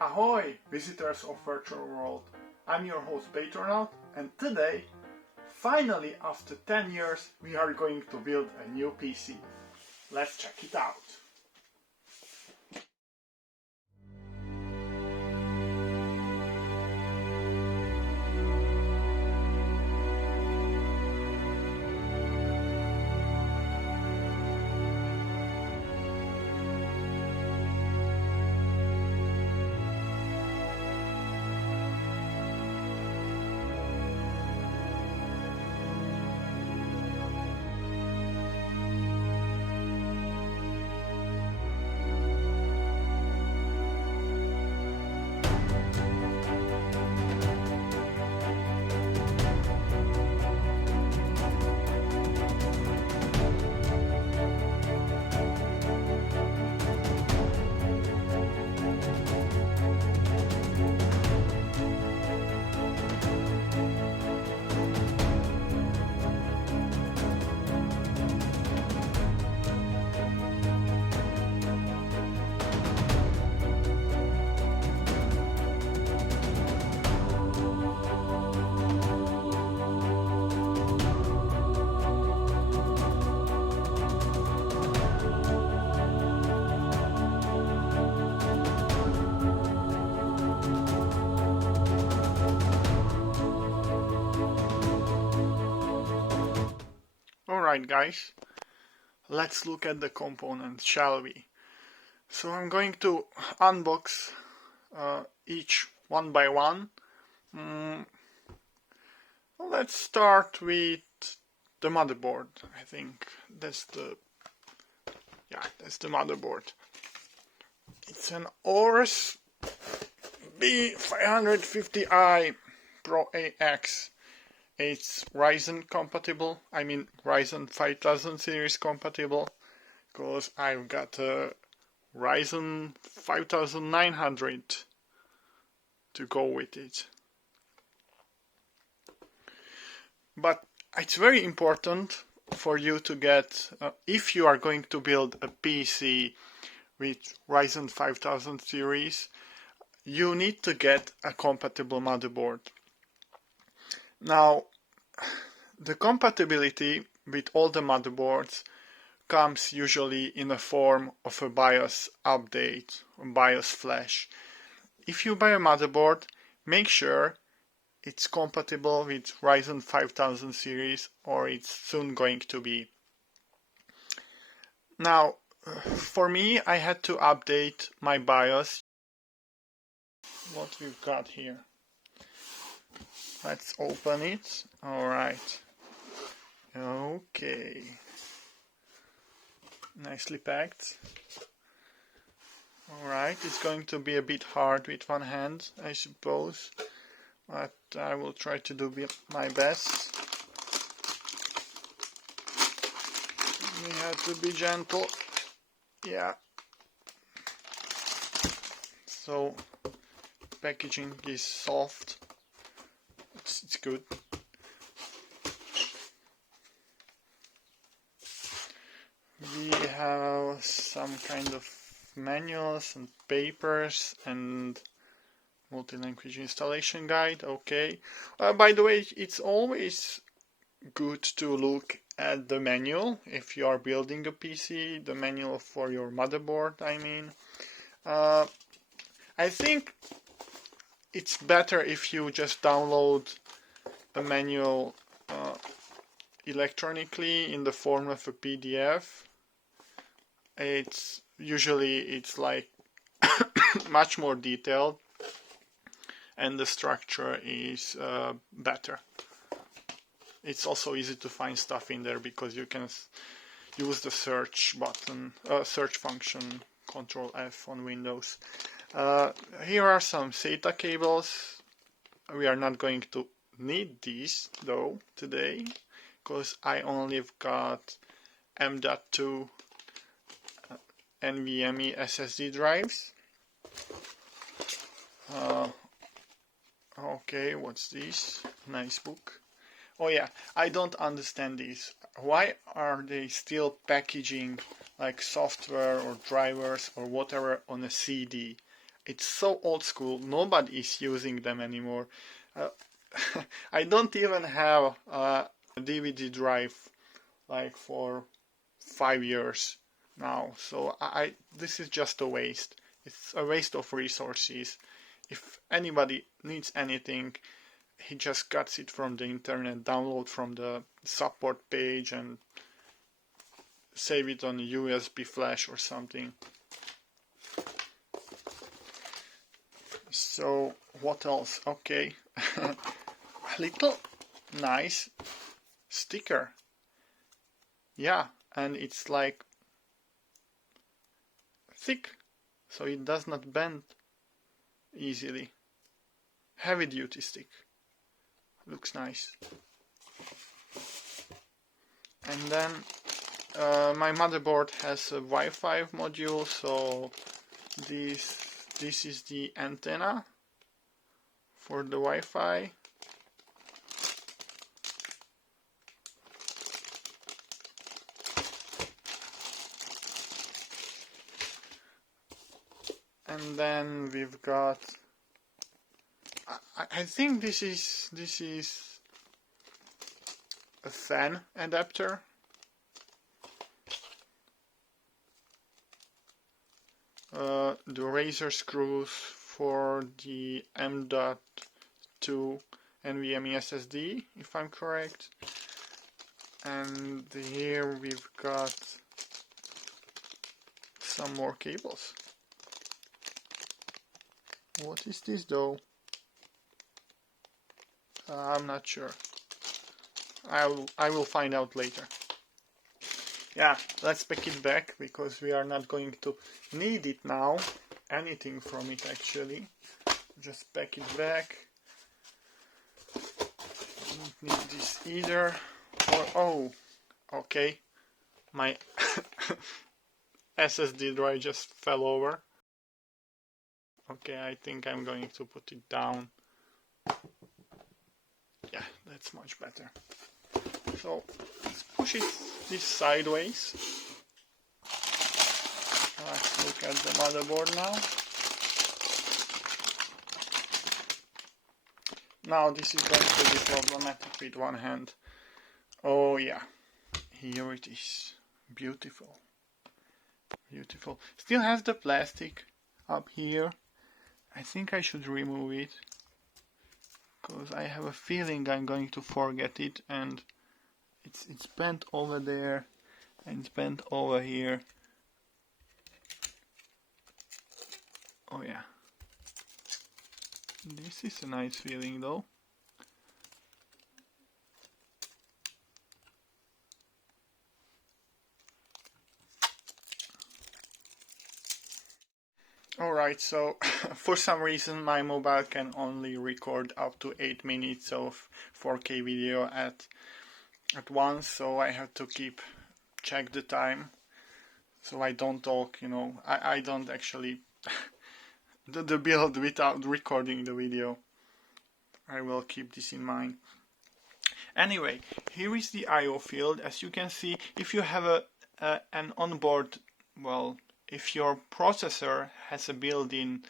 Ahoy, visitors of virtual world. I'm your host Patronaut, and today, finally after 10 years, we are going to build a new PC. Let's check it out. Alright guys, let's look at the components, shall we? So I'm going to unbox each one by one. Let's start with the motherboard. I think that's the motherboard. It's an AORUS B550i Pro AX. It's Ryzen compatible, I mean Ryzen 5000 series compatible, because I've got a Ryzen 5900 to go with it. But it's very important for you to get, if you are going to build a PC with Ryzen 5000 series, you need to get a compatible motherboard. Now, the compatibility with all the motherboards comes usually in the form of a BIOS update, or BIOS flash. If you buy a motherboard, make sure it's compatible with Ryzen 5000 series, or it's soon going to be. Now, for me, I had to update my BIOS. What we've got here. Let's open it. Alright. Okay. Nicely packed. Alright, it's going to be a bit hard with one hand, I suppose. But I will try to do my best. We have to be gentle. Yeah. So, packaging is soft. It's good. We have some kind of manuals and papers and multi-language installation guide. Okay. By the way, it's always good to look at the manual if you are building a PC, the manual for your motherboard, I mean. I think it's better if you just download a manual electronically in the form of a PDF. It's like much more detailed, and the structure is better. It's also easy to find stuff in there because you can use the search button, search function, Control F on Windows. Here are some SATA cables. We are not going to need these though today, because I only got M.2 NVMe SSD drives. Okay, what's this? Nice book. Oh yeah, I don't understand this. Why are they still packaging like software or drivers or whatever on a CD? It's so old school, nobody is using them anymore. Uh, I don't even have a DVD drive like for 5 years now, so this is just a waste. It's a waste of resources. If anybody needs anything, he just cuts it from the internet, download from the support page, and save it on a USB flash or something. So what else? Okay, a little nice sticker. Yeah, and it's like thick, so it does not bend easily. Heavy duty stick. Looks nice. And then my motherboard has a Wi-Fi module, so this is the antenna for the Wi-Fi. And then we've got, I think this is a fan adapter. The razor screws for the M.2 NVMe SSD, if I'm correct. And here we've got some more cables. What is this though? I'm not sure. I will find out later. Yeah, let's pack it back because we are not going to need it now. Anything from it actually. Just pack it back. Don't need this either. Or oh, okay. My SSD drive just fell over. Okay, I think I'm going to put it down. Yeah, that's much better. So let's push this sideways. Let's look at the motherboard now. Now this is going to be problematic with one hand. Oh yeah, here it is. Beautiful. Beautiful. Still has the plastic up here. I think I should remove it, because I have a feeling I'm going to forget it, and it's bent over there and it's bent over here. Oh yeah. This is a nice feeling though. Alright, so for some reason my mobile can only record up to 8 minutes of 4K video at once, so I have to check the time so I don't talk, you know, I don't actually do the build without recording the video. I will keep this in mind. Anyway, here is the I/O field. As you can see, if you have an onboard, well, if your processor has a built-in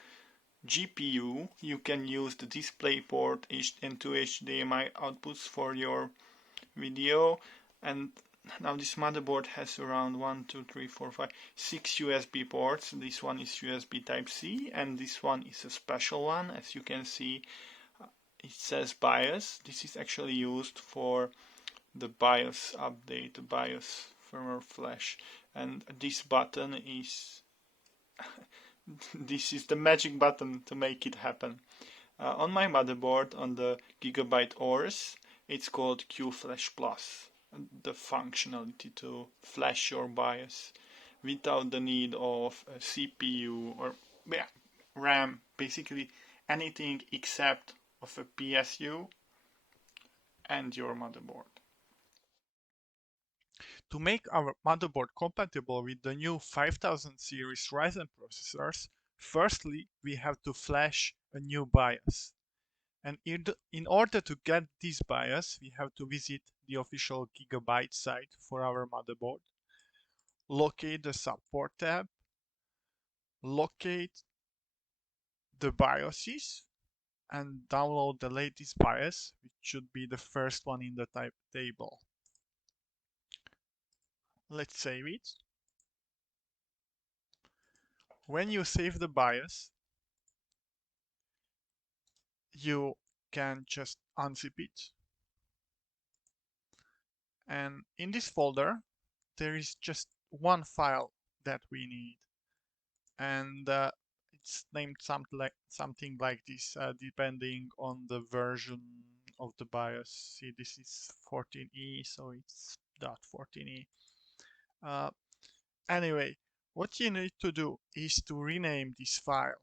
GPU, you can use the DisplayPort and two HDMI outputs for your video. And now this motherboard has around 1, 2, 3, 4, 5, 6 USB ports. This one is USB Type-C, and this one is a special one. As you can see, it says BIOS. This is actually used for the BIOS update, the BIOS firmware flash. And this button is this is the magic button to make it happen. On my motherboard, on the GIGABYTE AORUS, it's called QFlash Plus, the functionality to flash your BIOS without the need of a CPU or RAM, basically anything except of a PSU and your motherboard. To make our motherboard compatible with the new 5000 series Ryzen processors, firstly we have to flash a new BIOS. And in order to get this BIOS, we have to visit the official GIGABYTE site for our motherboard, locate the support tab, locate the BIOSes and download the latest BIOS, which should be the first one in the type table. Let's save it. When you save the BIOS, you can just unzip it. And in this folder, there is just one file that we need. And it's named something like this, depending on the version of the BIOS. See, this is 14E, so it's .14E. Anyway, what you need to do is to rename this file.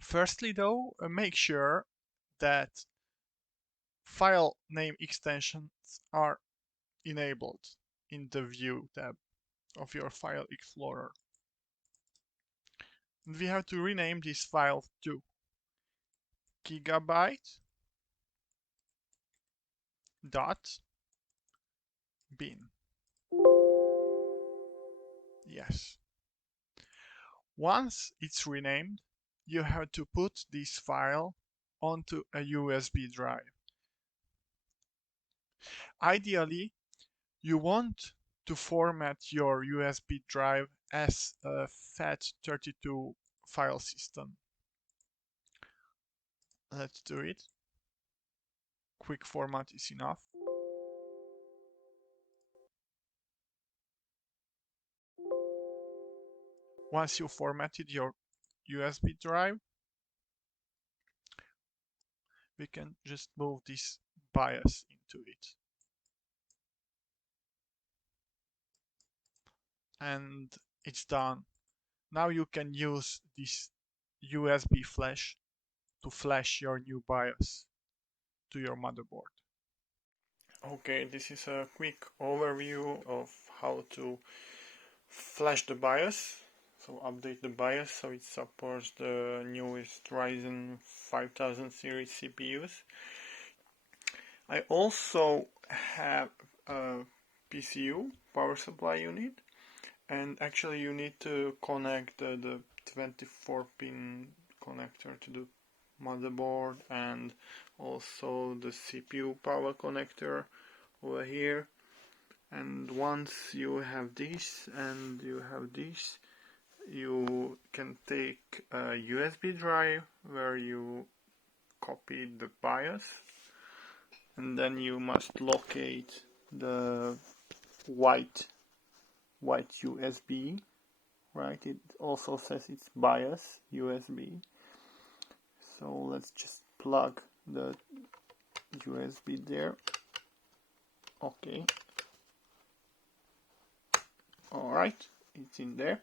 Firstly, though, make sure that file name extensions are enabled in the View tab of your File Explorer. And we have to rename this file to GIGABYTE dot bin. Yes. Once it's renamed, you have to put this file onto a USB drive. Ideally, you want to format your USB drive as a FAT32 file system. Let's do it. Quick format is enough. Once you formatted your USB drive, we can just move this BIOS into it. And it's done. Now you can use this USB flash to flash your new BIOS to your motherboard. Okay, this is a quick overview of how to flash the BIOS. So update the BIOS so it supports the newest Ryzen 5000 series CPUs. I also have a PCU power supply unit, and actually you need to connect the 24-pin connector to the motherboard and also the CPU power connector over here. And once you have this and you have this, you can take a USB drive where you copy the BIOS, and then you must locate the white USB, right? It also says it's BIOS USB. So let's just plug the USB there. Okay. Alright, it's in there.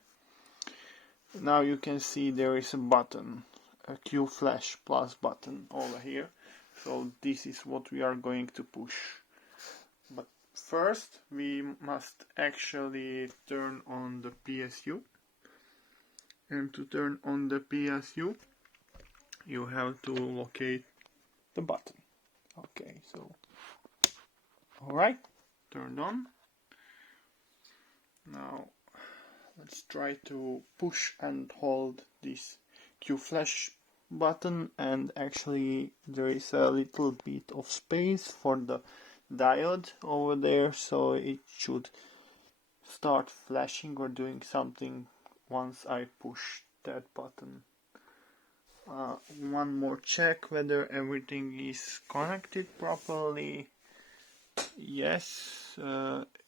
Now you can see there is a button, a Q Flash Plus button over here. So this is what we are going to push. But first we must actually turn on the PSU. And to turn on the PSU, you have to locate the button. Okay, so alright, turned on. Now let's try to push and hold this Q Flash button, and actually there is a little bit of space for the diode over there, so it should start flashing or doing something once I push that button. One more check whether everything is connected properly. Yes,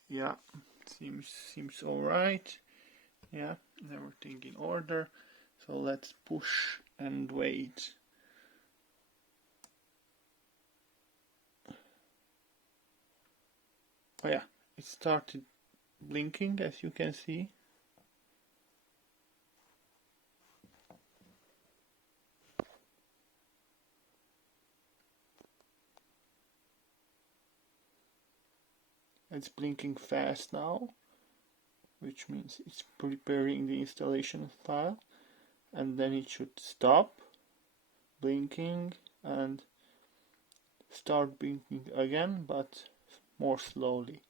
yeah, seems alright. Yeah, everything in order. So let's push and wait. Oh yeah, it started blinking, as you can see. It's blinking fast now, which means it's preparing the installation file, and then it should stop blinking and start blinking again, but more slowly.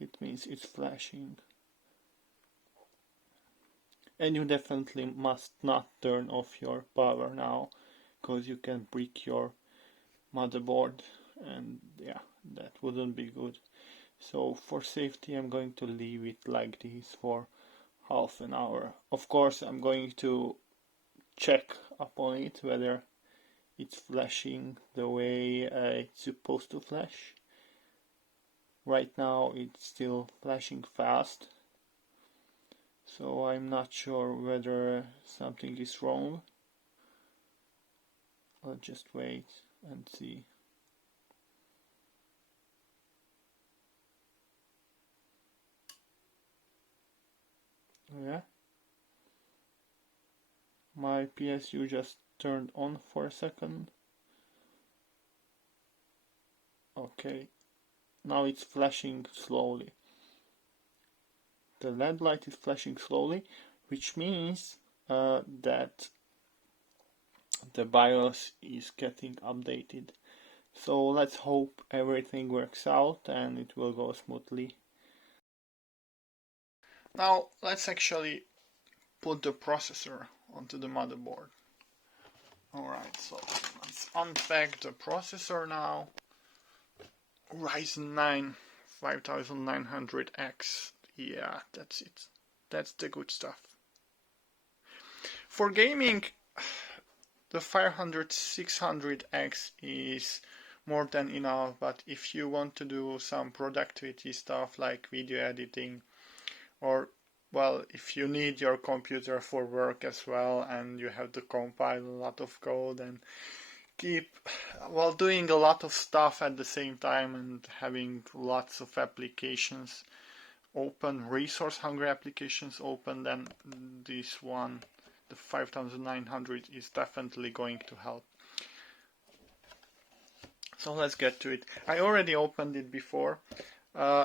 It means it's flashing. And you definitely must not turn off your power now, because you can brick your motherboard, and yeah, that wouldn't be good. So for safety I'm going to leave it like this for half an hour. Of course I'm going to check upon it whether it's flashing the way it's supposed to flash. Right now it's still flashing fast, so I'm not sure whether something is wrong. I'll just wait and see. Yeah, my PSU just turned on for a second. Okay, now it's flashing slowly. The LED light is flashing slowly, which means that the BIOS is getting updated. So let's hope everything works out and it will go smoothly. Now let's actually put the processor onto the motherboard. Alright, so let's unpack the processor now. Ryzen 9 5900X. Yeah, that's it. That's the good stuff. For gaming, the 500-600X is more than enough, but if you want to do some productivity stuff like video editing, or well, if you need your computer for work as well and you have to compile a lot of code and keep doing a lot of stuff at the same time and having lots of applications open, resource hungry applications open, then this one, the 5900, is definitely going to help. So let's get to it. I already opened it before.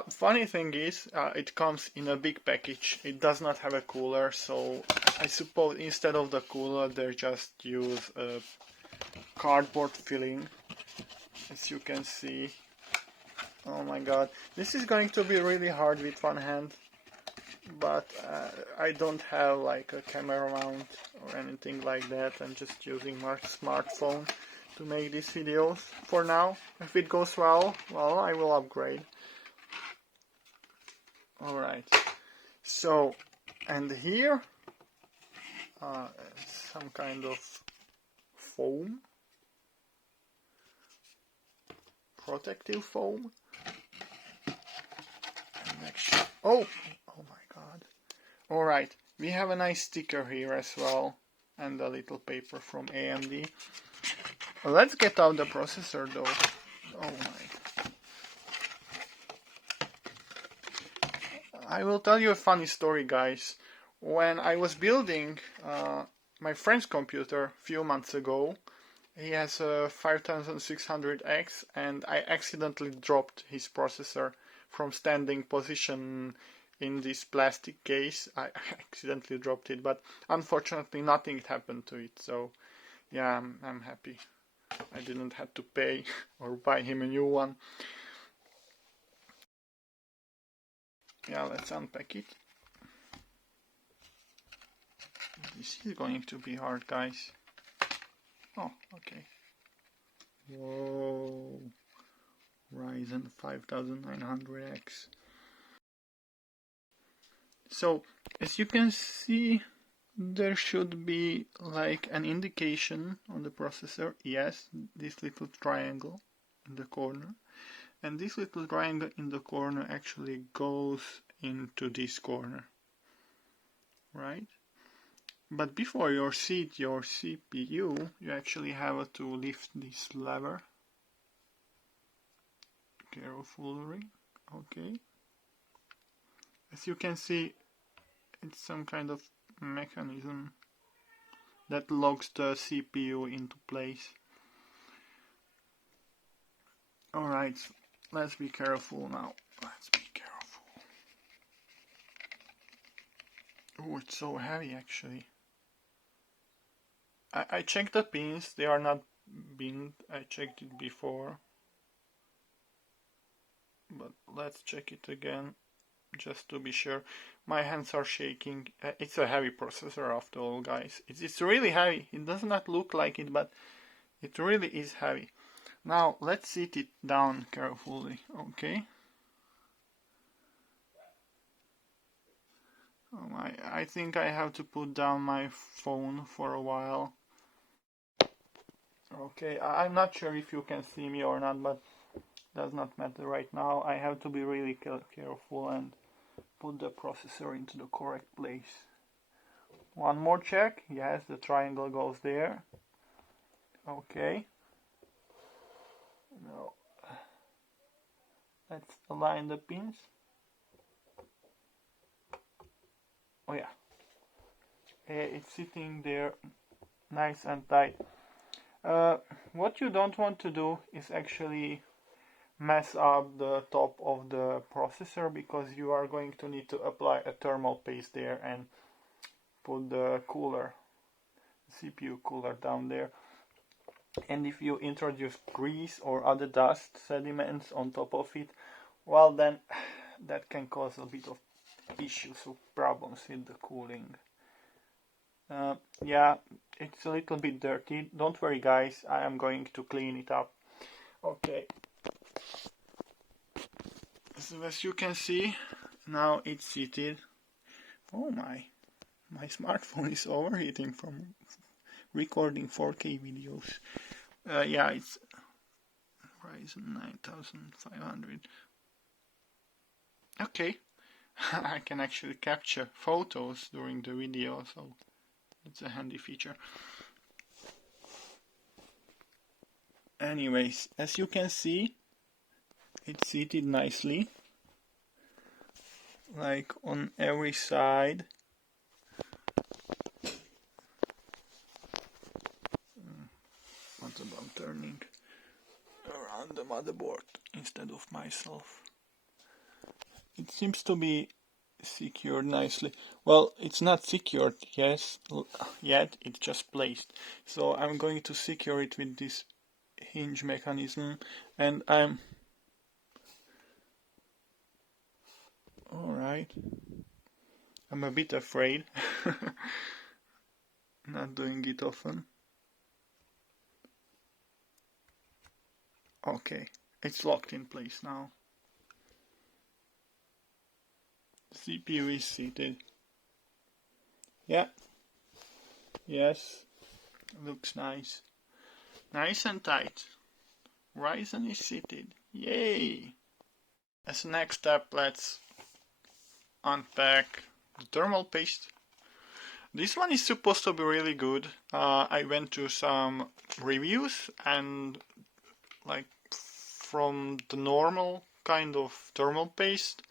Funny thing is, it comes in a big package. It does not have a cooler, so I suppose instead of the cooler they just use a cardboard filling, as you can see. Oh my god, this is going to be really hard with one hand, but I don't have like a camera mount or anything like that. I'm just using my smartphone to make these videos for now. If it goes well, I will upgrade. Alright, so, and here some kind of foam, protective foam. Oh my god. Alright, we have a nice sticker here as well, and a little paper from AMD. Let's get out the processor though. Oh my. I will tell you a funny story, guys. When I was building my friend's computer a few months ago, he has a 5600X, and I accidentally dropped his processor from standing position in this plastic case. I accidentally dropped it, but unfortunately nothing happened to it, so yeah, I'm happy. I didn't have to pay or buy him a new one. Yeah, let's unpack it. This is going to be hard, guys. Oh, okay. Whoa. Ryzen 5900X. So, as you can see, there should be like an indication on the processor. Yes, this little triangle in the corner. And this little triangle in the corner actually goes into this corner. Right? But before you seat your CPU, you actually have to lift this lever. Carefully. Okay. As you can see, it's some kind of mechanism that locks the CPU into place. Alright, let's be careful now. Let's be careful. Oh, it's so heavy actually. I checked the pins, they are not binned. I checked it before. But let's check it again. just to be sure. My hands are shaking. It's a heavy processor after all, guys. It's really heavy. It does not look like it, but it really is heavy. Now let's sit it down carefully, okay? I think I have to put down my phone for a while. Okay, I'm not sure if you can see me or not, but does not matter right now. I have to be really careful and put the processor into the correct place. One more check. Yes, the triangle goes there. Okay. Now let's align the pins. Oh yeah. It's sitting there nice and tight. What you don't want to do is actually mess up the top of the processor, because you are going to need to apply a thermal paste there and put the cooler, CPU cooler down there. And if you introduce grease or other dust sediments on top of it, well, then that can cause a bit of issues or problems with the cooling. Yeah, it's a little bit dirty. Don't worry, guys, I am going to clean it up. Okay. So as you can see, now it's seated. Oh my smartphone is overheating from recording 4K videos. Yeah, it's Ryzen 9500. Okay, I can actually capture photos during the video, so it's a handy feature. Anyways, as you can see, it's seated nicely, like on every side. What about turning around the motherboard instead of myself? It seems to be secured nicely. Well, it's not secured yet, it's just placed. So I'm going to secure it with this hinge mechanism, and I'm alright. I'm a bit afraid. Not doing it often. Okay, it's locked in place now. The CPU is seated. Yeah. Yes. Looks nice. Nice and tight. Ryzen is seated. Yay! As a next step, let's unpack the thermal paste. This one is supposed to be really good. I went to some reviews, and like from the normal kind of thermal paste,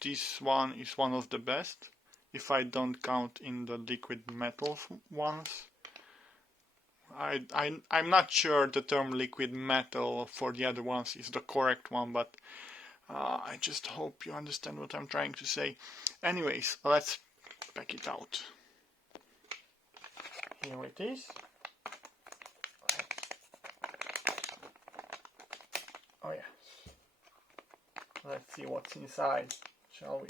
this one is one of the best, if I don't count in the liquid metal ones. I'm not sure the term liquid metal for the other ones is the correct one, but I just hope you understand what I'm trying to say. Anyways, let's pack it out. Here it is. Oh yeah. Let's see what's inside, shall we?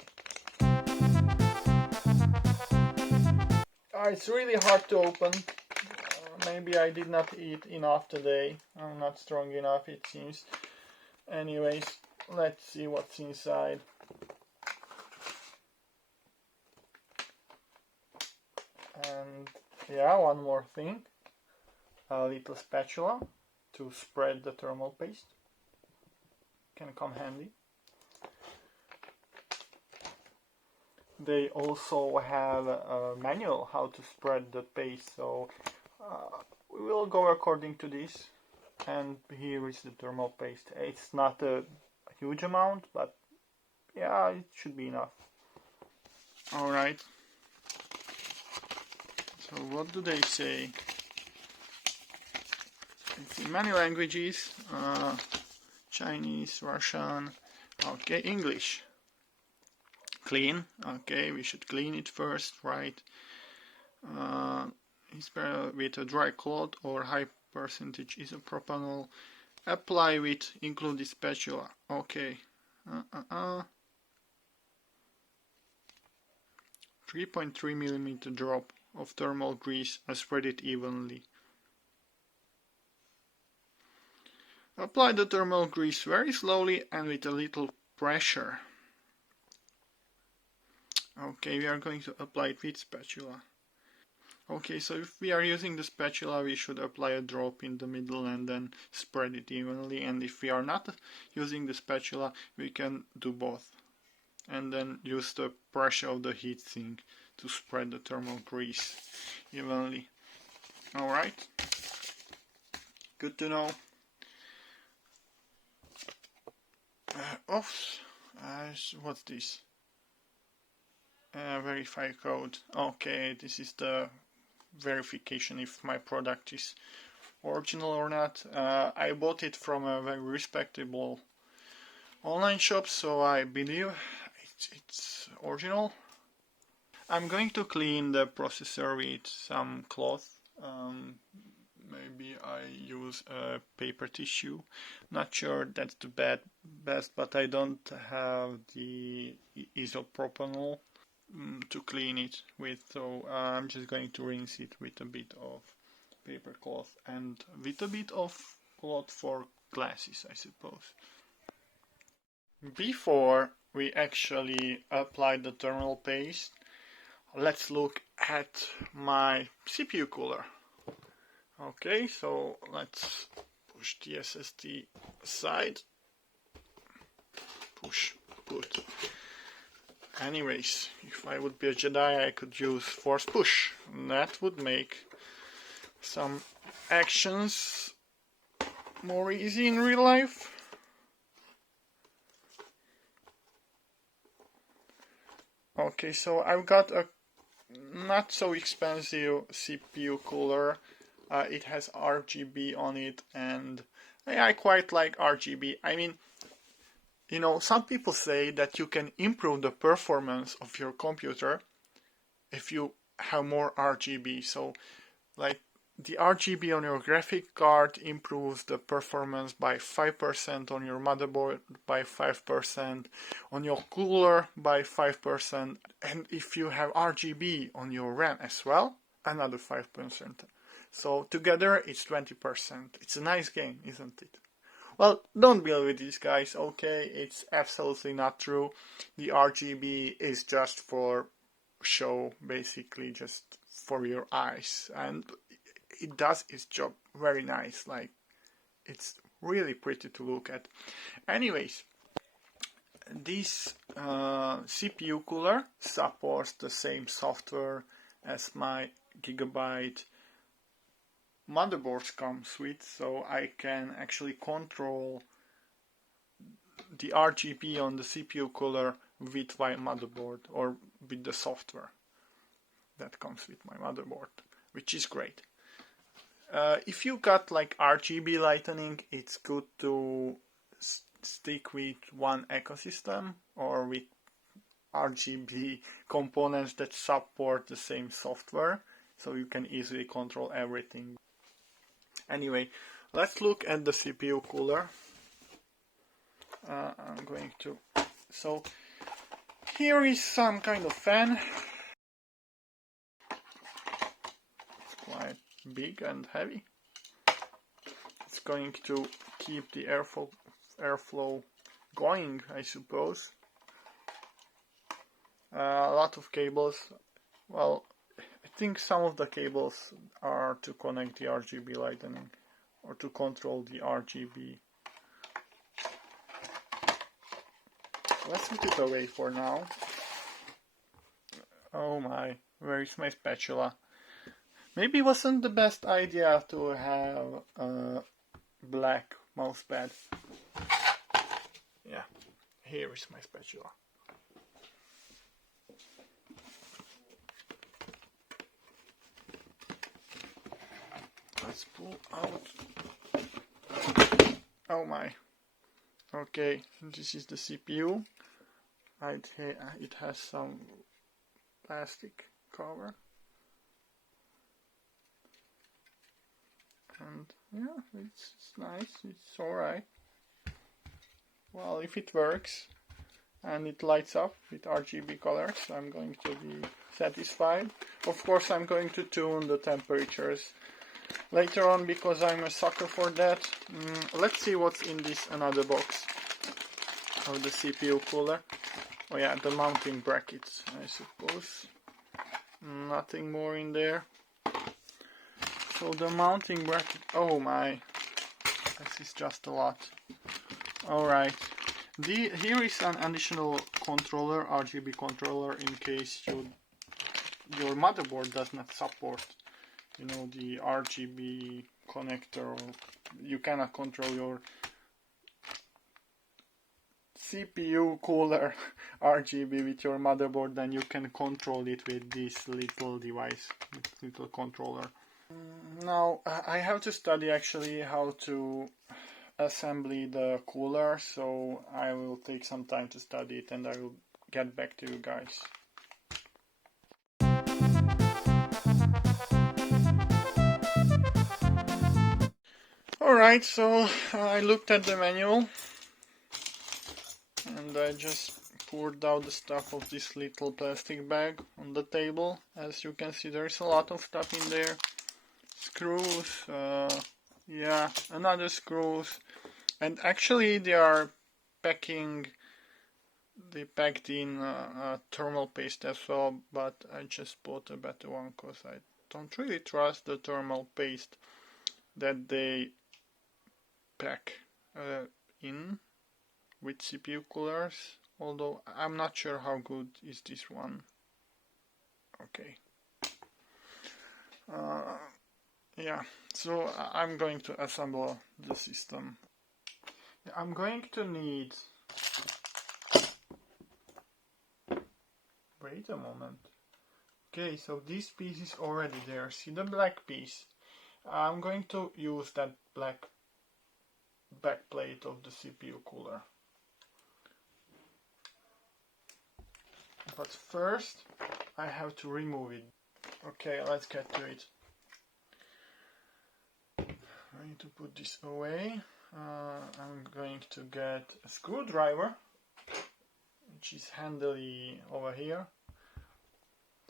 It's really hard to open. Maybe I did not eat enough today. I'm not strong enough, it seems. Anyways, let's see what's inside. And yeah, one more thing. A little spatula to spread the thermal paste. Can come handy. They also have a manual how to spread the paste, so we will go according to this. And here is the thermal paste. It's not a huge amount, but yeah, it should be enough. Alright. So what do they say? It's in many languages. Chinese, Russian, okay, English. Clean, okay, we should clean it first, right? Spray with a dry cloth or high percentage isopropanol. Apply with included spatula, okay. 3.3 mm drop of thermal grease and spread it evenly. Apply the thermal grease very slowly and with a little pressure. Okay, we are going to apply it with spatula. Okay, so if we are using the spatula, we should apply a drop in the middle and then spread it evenly. And if we are not using the spatula, we can do both. And then use the pressure of the heatsink to spread the thermal grease evenly. Alright, good to know. What's this? Verify code. Okay, this is the verification if my product is original or not. I bought it from a very respectable online shop, so I believe it's original. I'm going to clean the processor with some cloth. Maybe I use a paper tissue. Not sure that's the best, but I don't have the isopropanol to clean it with, so I'm just going to rinse it with a bit of paper cloth and with a bit of cloth for glasses, I suppose. Before we actually apply the thermal paste, let's look at my CPU cooler. Okay, so let's push the SSD aside. Push, put. Anyways, if I would be a Jedi, I could use force push. That would make some actions more easy in real life. Okay, so I've got a not so expensive CPU cooler. It has RGB on it, and I quite like RGB. I mean, you know, some people say that you can improve the performance of your computer if you have more RGB. So, like, the RGB on your graphic card improves the performance by 5%, on your motherboard by 5%, on your cooler by 5%, and if you have RGB on your RAM as well, another 5%. So together it's 20%. It's a nice game, isn't it? Well, don't believe these guys, okay? It's absolutely not true. The RGB is just for show, basically, just for your eyes. And it does its job very nice. Like, it's really pretty to look at. Anyways, this CPU cooler supports the same software as my GIGABYTE motherboards comes with, so I can actually control the RGB on the CPU cooler with my motherboard or with the software that comes with my motherboard, which is great. If you got like RGB lighting, it's good to stick with one ecosystem or with RGB components that support the same software, so you can easily control everything. Anyway, let's look at the CPU cooler. I'm going to... So, here is some kind of fan. It's quite big and heavy. It's going to keep the airflow going, I suppose. A lot of cables. Well, I think some of the cables are to connect the RGB lighting or to control the RGB. Let's put it away for now. Oh my, where is my spatula? Maybe it wasn't the best idea to have a black mousepad. Yeah, here is my spatula. Let's pull out. Oh my. Okay, this is the CPU. It has some plastic cover. And yeah, it's nice, it's alright. Well, if it works, and it lights up with RGB colors. I'm going to be satisfied. Of course, I'm going to tune the temperatures later on because I'm a sucker for that. Let's see what's in this another box of the CPU cooler. Oh yeah, the mounting brackets, I suppose. Nothing more in there. So the mounting bracket, oh my, this is just a lot. Alright, here is an additional controller, RGB controller, in case your motherboard does not support, you know, the RGB connector. You cannot control your CPU cooler RGB with your motherboard, then you can control it with this little device, little controller. Now I have to study actually how to assembly the cooler, so I will take some time to study it and I will get back to you guys. Alright, so I looked at the manual and I just poured out the stuff of this little plastic bag on the table. As you can see, there's a lot of stuff in there. Screws, yeah, another screws, and actually they packed in thermal paste as well, but I just bought a better one because I don't really trust the thermal paste that they pack in with CPU coolers, although I'm not sure how good is this one. Okay. Yeah, so I'm going to assemble the system. I'm going to need... Wait a moment. Okay, so this piece is already there. See the black piece? I'm going to use that black backplate of the CPU cooler. But first, I have to remove it. Okay, let's get to it. I'm going to put this away. I'm going to get a screwdriver, which is handily over here,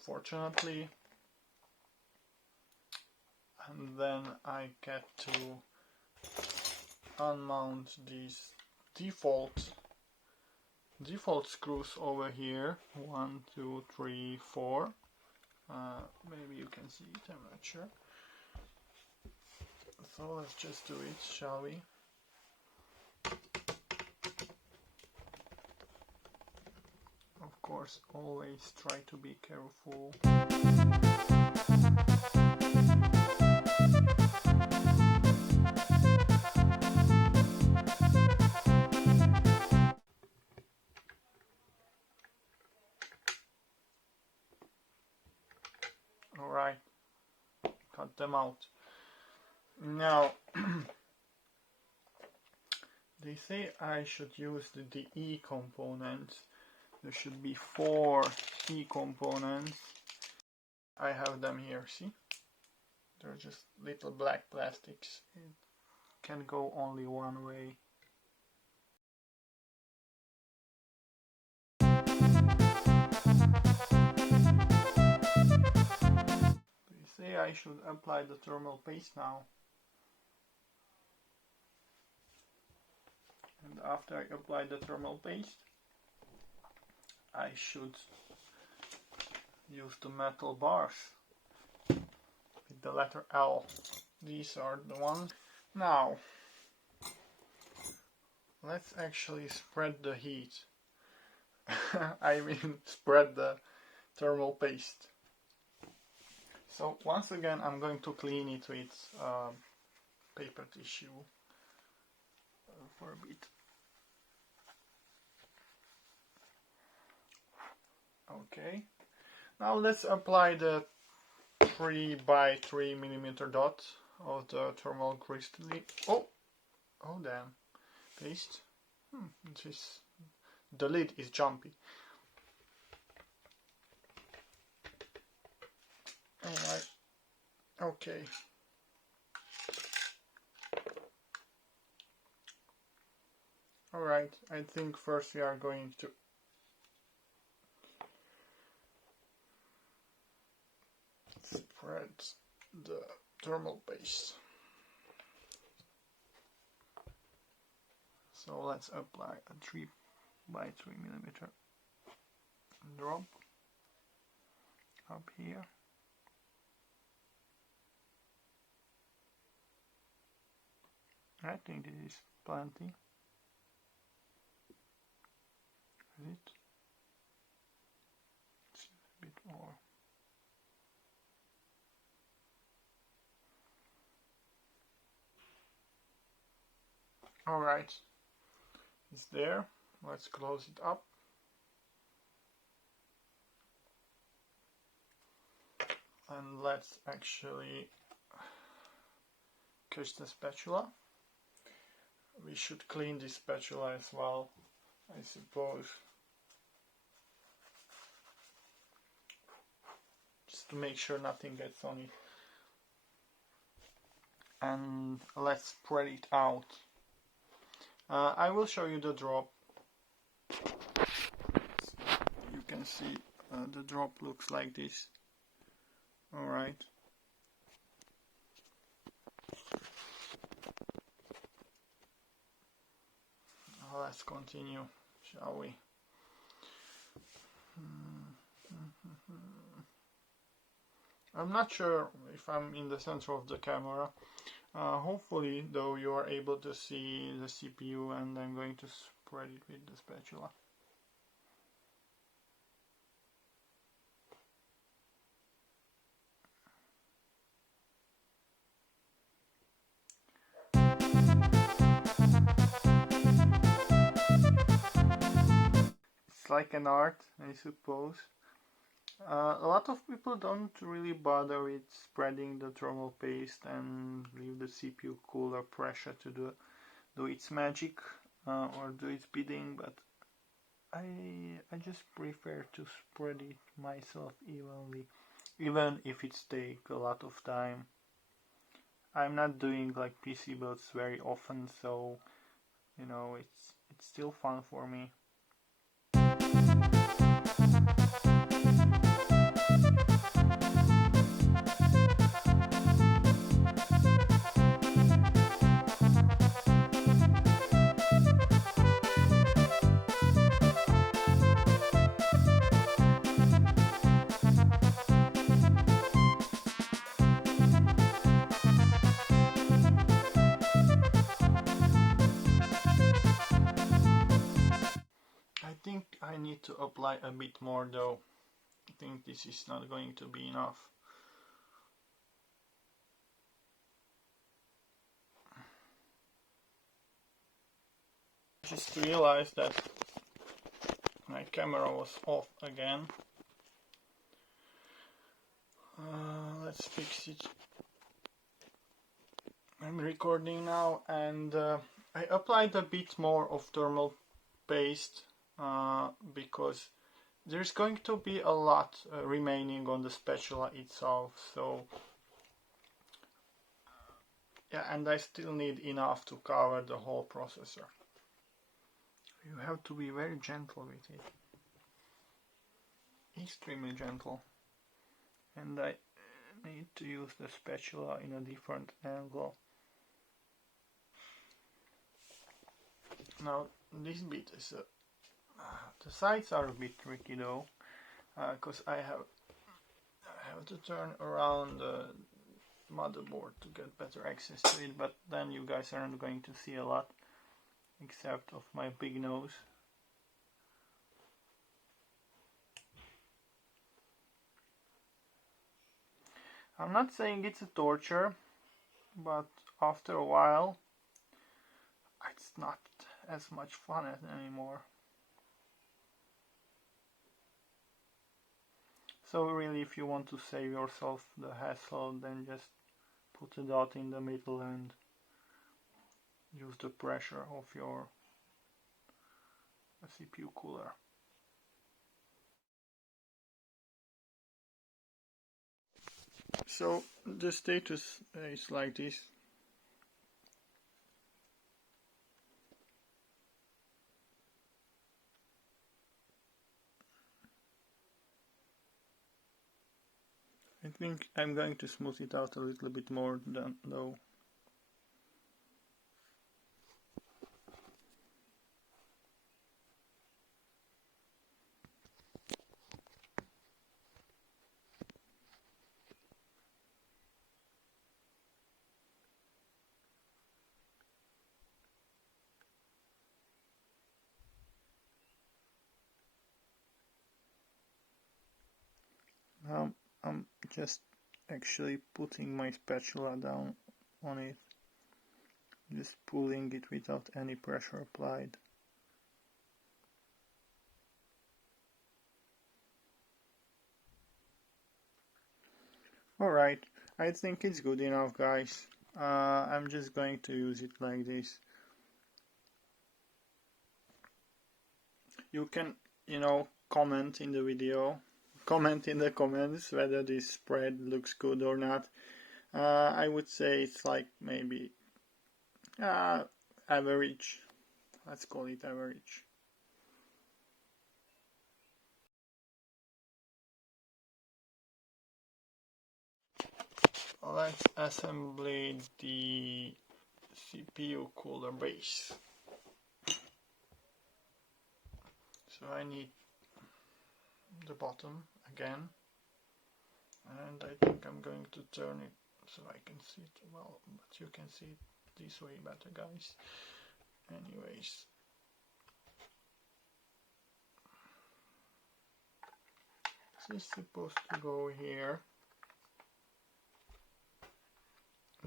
fortunately. And then I get to unmount these default screws over here. 1, 2, 3, 4. Maybe you can see it, I'm not sure. So let's just do it, shall we? Of course, always try to be careful. Alright, cut them out. Now, they say I should use the E components. There should be 4 E components. I have them here, see? They're just little black plastics. It can go only one way. They say I should apply the thermal paste now. And after I apply the thermal paste, I should use the metal bars with the letter L. These are the ones. Now, let's actually spread the heat. I mean, spread the thermal paste. So once again, I'm going to clean it with paper tissue for a bit. Okay, now let's apply the 3 by 3 millimeter dot of the thermal crystalline. Oh damn, paste. The lid is jumpy. Alright, okay. Alright, I think first we are going to spread the thermal paste. So let's apply a 3 by 3 millimeter drop up here. I think this is plenty. Is it? It's a bit more. Alright, it's there. Let's close it up. And let's actually catch the spatula. We should clean this spatula as well, I suppose. Just to make sure nothing gets on it. And let's spread it out. I will show you the drop. You can see the drop looks like this. Alright. Let's continue, shall we? I'm not sure if I'm in the center of the camera. Hopefully, though, you are able to see the CPU, and I'm going to spread it with the spatula. It's like an art, I suppose. A lot of people don't really bother with spreading the thermal paste and leave the CPU cooler pressure to do its magic or do its bidding, but I just prefer to spread it myself evenly, even if it takes a lot of time. I'm not doing like PC builds very often, so you know it's still fun for me. I think I need to apply a bit more though. I think this is not going to be enough. I just realized that my camera was off again. Let's fix it. I'm recording now, and I applied a bit more of thermal paste because there's going to be a lot remaining on the spatula itself, so yeah, and I still need enough to cover the whole processor. You have to be very gentle with it, extremely gentle, and I need to use the spatula in a different angle. Now this bit is the sides are a bit tricky though, because I have to turn around the motherboard to get better access to it, but then you guys aren't going to see a lot except of my big nose. I'm not saying it's a torture, but after a while it's not as much fun anymore. So really, if you want to save yourself the hassle, then just put a dot in the middle and use the pressure of your CPU cooler. So the status is like this. I think I'm going to smooth it out a little bit more though. Now I'm just actually putting my spatula down on it, just pulling it without any pressure applied. Alright, I think it's good enough, guys. I'm just going to use it like this. You can, comment in the video, comment in the comments whether this spread looks good or not. I would say it's like maybe average. Let's call it average. Let's assemble the CPU cooler base. So I need the bottom again, and I think I'm going to turn it so I can see it well, but you can see it this way better, guys. Anyways, this is supposed to go here.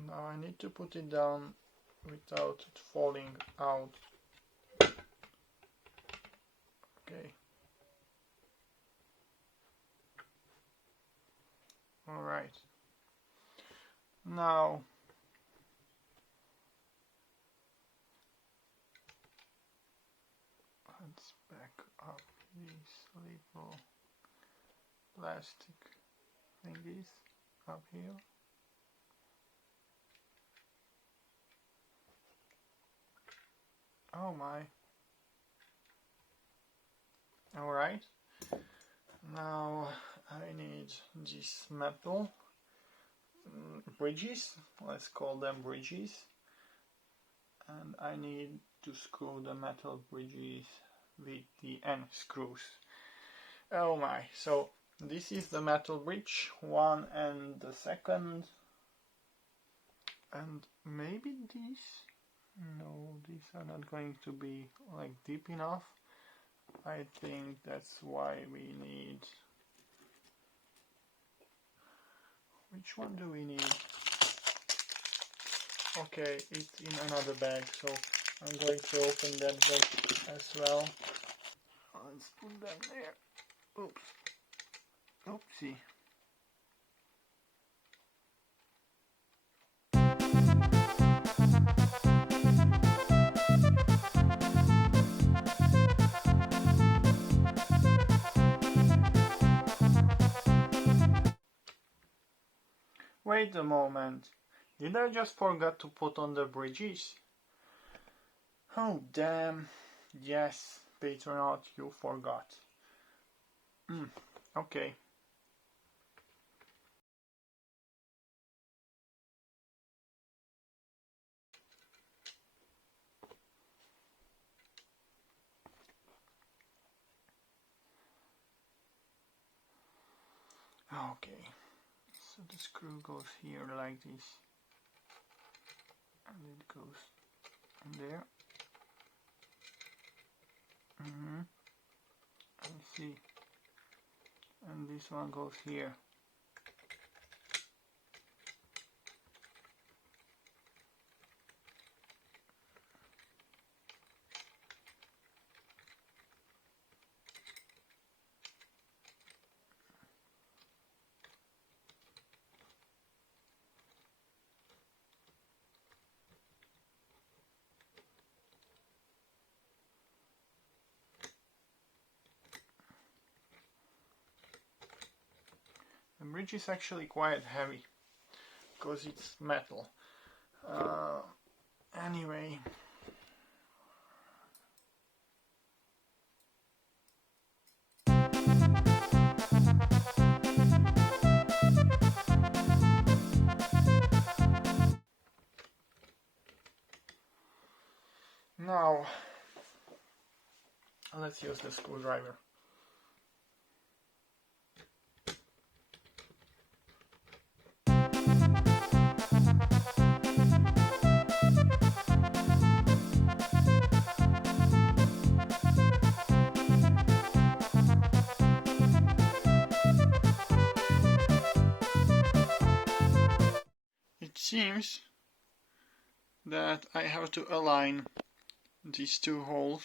Now I need to put it down without it falling out. Okay. Alright. Now let's back up these little plastic thingies up here. Oh my. Alright. Now I need these metal bridges, let's call them bridges, and I need to screw the metal bridges with the N screws. Oh my, so this is the metal bridge, one and the second, and maybe these, no, these are not going to be like deep enough. I think that's why we need, which one do we need? Okay, it's in another bag, so I'm going to open that bag as well. Let's put them there. Oops. Oopsie. Wait a moment. Did I just forget to put on the bridges? Oh damn. Yes, Patronaut, you forgot. Okay. Okay. So the screw goes here like this. And it goes in there. I see. And this one goes here. The bridge is actually quite heavy because it's metal. Anyway. Now let's use the screwdriver. It seems that I have to align these two holes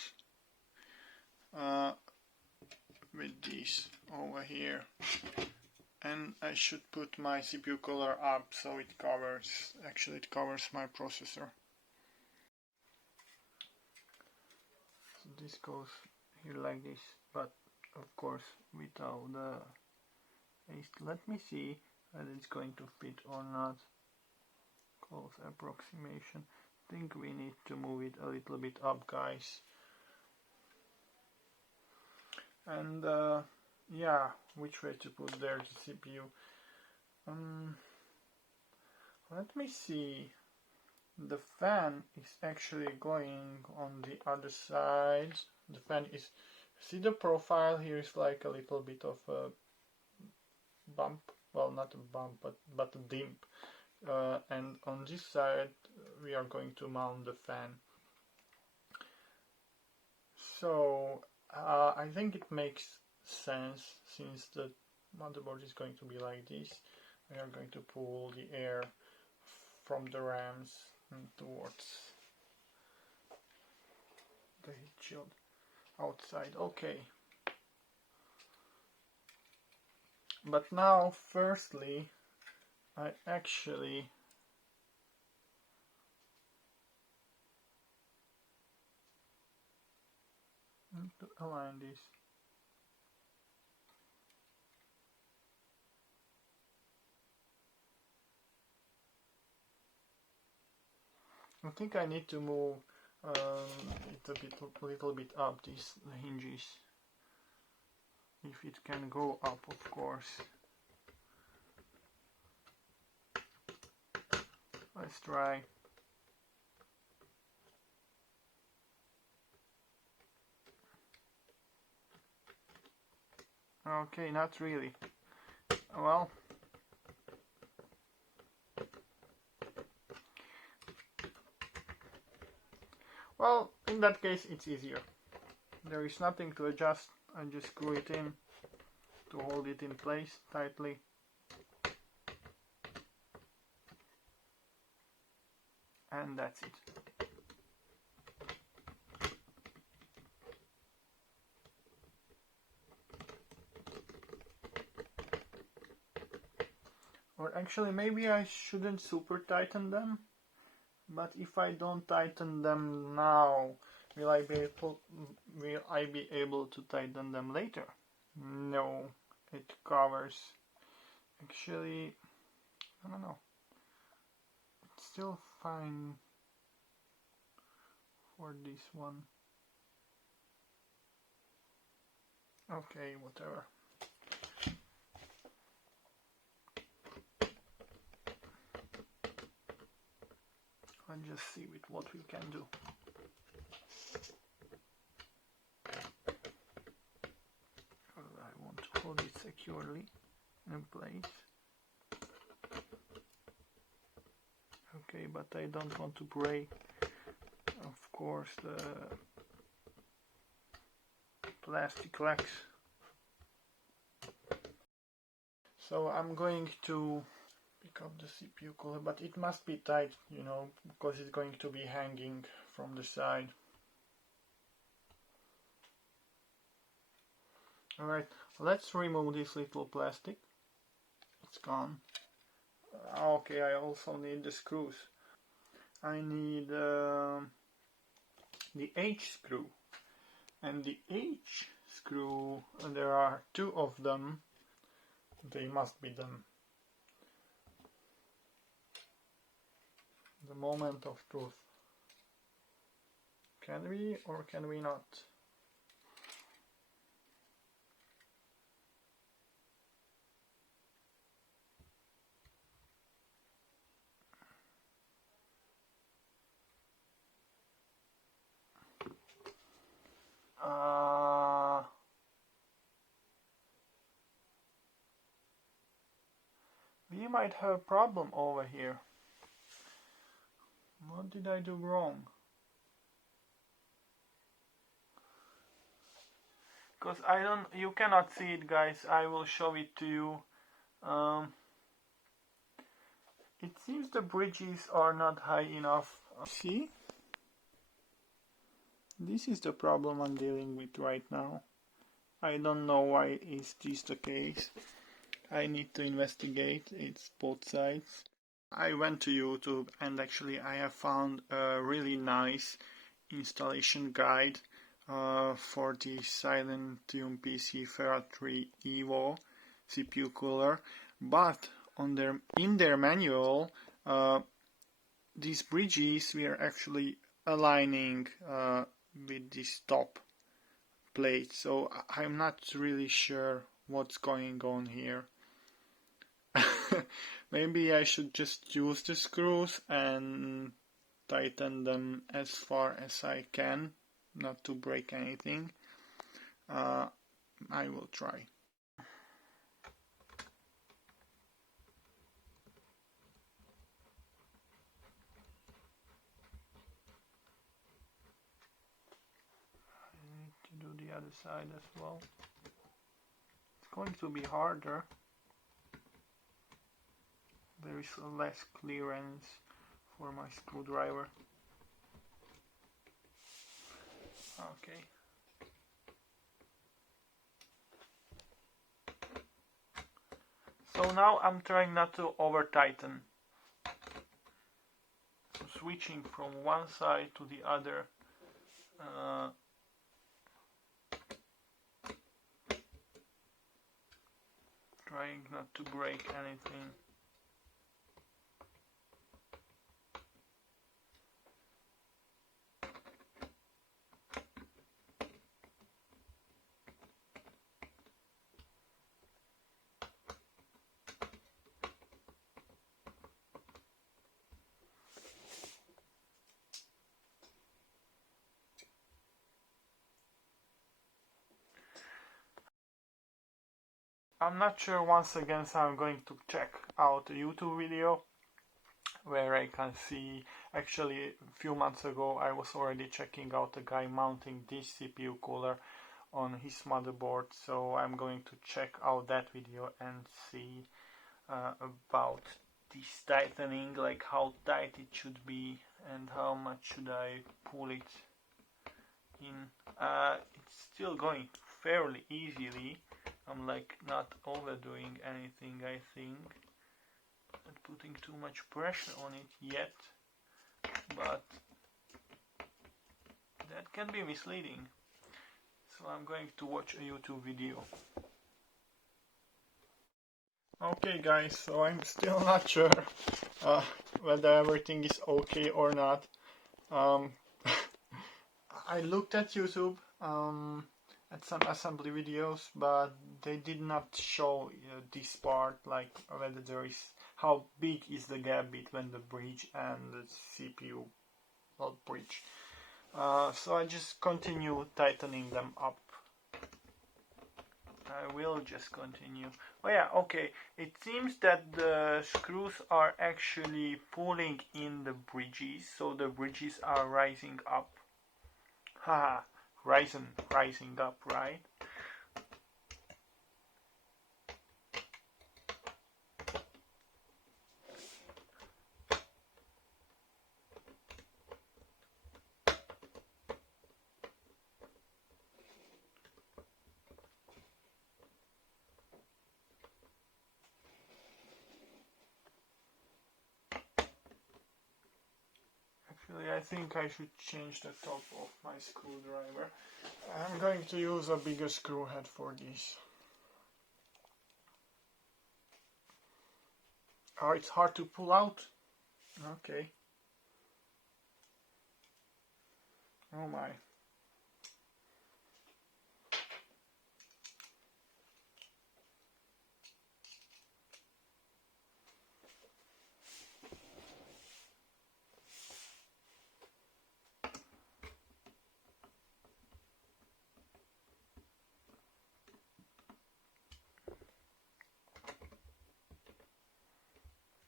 with these over here, and I should put my CPU cooler up so it covers my processor. So this goes here like this, but of course without the paste. Let me see whether it's going to fit or not. Close approximation. I think we need to move it a little bit up, guys. And yeah, which way to put there the CPU? Let me see. The fan is actually going on the other side. The fan is, see the profile here is like a little bit of a bump. Well, not a bump, but a dimp. And on this side we are going to mount the fan. So I think it makes sense, since the motherboard is going to be like this. We are going to pull the air from the RAMs towards the heat shield outside. Okay. But now, firstly, I actually need to align this. I think I need to move it a little bit up, these hinges, if it can go up, of course. Let's try. Okay, not really. Well, in that case it's easier. There is nothing to adjust. I just screw it in to hold it in place tightly. And that's it. Or actually, maybe I shouldn't super tighten them. But if I don't tighten them now, will I be able to tighten them later? No, it covers. Actually, I don't know. It's still fine for this one. Okay, whatever. Let's just see with what we can do. I want to hold it securely in place. Okay, but I don't want to break, of course, the plastic legs. So I'm going to pick up the CPU cooler, but it must be tight, you know, because it's going to be hanging from the side. Alright, let's remove this little plastic. It's gone. Okay, I also need the screws. I need the H screw. And the H screw, there are two of them. They must be them. The moment of truth. Can we or can we not? We might have a problem over here. What did I do wrong? Because you cannot see it, guys. I will show it to you. It seems the bridges are not high enough. See? This is the problem I'm dealing with right now. I don't know why is this the case. I need to investigate. It's both sides. I went to YouTube and actually I have found a really nice installation guide for the Silentium PC Ferra 3 Evo CPU cooler, but in their manual these bridges we are actually aligning with this top plate, so I'm not really sure what's going on here. Maybe I should just use the screws and tighten them as far as I can, not to break anything. I will try. I need to do the other side as well. It's going to be harder. There is less clearance for my screwdriver. Okay. So now I'm trying not to over tighten. So switching from one side to the other. Trying not to break anything. I'm not sure once again, so I'm going to check out a YouTube video where I can see, actually a few months ago I was already checking out a guy mounting this CPU cooler on his motherboard, so I'm going to check out that video and see about this tightening, like how tight it should be and how much should I pull it in. It's still going fairly easily. I'm like not overdoing anything, I think, not putting too much pressure on it yet, but that can be misleading. So I'm going to watch a YouTube video. Okay guys, so I'm still not sure whether everything is okay or not. I looked at YouTube at some assembly videos, but they did not show this part, like whether there is, how big is the gap between the bridge and the CPU, not bridge. So I just continue tightening them up. I will just continue. Oh yeah, okay. It seems that the screws are actually pulling in the bridges, so the bridges are rising up. Haha. Ryzen rising up, right? Actually, I think I should change the top of my screwdriver. I'm going to use a bigger screw head for this. Oh, it's hard to pull out? Okay. Oh my.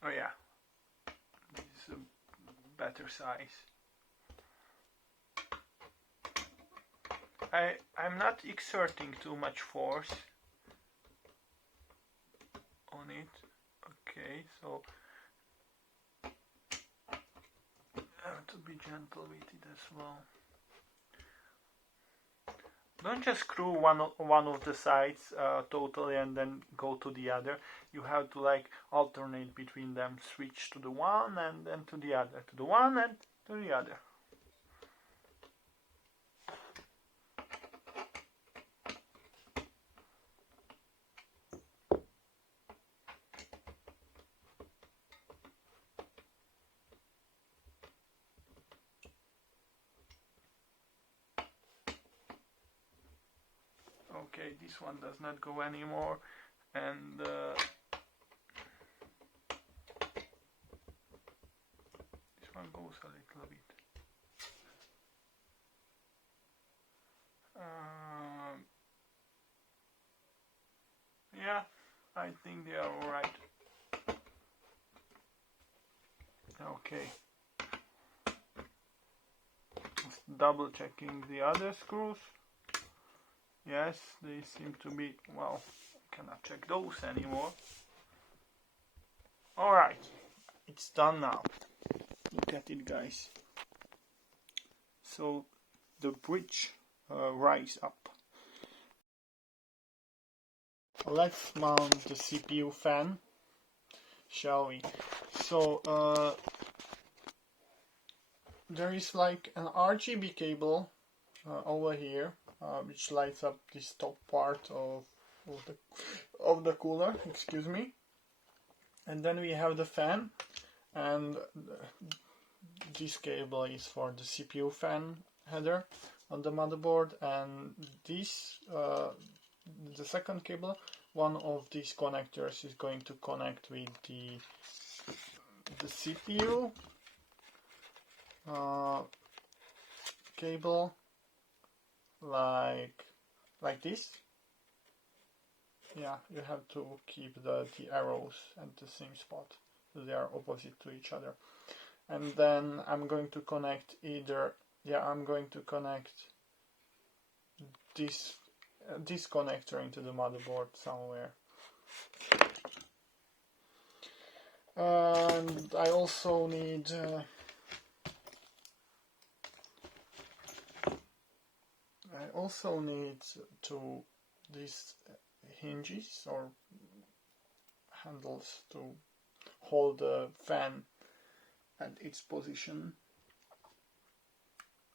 Oh yeah, this is a better size. I'm not exerting too much force on it. Okay, so I have to be gentle with it as well. Don't just screw one of the sides totally and then go to the other. You have to like alternate between them, switch to the one and then to the other, to the one and to the other. Okay, this one does not go anymore, and this one goes a little bit. Yeah, I think they are alright. Okay. Just double checking the other screws. Yes, they seem to be, well, I cannot check those anymore. Alright, it's done now. Look at it, guys. So the bridge rise up. Let's mount the CPU fan, shall we? So there is like an RGB cable over here, which lights up this top part of the cooler. Excuse me. And then we have the fan, and this cable is for the CPU fan header on the motherboard, and this the second cable, one of these connectors is going to connect with the CPU cable, like this. Yeah, you have to keep the arrows at the same spot, so they are opposite to each other. And then I'm going to connect I'm going to connect this connector into the motherboard somewhere. And I also need these hinges or handles to hold the fan at its position.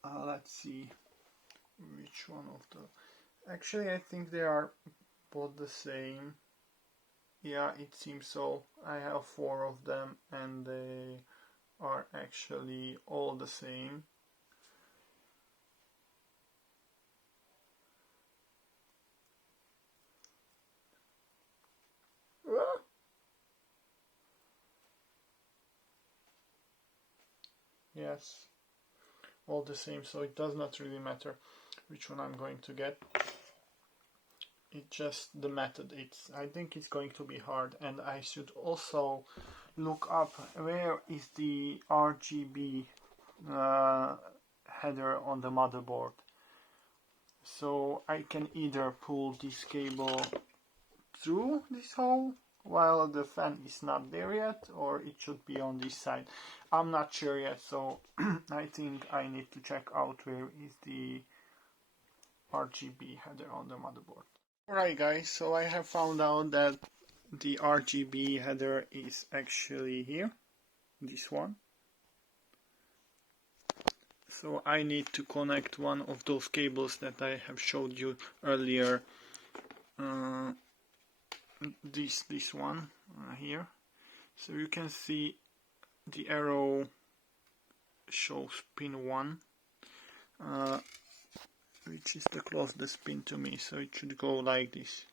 Let's see which one of the... Actually, I think they are both the same. Yeah, it seems so. I have 4 of them and they are actually all the same. Yes, all the same, so it does not really matter which one I'm going to get. It's just the method. I think it's going to be hard, and I should also look up where is the RGB header on the motherboard, so I can either pull this cable through this hole while the fan is not there yet, or it should be on this side. I'm not sure yet, so I think I need to check out where is the RGB header on the motherboard. Alright guys, so I have found out that the RGB header is actually here, this one. So I need to connect one of those cables that I have showed you earlier. This one here. So you can see the arrow shows pin 1, which is the closest pin to me, so it should go like this.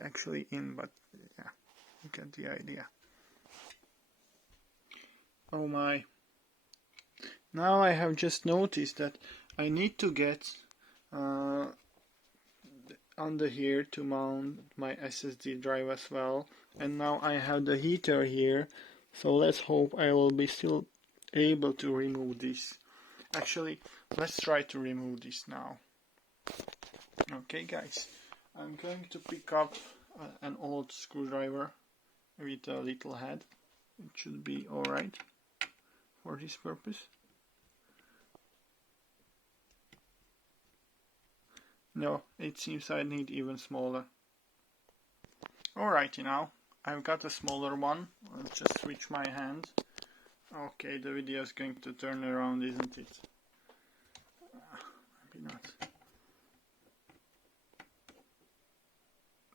Actually in, but yeah, you get the idea. Oh my. Now I have just noticed that I need to get under here to mount my SSD drive as well, and now I have the heater here, so let's hope I will be still able to remove this. Actually, let's try to remove this now. Okay guys, I'm going to pick up an old screwdriver with a little head. It should be alright for this purpose. No, it seems I need even smaller. Alrighty, now I've got a smaller one. Let's just switch my hand. Okay, the video is going to turn around, isn't it? Maybe not.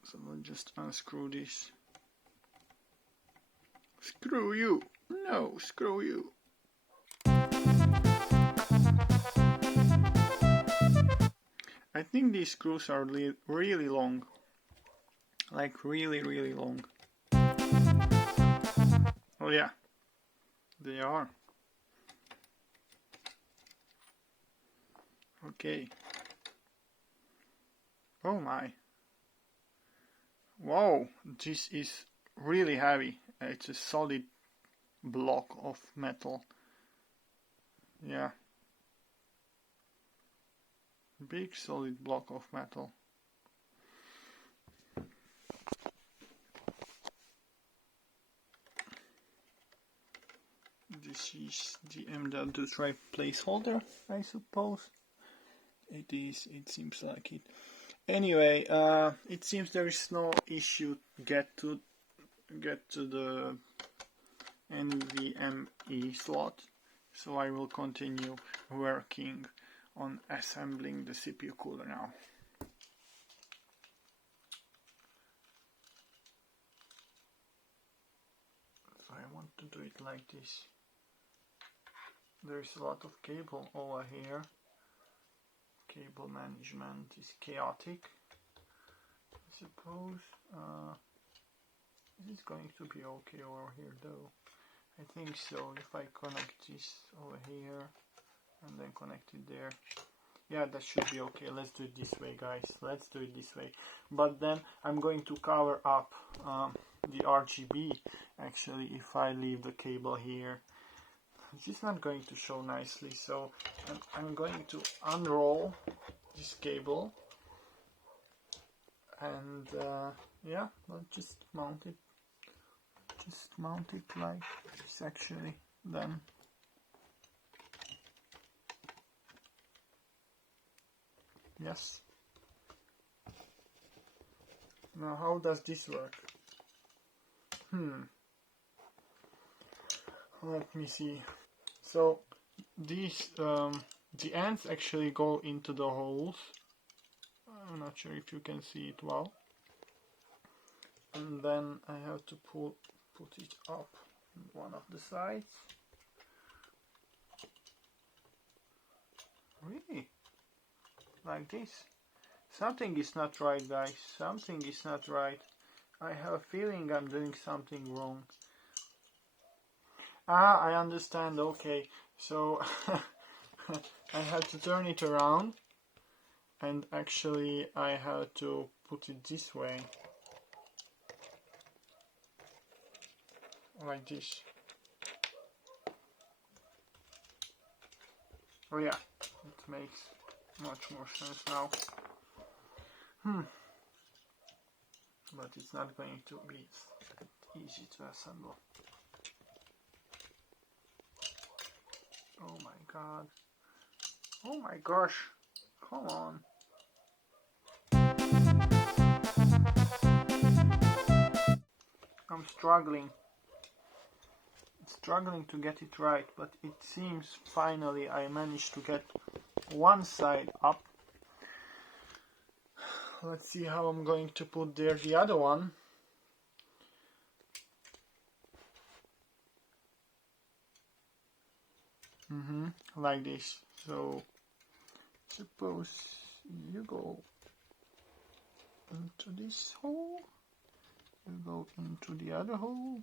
So we'll just unscrew this. Screw you! No, screw you! I think these screws are really long. Like really long. Oh yeah, they are. Okay. Oh my. Wow, this is really heavy. It's a solid block of metal. Yeah. Big solid block of metal. This is the M.2 drive placeholder, I suppose. It is, it seems like it. Anyway, it seems there is no issue get to the NVMe slot, so I will continue working on assembling the CPU cooler now. So I want to do it like this. There is a lot of cable over here. Cable management is chaotic, I suppose. Is it going to be okay over here though? I think so. If I connect this over here and then connect it there, yeah, that should be okay. Let's do it this way, guys. Let's do it this way. But then I'm going to cover up the RGB. Actually, if I leave the cable here, it's not going to show nicely, so I'm going to unroll this cable and yeah, I'll just mount it like this actually. Then yes. Now how does this work? Let me see. So these the ends actually go into the holes. I'm not sure if you can see it well. And then I have to put it up on one of the sides. Really? Like this? Something is not right, guys. Something is not right. I have a feeling I'm doing something wrong. Ah, I understand. Okay, so I have to turn it around, and actually I have to put it this way, like this. Oh yeah, it makes much more sense now. But it's not going to be easy to assemble. Oh my god. Oh my gosh. Come on. I'm struggling to get it right, but it seems finally I managed to get one side up. Let's see how I'm going to put there the other one. Like this. So suppose you go into this hole, you go into the other hole,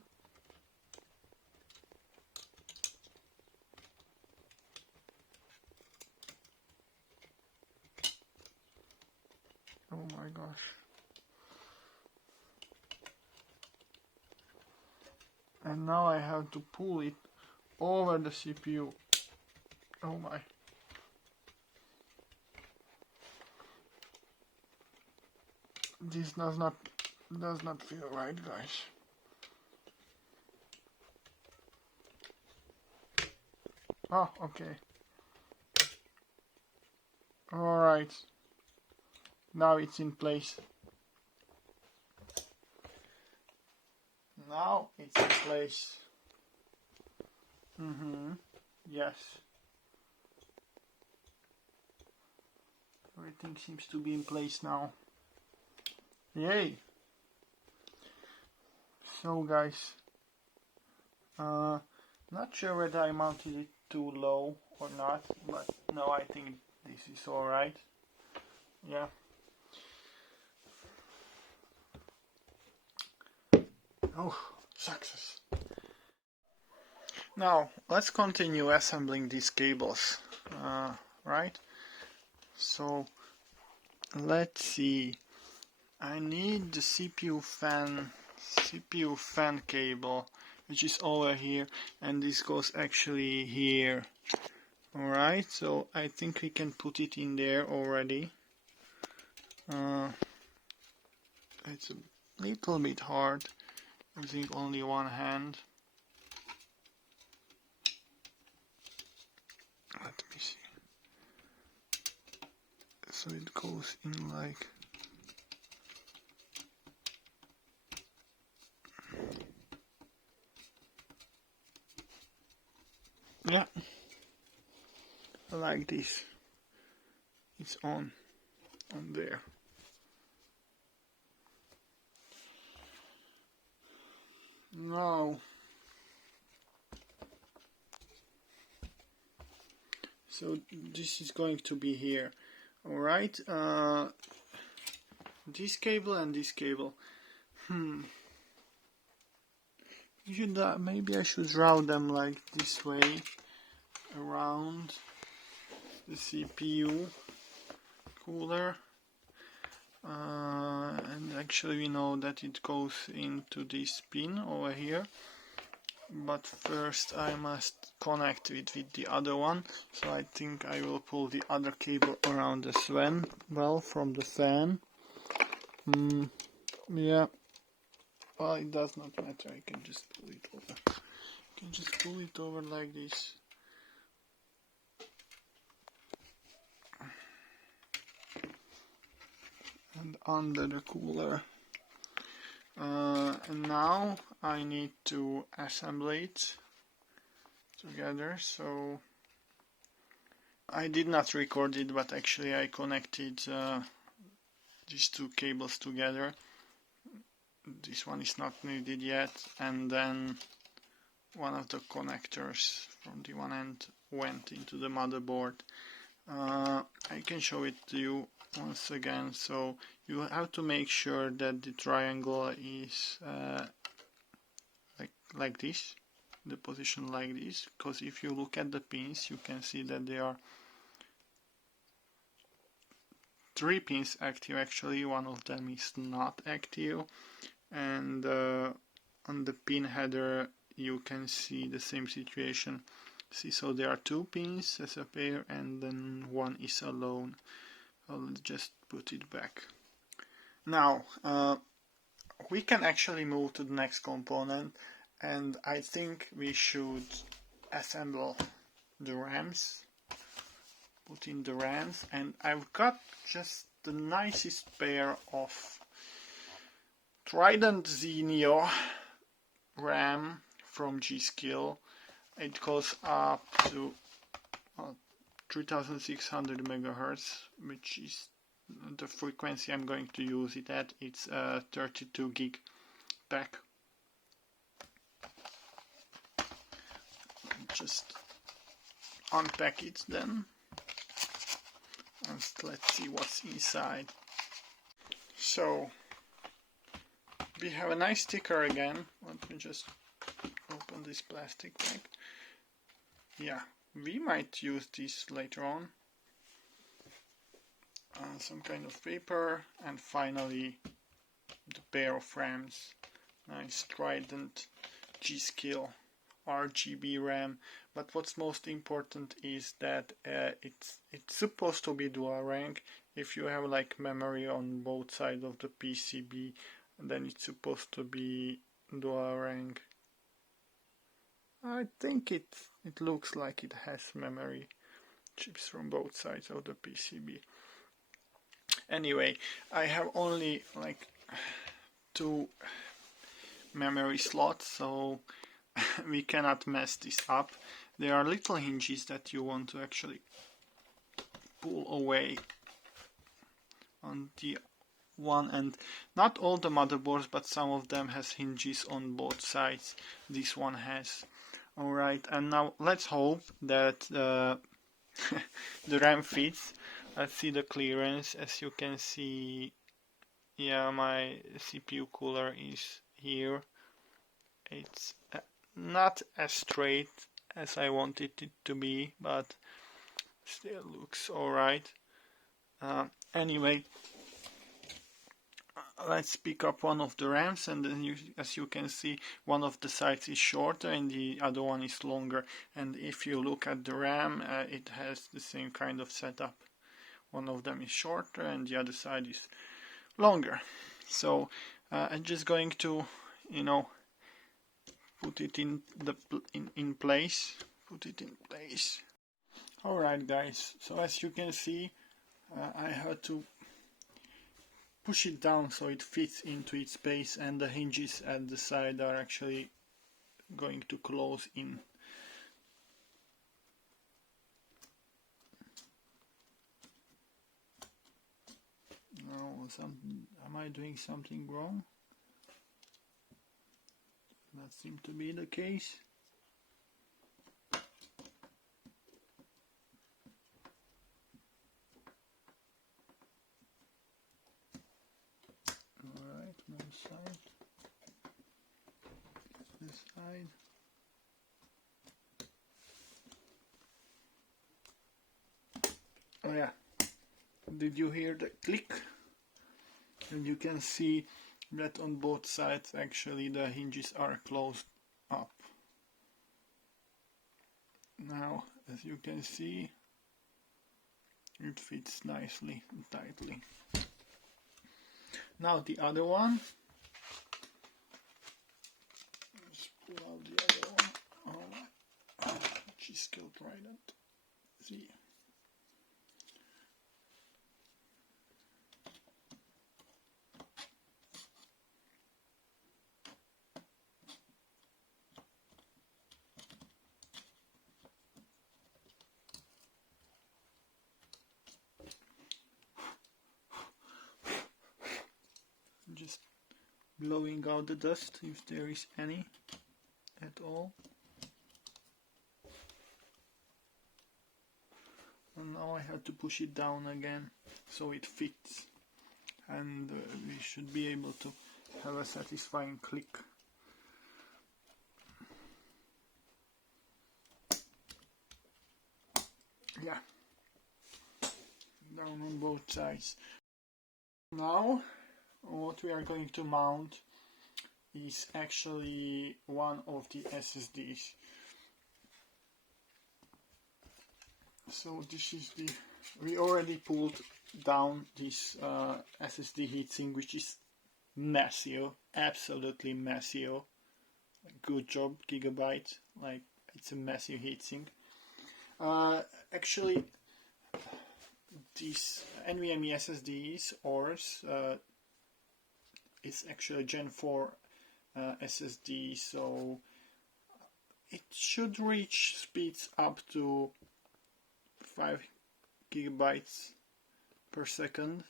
oh my gosh, and now I have to pull it over the CPU. Oh my. This does not feel right, guys. Oh, okay. Alright. Now it's in place. Now it's in place. Yes. Everything seems to be in place now. Yay! So guys, not sure whether I mounted it too low or not, but no, I think this is alright. Yeah. Oh, success. Now, let's continue assembling these cables, right? So, let's see. I need the CPU fan cable, which is over here, and this goes actually here. Alright, so I think we can put it in there already. It's a little bit hard using only one hand. Let me see. So it goes in like... Yeah, like this. It's on there. Now, so this is going to be here. Alright, this cable and this cable. Maybe I should route them like this way around the CPU cooler. And actually we know that it goes into this pin over here, but first I must connect it with the other one, so I think I will pull the other cable around as well from the fan. Yeah, well, it does not matter, I can just pull it over. I can just pull it over like this. And under the cooler. And now I need to assemble it together, so I did not record it, but actually I connected these two cables together. This one is not needed yet, and then one of the connectors from the one end went into the motherboard. I can show it to you once again. So you have to make sure that the triangle is like this, the position like this, because if you look at the pins you can see that there are 3 pins active. Actually, one of them is not active, and on the pin header you can see the same situation. See, so there are 2 pins as a pair, and then one is alone. I'll just put it back. Now we can actually move to the next component, and I think we should assemble the RAMs, put in the RAMs, and I've got just the nicest pair of Trident Z Neo RAM from G.SKILL. It goes up to 3600 megahertz, which is the frequency I'm going to use it at. It's a 32 gig pack. Just unpack it then, and let's see what's inside. So we have a nice sticker again. Let me just open this plastic bag. Yeah, we might use this later on. Some kind of paper, and finally the pair of RAMs. Nice Trident G.SKILL RGB RAM, but what's most important is that it's supposed to be dual rank. If you have like memory on both sides of the PCB, then it's supposed to be dual rank. I think it looks like it has memory chips from both sides of the PCB. Anyway, I have only like 2 memory slots, so we cannot mess this up. There are little hinges that you want to actually pull away on the one, and not all the motherboards, but some of them has hinges on both sides. This one has. Alright, and now let's hope that the RAM fits. Let's see the clearance. As you can see, yeah, my CPU cooler is here. It's not as straight as I wanted it to be, but still looks alright. Anyway, let's pick up one of the RAMs, and then as you can see, one of the sides is shorter and the other one is longer. And if you look at the RAM, it has the same kind of setup. One of them is shorter and the other side is longer. So I'm just going to, you know, put it in place. Put it in place. Alright guys, so as you can see, I had to push it down so it fits into its base, and the hinges at the side are actually going to close in. No, am I doing something wrong? That seems to be the case. Alright, one side. This side. Oh yeah. Did you hear the click? And you can see that on both sides actually the hinges are closed up. Now, as you can see, it fits nicely and tightly. Now the other one. Let's pull out the other one. Oh, G.SKILL Trident Z. Just blowing out the dust if there is any at all. And now I have to push it down again so it fits, and we should be able to have a satisfying click. Yeah, down on both sides. Now what we are going to mount is actually one of the SSDs. So this is we already pulled down this SSD heatsink, which is massive, absolutely massive. Good job, GIGABYTE. Like, it's a massive heatsink. Actually, this NVMe SSDs AORUS is actually Gen 4 SSD, so it should reach speeds up to 5 gigabytes per second.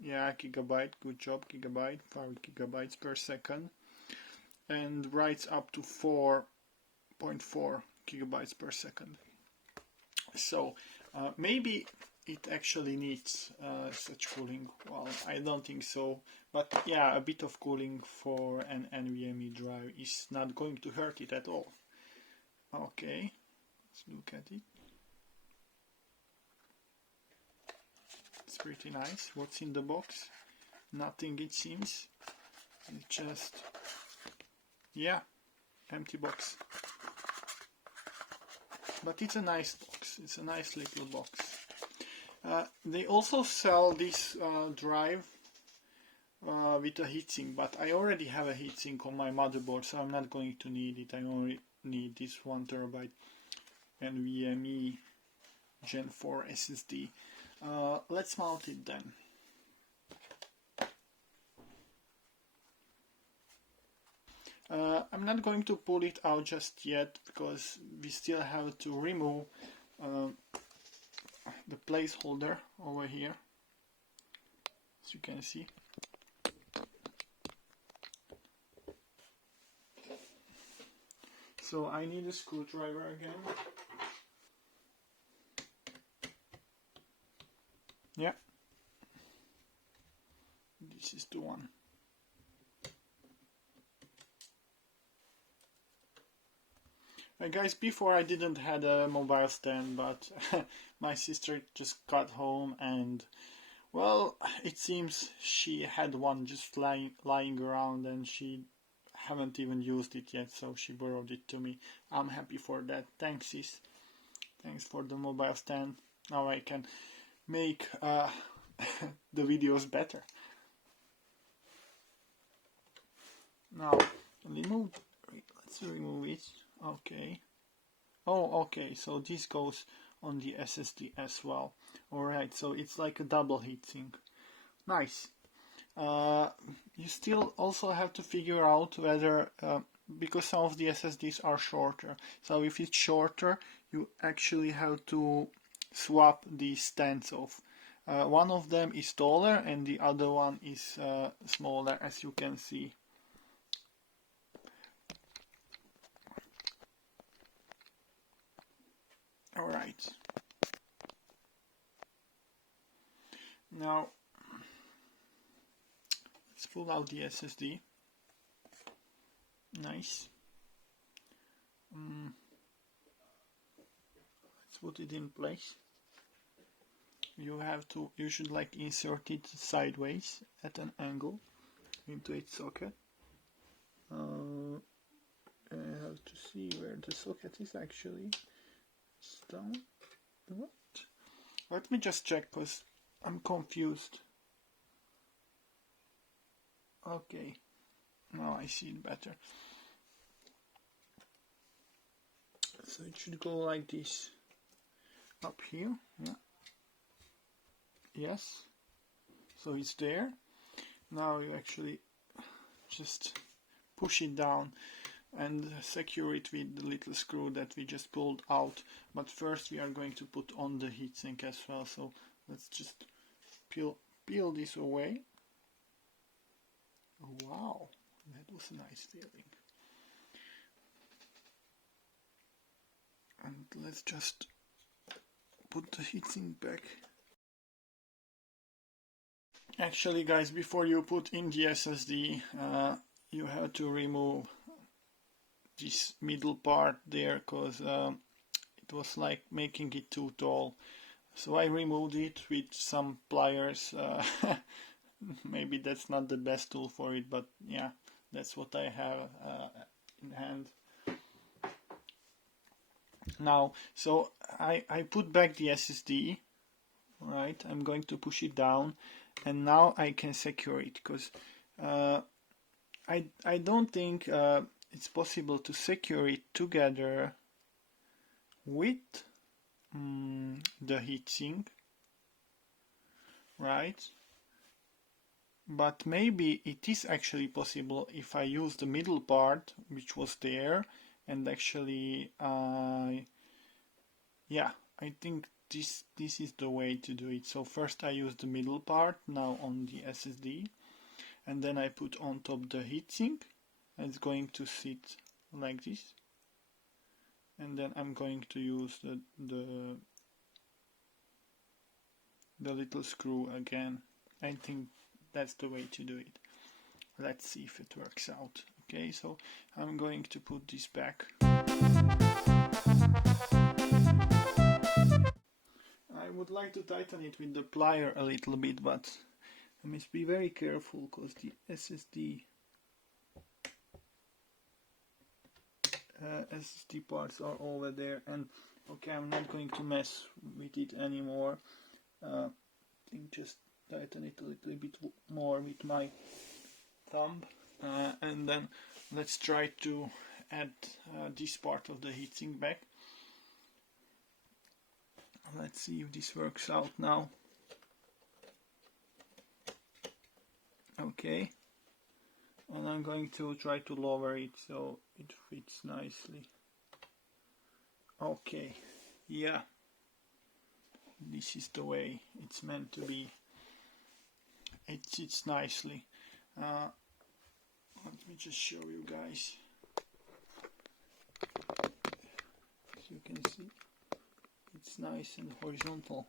Yeah, gigabyte, good job, gigabyte, 5 gigabytes per second, and writes up to 4.4 gigabytes per second. So maybe it actually needs such cooling. Well, I don't think so, but yeah, a bit of cooling for an NVMe drive is not going to hurt it at all. Okay, let's look at it. It's pretty nice. What's in the box? Nothing, it seems. It just, yeah, empty box. But it's a nice box, it's a nice little box. They also sell this drive with a heatsink, but I already have a heatsink on my motherboard, so I'm not going to need it. I only need this 1TB NVMe Gen 4 SSD. Let's mount it then. I'm not going to pull it out just yet because we still have to remove the placeholder over here, as you can see. So I need a screwdriver again. Yeah, this is the one. Guys, before I didn't had a mobile stand, but my sister just got home and, well, it seems she had one just lying around and she haven't even used it yet, so she borrowed it to me. I'm happy for that. Thanks, sis. Thanks for the mobile stand. Now I can make the videos better. Now, let's remove it. Okay. Oh, okay. So this goes on the SSD as well. Alright, so it's like a double heatsink. Nice. You still also have to figure out whether, because some of the SSDs are shorter. So if it's shorter, you actually have to swap the stands off. One of them is taller and the other one is smaller, as you can see. Alright. Now, let's pull out the SSD. Nice. Let's put it in place. You should like insert it sideways at an angle into its socket. I have to see where the socket is actually. It's down. What? Let me just check because I'm confused. Okay, now I see it better. So it should go like this. Up here, yeah. Yes. So it's there. Now you actually just push it down and secure it with the little screw that we just pulled out. But first we are going to put on the heatsink as well. So let's just peel this away. Wow, that was a nice feeling. And let's just put the heatsink back. Actually, guys, before you put in the SSD, you have to remove this middle part there, because it was like making it too tall. So I removed it with some pliers. Maybe that's not the best tool for it, but yeah, that's what I have in hand. Now, so I put back the SSD, right? I'm going to push it down, and now I can secure it, because I don't think it's possible to secure it together with the heatsink, right? But maybe it is actually possible if I use the middle part, which was there, and actually yeah, I think this is the way to do it. So first I use the middle part now on the SSD, and then I put on top the heatsink. It's going to sit like this, and then I'm going to use the little screw again. I think that's the way to do it. Let's see if it works out. Okay, so I'm going to put this back. I would like to tighten it with the plier a little bit, but I must be very careful because the SSD SSD parts are over there, and okay, I'm not going to mess with it anymore. I think just tighten it a little bit more with my thumb, and then let's try to add this part of the heatsink back. Let's see if this works out now. Okay, and I'm going to try to lower it so it fits nicely. Okay, yeah, this is the way it's meant to be. It sits nicely. Let me just show you guys. As you can see, it's nice and horizontal.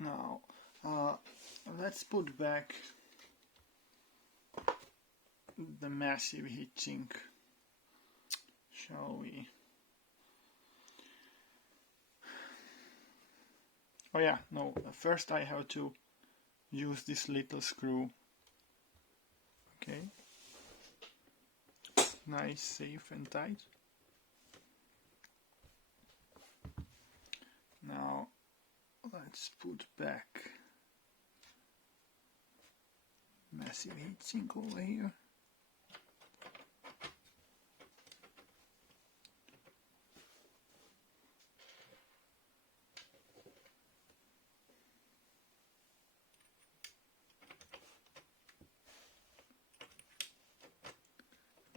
Now, let's put back the massive heatsink, shall we? Oh yeah, no, first I have to use this little screw. Okay, nice, safe and tight. Now let's put back massive heatsink over here.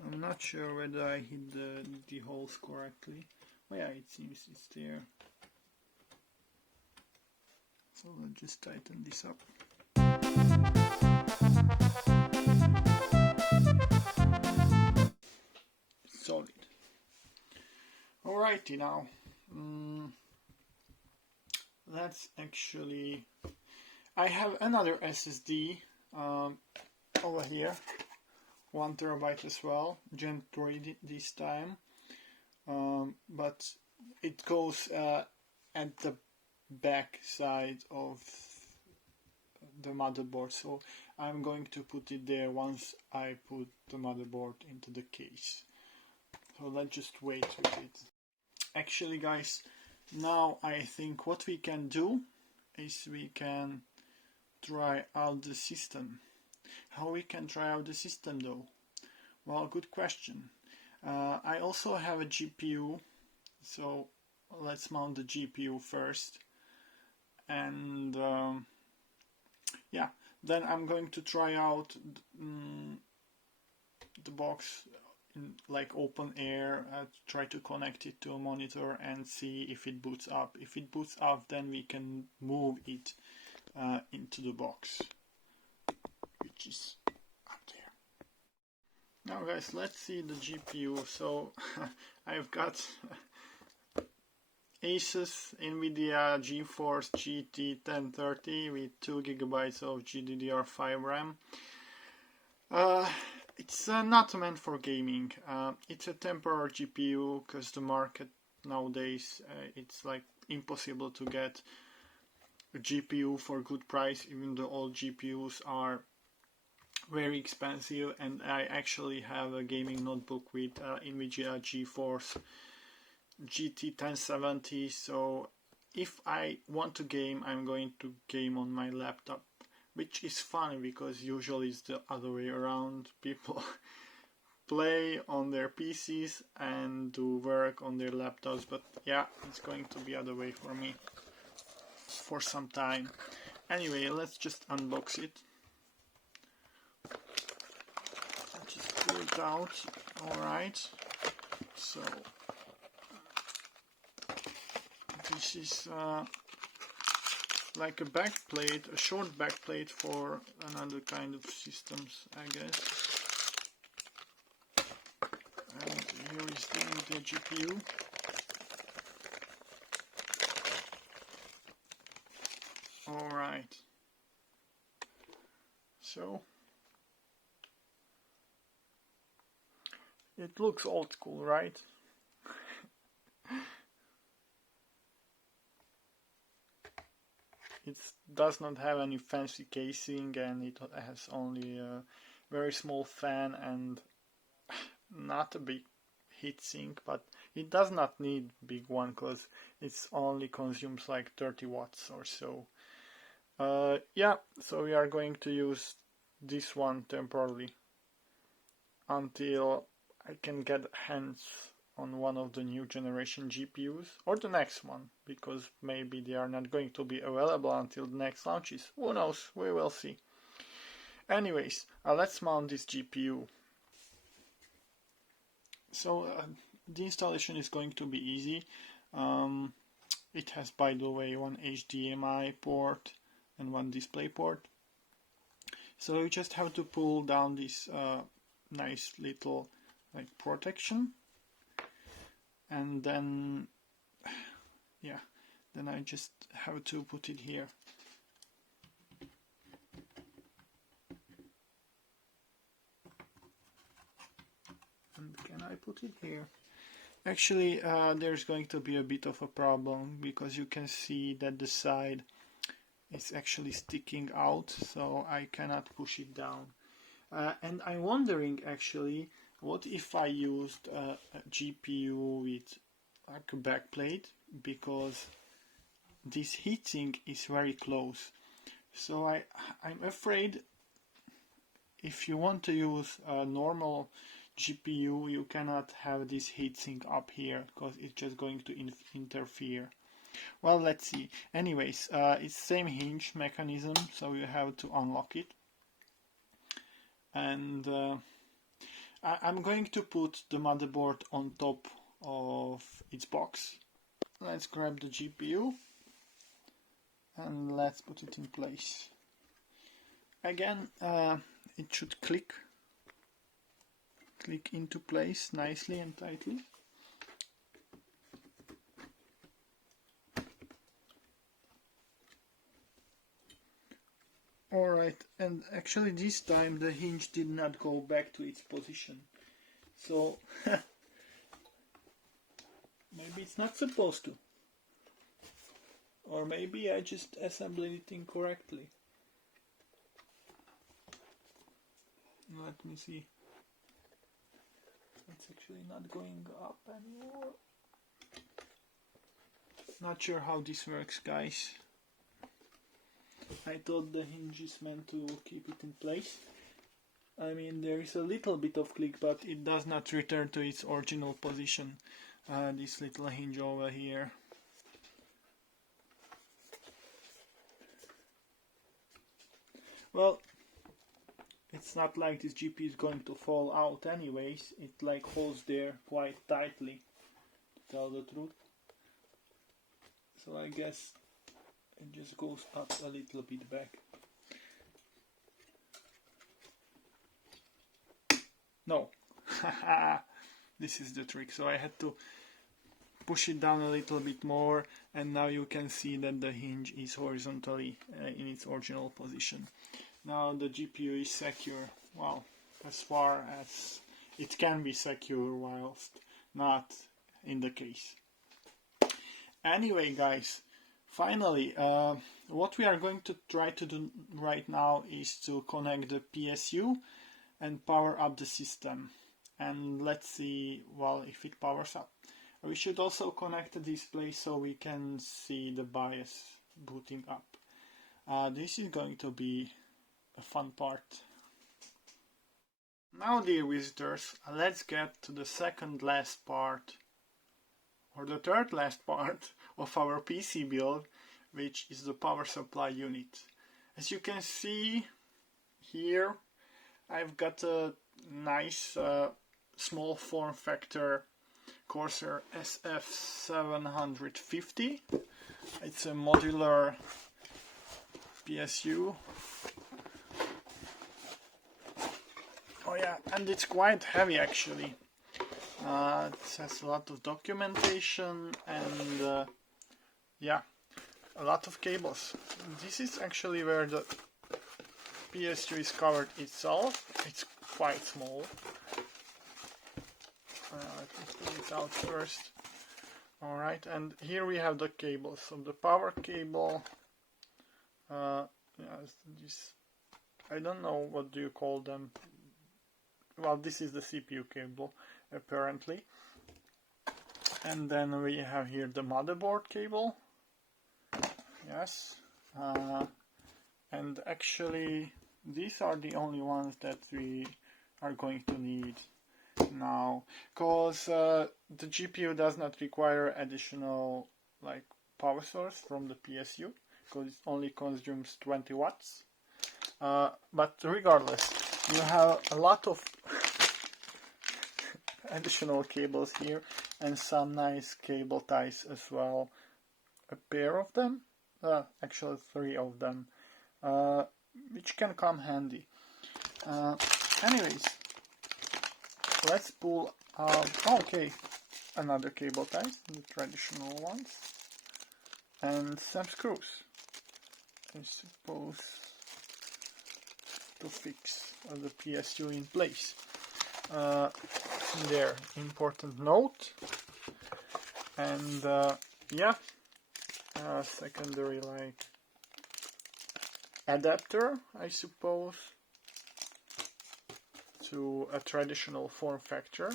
I'm not sure whether I hit the holes correctly. Oh yeah, it seems it's there. So let's just tighten this up. Solid. Alrighty now. Let's actually... I have another SSD over here. 1 terabyte as well, Gen 3 this time, but it goes at the back side of the motherboard, so I'm going to put it there once I put the motherboard into the case. So let's just wait with it. Actually guys, now I think what we can do is we can try out the system. How we can try out the system though? Well, good question. I also have a GPU, so let's mount the GPU first, and yeah, then I'm going to try out the box in like open air, try to connect it to a monitor and see if it boots up. If it boots up, then we can move it into the box, which is up there. Now guys, let's see the GPU. So I've got ASUS NVIDIA GeForce GT 1030 with 2 GB of GDDR5 RAM. It's not meant for gaming. It's a temporary GPU because the market nowadays it's like impossible to get a GPU for good price. Even the old GPUs are very expensive, and I actually have a gaming notebook with NVIDIA GeForce GT 1070, so if I want to game, I'm going to game on my laptop, which is funny because usually it's the other way around. People play on their PCs and do work on their laptops, but yeah, it's going to be other way for me for some time. Anyway, let's just unbox it. I'll just pull it out. Alright, so this is like a backplate, a short backplate for another kind of systems, I guess. And here is the GPU. Alright. So it looks old school, right? It does not have any fancy casing, and it has only a very small fan and not a big heatsink, but it does not need big one because it only consumes like 30 watts or so. Yeah, so we are going to use this one temporarily until I can get hands on one of the new generation GPUs, or the next one, because maybe they are not going to be available until the next launches. Who knows, we will see. Anyways, let's mount this GPU. So the installation is going to be easy. It has, by the way, one HDMI port and one display port. So you just have to pull down this nice little like protection, and then yeah, then I just have to put it here. And can I put it here? Actually, there's going to be a bit of a problem because you can see that the side is actually sticking out, so I cannot push it down. And I'm wondering actually, what if I used a GPU with like a backplate, because this heatsink is very close. So I'm afraid if you want to use a normal GPU, you cannot have this heatsink up here because it's just going to interfere. Well, let's see. Anyways, it's same hinge mechanism, so you have to unlock it. And I'm going to put the motherboard on top of its box. Let's grab the GPU and let's put it in place. Again, it should click into place nicely and tightly. Alright, and actually this time the hinge did not go back to its position. So maybe it's not supposed to. Or maybe I just assembled it incorrectly. Let me see. It's actually not going up anymore. Not sure how this works, guys. I thought the hinge is meant to keep it in place. I mean, there is a little bit of click, but it does not return to its original position. This little hinge over here. Well, it's not like this GPU is going to fall out anyways. It like holds there quite tightly, to tell the truth. So I guess it just goes up a little bit back. No, this is the trick. So I had to push it down a little bit more, and now you can see that the hinge is horizontally in its original position. Now the GPU is secure, well, as far as it can be secure whilst not in the case. Anyway, guys, finally, what we are going to try to do right now is to connect the PSU and power up the system. And let's see, well, if it powers up. We should also connect the display so we can see the BIOS booting up. This is going to be a fun part. Now, dear visitors, let's get to the second last part, or the third last part of our PC build, which is the power supply unit. As you can see here, I've got a nice small form factor Corsair SF750. It's a modular PSU. Oh yeah, and it's quite heavy actually. It has a lot of documentation and yeah, a lot of cables. This is actually where the PSU is covered itself. It's quite small. Let me pull it out first. Alright, and here we have the cables. So the power cable, yes, this, I don't know what do you call them. Well, this is the CPU cable apparently. And then we have here the motherboard cable. Yes. And actually these are the only ones that we are going to need now, because the GPU does not require additional like power source from the PSU, because it only consumes 20 watts. But regardless, you have a lot of additional cables here and some nice cable ties as well. A pair of them, actually 3 of them, which can come handy. Anyways, let's pull out, okay, another cable ties, the traditional ones, and some screws, I suppose, to fix the PSU in place. There, important note. And yeah, secondary like adapter, I suppose, to a traditional form factor,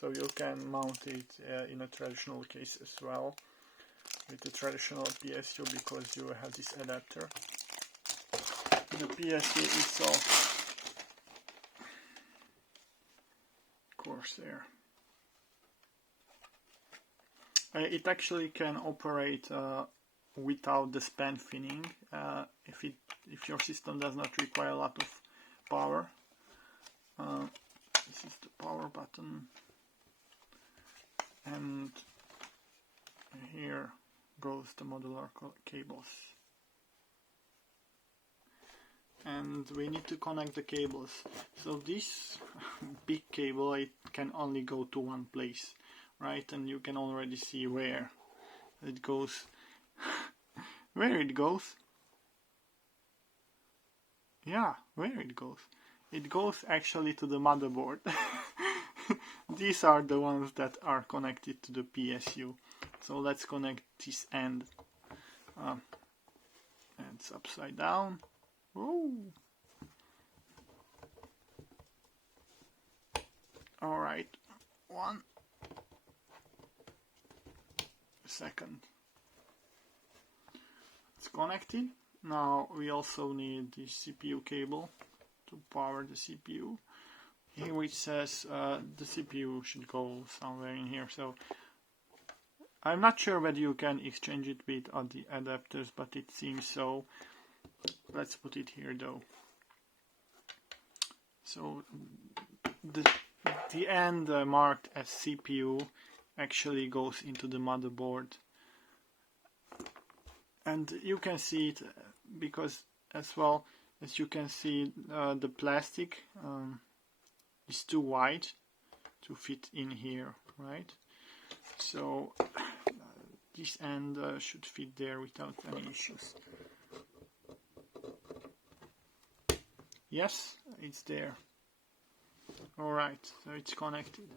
so you can mount it in a traditional case as well with the traditional PSU, because you have this adapter. The PSU itself, Corsair. It actually can operate without the span finning if your system does not require a lot of power. This is the power button, and here goes the modular cables. And we need to connect the cables. So this big cable, it can only go to one place, right? And you can already see where it goes. Where it goes? Yeah, where it goes? It goes actually to the motherboard. These are the ones that are connected to the PSU. So let's connect this end. It's upside down. Ooh. Alright, 1 second. It's connected. Now we also need the CPU cable to power the CPU. Here which says the CPU should go somewhere in here, so I'm not sure whether you can exchange it with the adapters, but it seems so. Let's put it here though. So the end marked as CPU actually goes into the motherboard, and you can see it because as well as you can see the plastic is too wide to fit in here, right? So this end should fit there without any issues. Yes, it's there. Alright, so it's connected.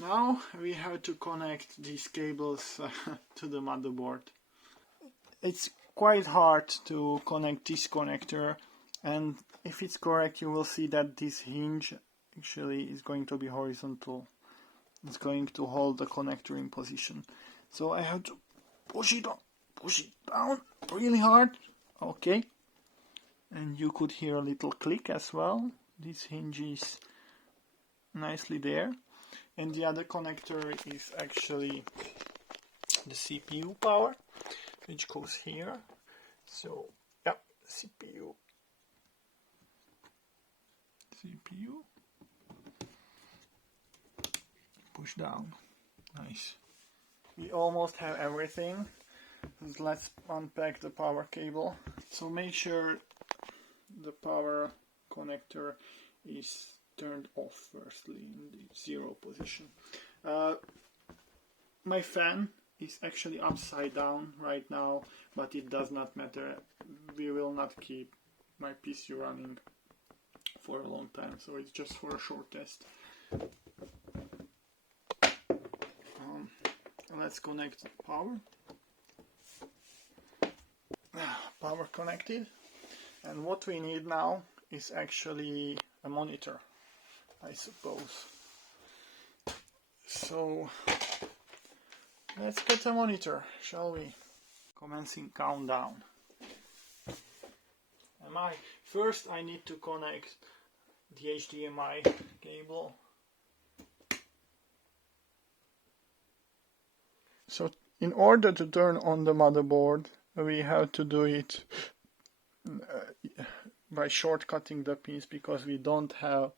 Now we have to connect these cables to the motherboard. It's quite hard to connect this connector, and if it's correct you will see that this hinge actually is going to be horizontal. It's going to hold the connector in position. So I have to push it down really hard. Okay. And you could hear a little click as well. This hinge is nicely there. And the other connector is actually the CPU power, which goes here. So, yeah, CPU. Push down. Nice. We almost have everything. Let's unpack the power cable. So make sure the power connector is turned off firstly in the 0 position. My fan is actually upside down right now, but it does not matter. We will not keep my PC running for a long time, so it's just for a short test. Let's connect power. power connected, and what we need now is actually a monitor, I suppose. So let's get a monitor, shall we? Commencing countdown. First I need to connect the HDMI cable. So in order to turn on the motherboard, we have to do it by shortcutting the pins, because we don't have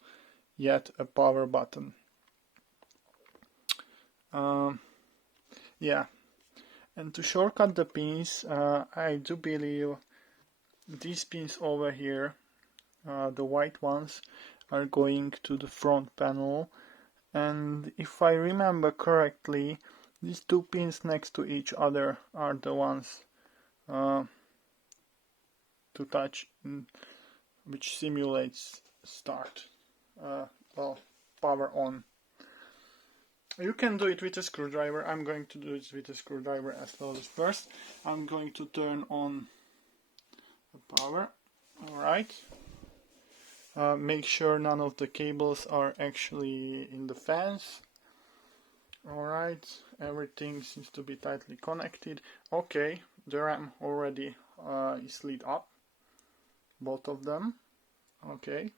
yet a power button. Yeah, and to shortcut the pins, I do believe these pins over here, the white ones, are going to the front panel, and if I remember correctly, these two pins next to each other are the ones to touch, which simulates start, well, power on. You can do it with a screwdriver. I'm going to do it with a screwdriver as well. First I'm going to turn on the power. Alright. Make sure none of the cables are actually in the fans. Alright, everything seems to be tightly connected. Okay, the RAM already is lit up, both of them. Okay,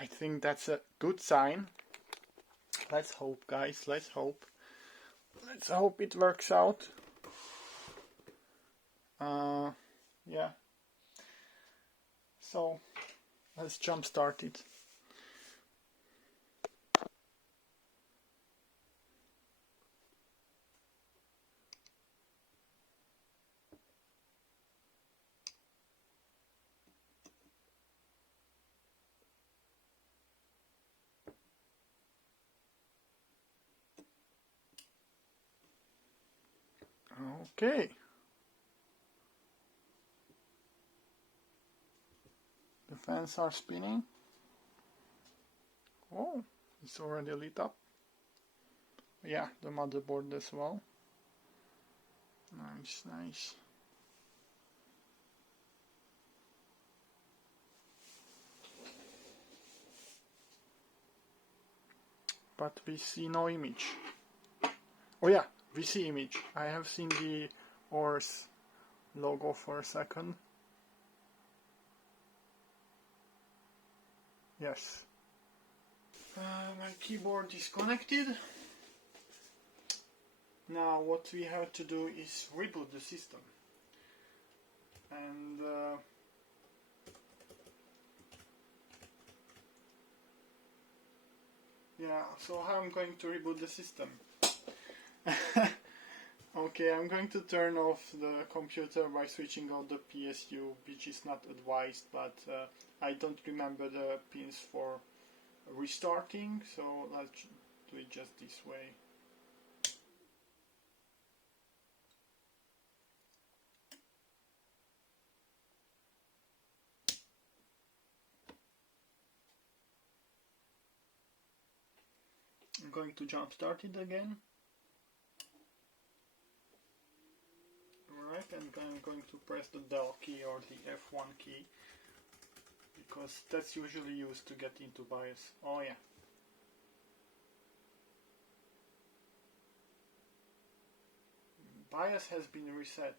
I think that's a good sign. Let's hope, guys, let's hope. Let's hope it works out. Yeah. So, let's jump start it. Okay. The fans are spinning. Oh, it's already lit up. Yeah, the motherboard as well. Nice, nice. But we see no image. Oh yeah, we see image. I have seen the AORUS logo for a second. Yes. My keyboard is connected. Now what we have to do is reboot the system. And yeah, so how I'm going to reboot the system? Okay, I'm going to turn off the computer by switching out the PSU, which is not advised, but I don't remember the pins for restarting, so let's do it just this way. I'm going to jump start it again. Alright, and I'm going to press the Del key or the F1 key, because that's usually used to get into BIOS. Oh yeah. BIOS has been reset.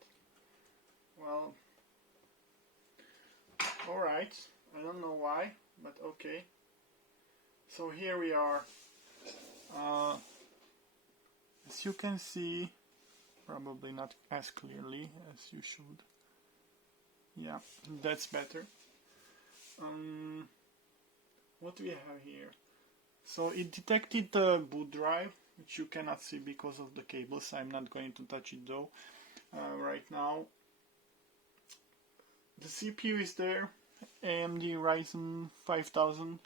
Well, alright, I don't know why, but okay. So here we are. As you can see, probably not as clearly as you should. Yeah, that's better. What do we have here? So it detected the boot drive, which you cannot see because of the cables. I'm not going to touch it though right now. The CPU is there, AMD Ryzen 5000.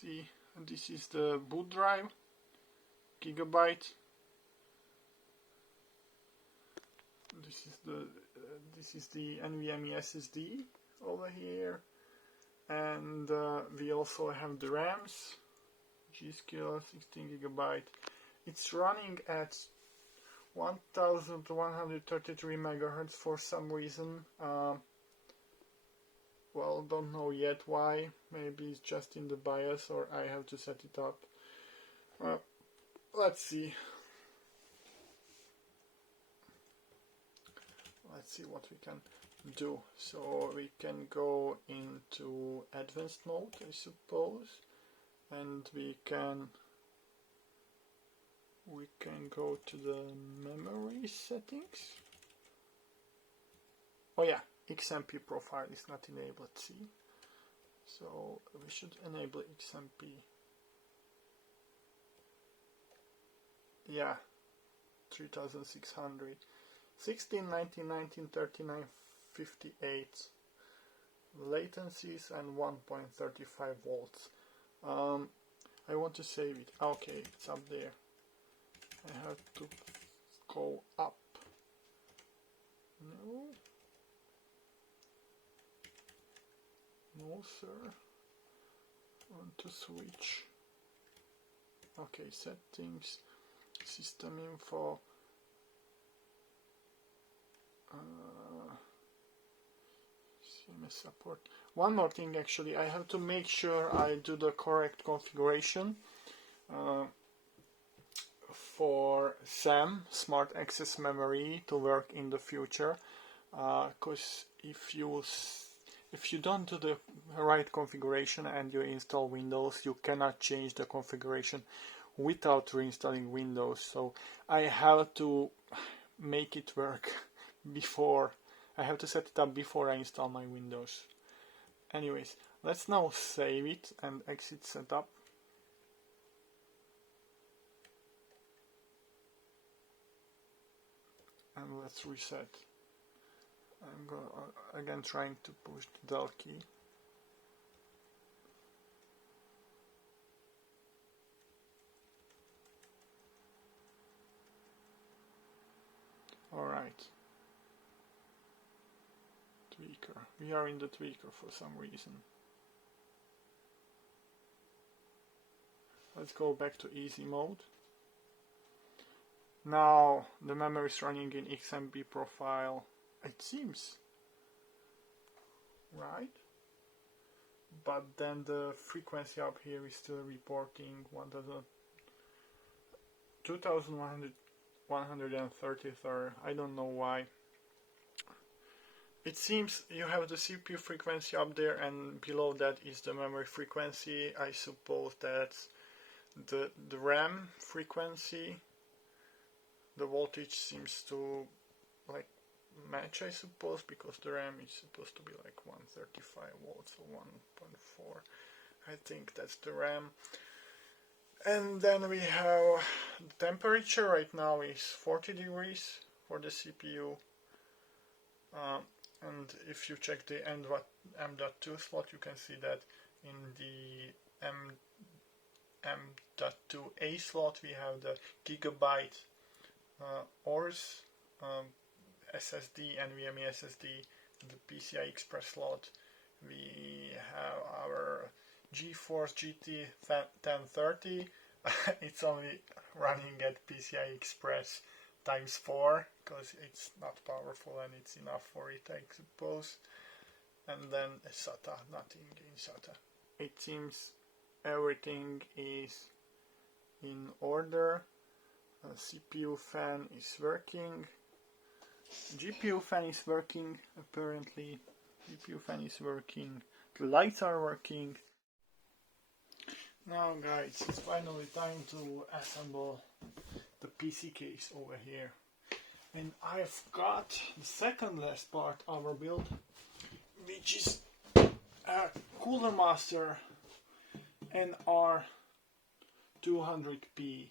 See, this is the boot drive, GIGABYTE. This is the NVMe SSD over here, and we also have the RAMs, G.SKILL 16 GB. It's running at 1133 megahertz for some reason. Well, don't know yet why. Maybe it's just in the BIOS or I have to set it up. Let's see. Let's see what we can do. So we can go into advanced mode, I suppose, and we can go to the memory settings. Oh yeah, XMP profile is not enabled, see? So we should enable XMP. Yeah, 3600. 16, 19, 19, 39, 58 latencies and 1.35 volts. I want to save it. Okay, it's up there. I have to go up. No. No, sir. I want to switch. Okay, settings, system info. CMS support. One more thing, actually, I have to make sure I do the correct configuration for SAM, Smart Access Memory, to work in the future. Because if you don't do the right configuration and you install Windows, you cannot change the configuration without reinstalling Windows. So I have to make it work before I have to set it up before I install my Windows. Anyways, let's now save it and exit setup. And let's reset. I'm again trying to push the del key. Alright. Tweaker. We are in the tweaker for some reason. Let's go back to easy mode. Now the memory is running in XMP profile. It seems right, but then the frequency up here is still reporting 2133. I don't know why. It seems you have the CPU frequency up there, and below that is the memory frequency. I suppose that's the RAM frequency. The voltage seems to like match, I suppose, because the RAM is supposed to be like 135 volts or 1.4. I think that's the RAM. And then we have the temperature. Right now is 40 degrees for the CPU. And if you check the M.2 slot, you can see that in the M.2A slot we have the GIGABYTE AORUS SSD, NVMe SSD. In the PCI Express slot we have our GeForce GT 1030. It's only running at PCI Express times 4 because it's not powerful and it's enough for it, I suppose. And then SATA, nothing in SATA. It seems everything is in order. CPU fan is working. GPU fan is working, apparently. GPU fan is working. The lights are working. Now guys, it's finally time to assemble the PC case over here. And I've got the second last part of our build, which is a Cooler Master NR200P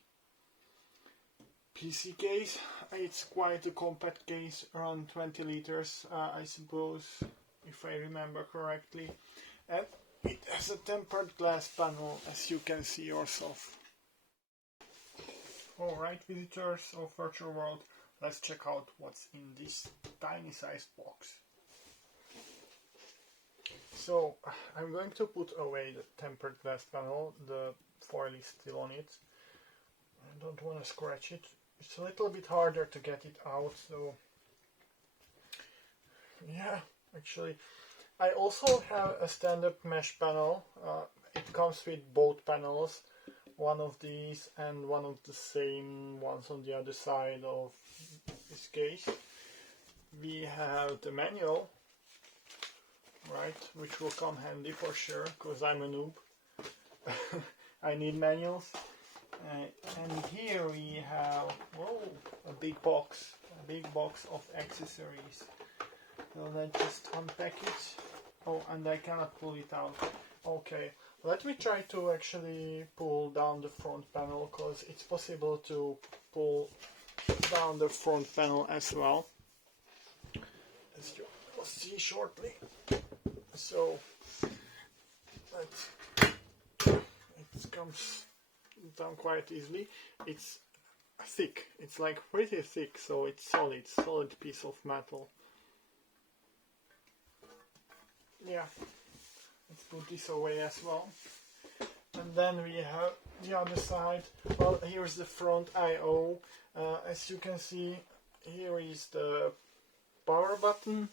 PC case. It's quite a compact case, around 20 liters, I suppose, if I remember correctly. And it has a tempered glass panel, as you can see yourself. Alright, visitors of Virtual World, let's check out what's in this tiny sized box. So, I'm going to put away the tempered glass panel. The foil is still on it. I don't want to scratch it. it's a little bit harder to get it out, so yeah, actually. I also have a standard mesh panel. It comes with both panels, one of these and one of the same ones on the other side of this case. We have the manual, right, which will come handy for sure, because I'm a noob. I need manuals. And here we have, whoa, a big box of accessories. So let's just unpack it. Oh, and I cannot pull it out. Okay, let me try to actually pull down the front panel, because it's possible to pull down the front panel as well, as you will see shortly. So it comes down quite easily. It's thick, it's like pretty thick, so it's solid piece of metal. Yeah, let's put this away as well. And then we have the other side. Well, here's the front I/O. As you can see, here is the power button,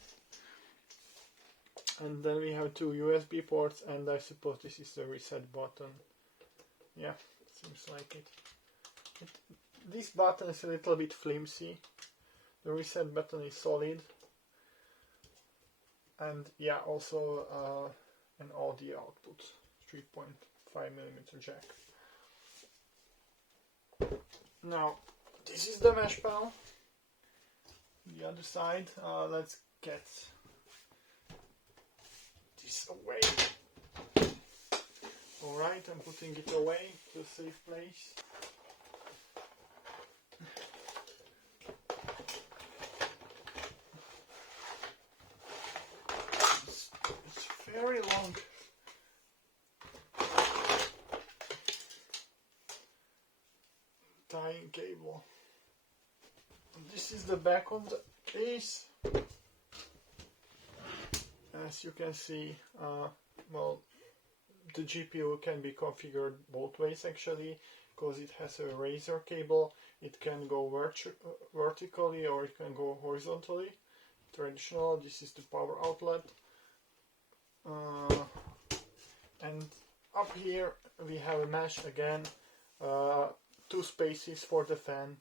and then we have two USB ports, and I suppose this is the reset button. Yeah, seems like it. This button is a little bit flimsy. The reset button is solid. And yeah, also an audio output, 3.5mm jack. Now, this is the mesh panel. The other side, let's get this away. Alright, I'm putting it away to a safe place. Very long tying cable. This is the back of the case. As you can see, well, the GPU can be configured both ways actually, because it has a razor cable. It can go vertically or it can go horizontally. Traditional, this is the power outlet. And up here we have a mesh again, two spaces for the fan.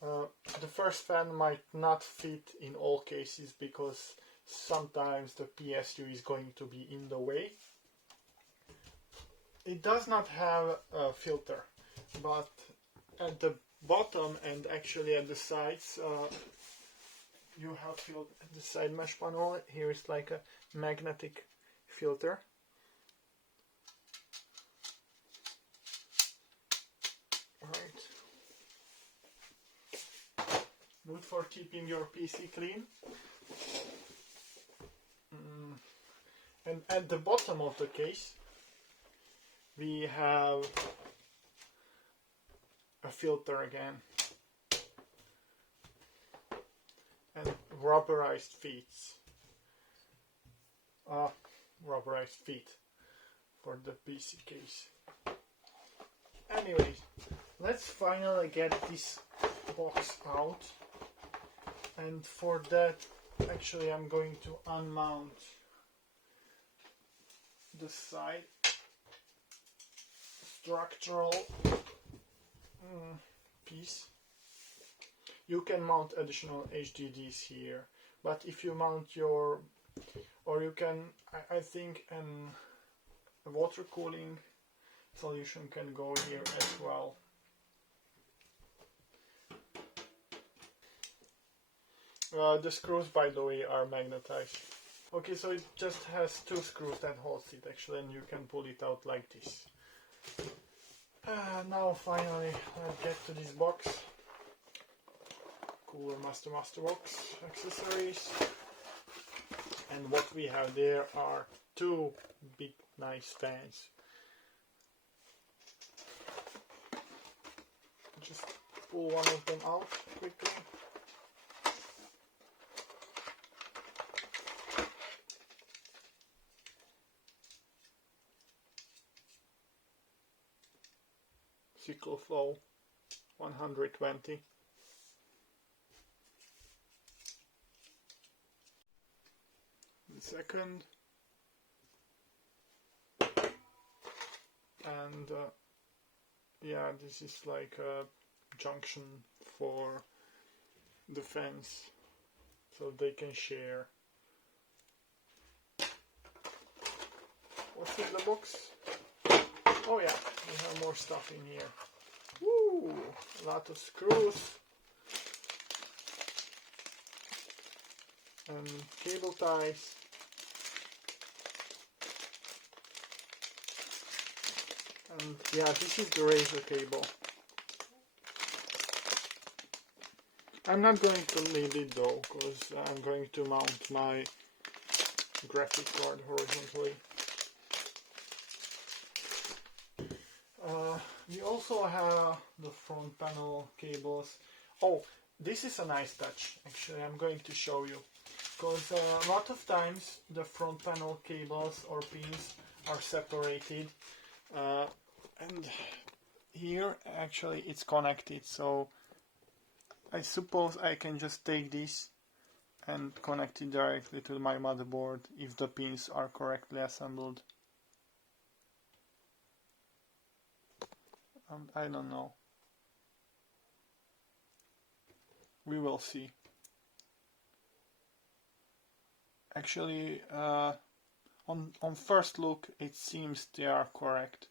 The first fan might not fit in all cases because sometimes the PSU is going to be in the way. It does not have a filter, but at the bottom and actually at the sides you have the side mesh panel. Here is like a magnetic filter. Right. Good for keeping your PC clean. And at the bottom of the case we have a filter again and rubberized feet. Rubberized feet for the PC case. Anyway, let's finally get this box out, and for that actually I'm going to unmount the side structural piece. You can mount additional HDDs here, but if you mount your, or you can, I think a water cooling solution can go here as well. The screws, by the way, are magnetized. Okay, so it just has two screws that holds it actually, and you can pull it out like this. Now finally let's get to this box. Cooler Master box accessories. And what we have there are two big nice fans. Just pull one of them out quickly. Cycle flow 120. second, and yeah, this is like a junction for the fans so they can share. What's in the box? Oh yeah, we have more stuff in here. Woo! A lot of screws and cable ties. And yeah, this is the razor cable. I'm not going to leave it though, because I'm going to mount my graphic card horizontally. We also have the front panel cables. Oh, this is a nice touch. Actually, I'm going to show you, because a lot of times the front panel cables or pins are separated, and here actually it's connected, so I suppose I can just take this and connect it directly to my motherboard if the pins are correctly assembled. I don't know. We will see. Actually, on first look it seems they are correct,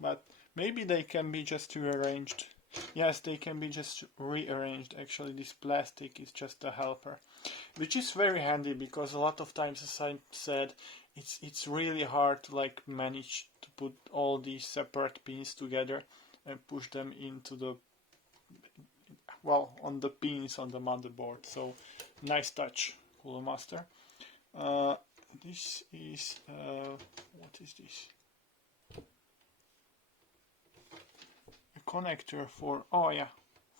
but maybe they can be just rearranged. Yes, they can be just rearranged. Actually, this plastic is just a helper, which is very handy, because a lot of times, as I said, it's really hard to like manage to put all these separate pins together and push them into the, well, on the pins on the motherboard. So nice touch, Cooler Master. This is what is this? A connector for, oh yeah,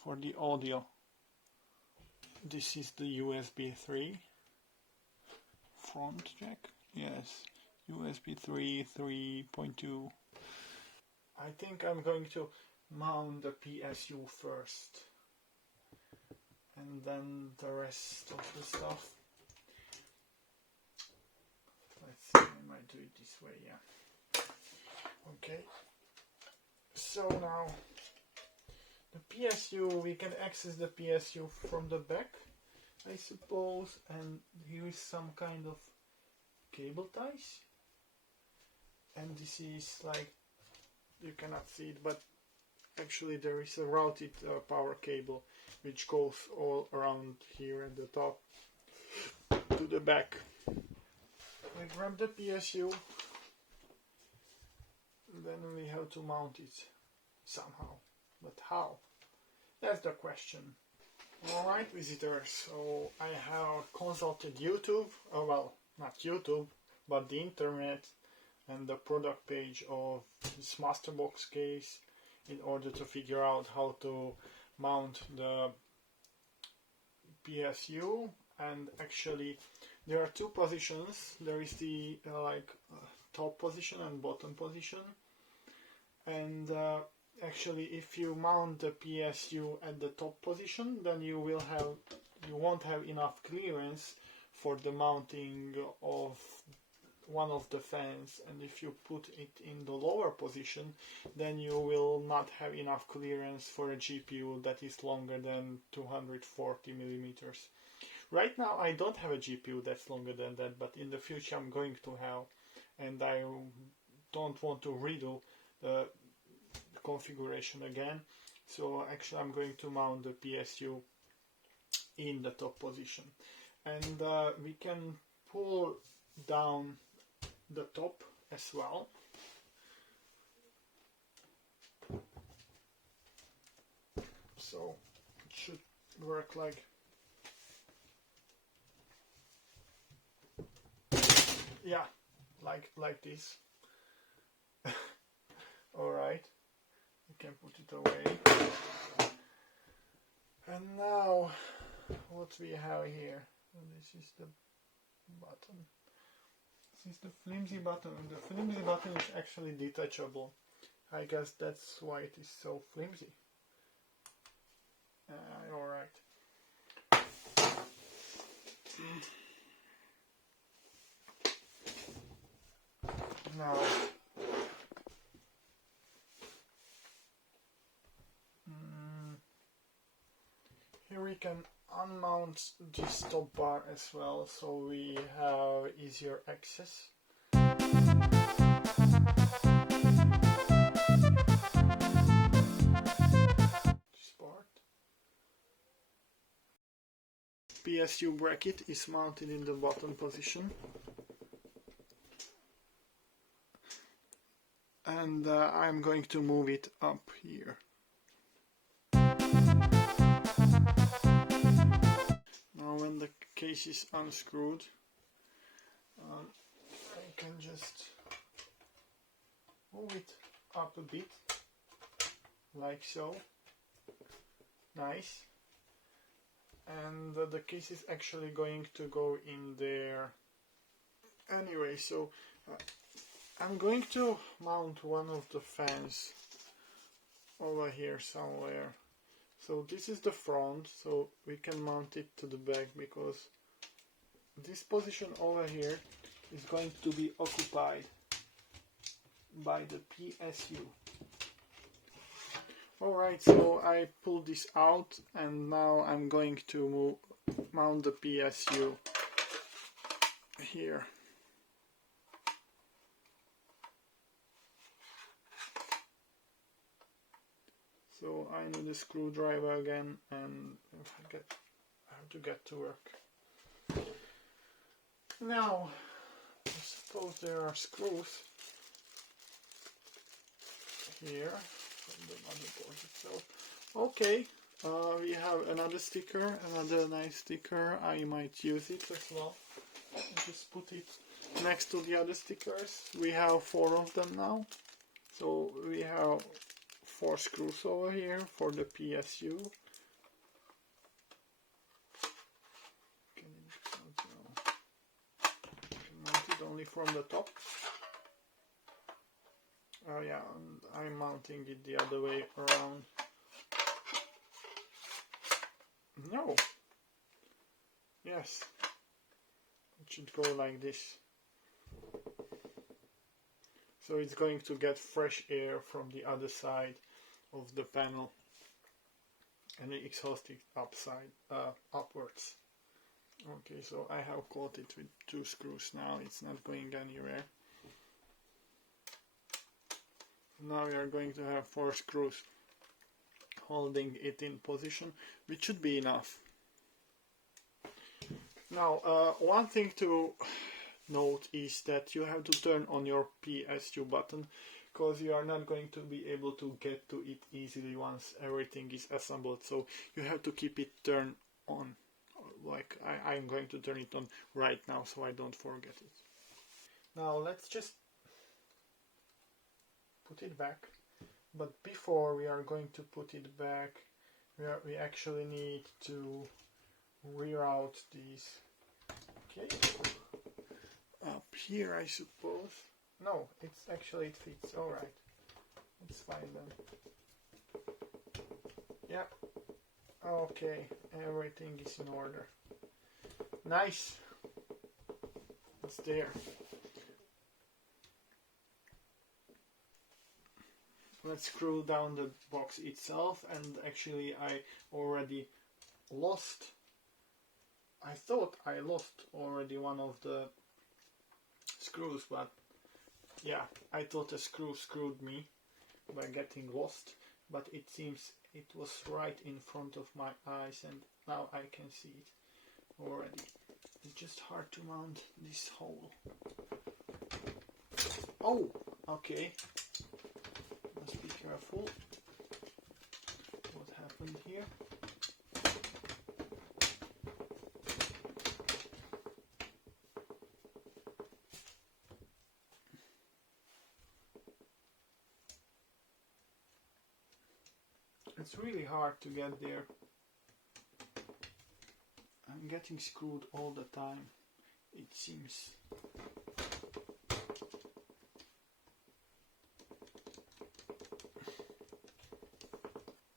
for the audio. This is the USB 3 front jack. Yes, USB 3 3.2. I think I'm going to mount the PSU first, and then the rest of the stuff. Let's see, I might do it this way, yeah. Okay, so now the PSU, we can access the PSU from the back, I suppose, and here is some kind of cable ties, and this is like, you cannot see it, but actually there is a routed power cable which goes all around here at the top to the back. We grab the PSU, then we have to mount it somehow, but how? That's the question. Alright, visitors, so I have consulted YouTube, well, not YouTube, but the internet and the product page of this Masterbox case in order to figure out how to mount the PSU. And actually there are two positions. There is the top position and bottom position, and actually if you mount the PSU at the top position, then you won't have enough clearance for the mounting of one of the fans, and if you put it in the lower position, then you will not have enough clearance for a GPU that is longer than 240 millimeters. Right now I don't have a GPU that's longer than that, but in the future I'm going to have, and I don't want to redo the configuration again. So actually I'm going to mount the PSU in the top position, and we can pull down the top as well. So it should work like, yeah, like this. Alright, you can put it away. And now what we have here, this is the button. This is the flimsy button, and the flimsy button is actually detachable. I guess that's why it is so flimsy. Alright. Here we can unmount this top bar as well, so we have easier access. This part. PSU bracket is mounted in the bottom position. And I'm going to move it up here. Now when the case is unscrewed, I can just move it up a bit, like so. Nice. And the case is actually going to go in there anyway, so I'm going to mount one of the fans over here somewhere. So this is the front, so we can mount it to the back, because this position over here is going to be occupied by the PSU. Alright, so I pulled this out and now I'm going to mount the PSU here. So I need a screwdriver again, and I have to get to work. Now, I suppose there are screws here from the motherboard itself. Okay, we have another sticker, another nice sticker. I might use it as well. Just put it next to the other stickers. We have 4 of them now. So we have 4 screws over here for the PSU. Can mount it only from the top. Oh yeah, and I'm mounting it the other way around. No. Yes. It should go like this. So it's going to get fresh air from the other side of the panel, and the exhaust it upwards. Okay, so I have caught it with 2 screws now. It's not going anywhere. Now we are going to have 4 screws holding it in position, which should be enough. Now, one thing to note is that you have to turn on your PSU button, because you are not going to be able to get to it easily once everything is assembled. So you have to keep it turned on. Like I'm going to turn it on right now so I don't forget it. Now let's just put it back. But before we are going to put it back, we actually need to reroute these. Okay. Up here, I suppose. No, it's actually, it fits. Alright. It's fine then. Yeah. Okay, everything is in order. Nice. It's there. Let's screw down the box itself, and actually I already lost. I thought I lost already one of the screws, but yeah, I thought a screw screwed me by getting lost, but it seems it was right in front of my eyes, and now I can see it already. It's just hard to mount this hole. Oh, okay. Must be careful. What happened here? It's really hard to get there. I'm getting screwed all the time, it seems.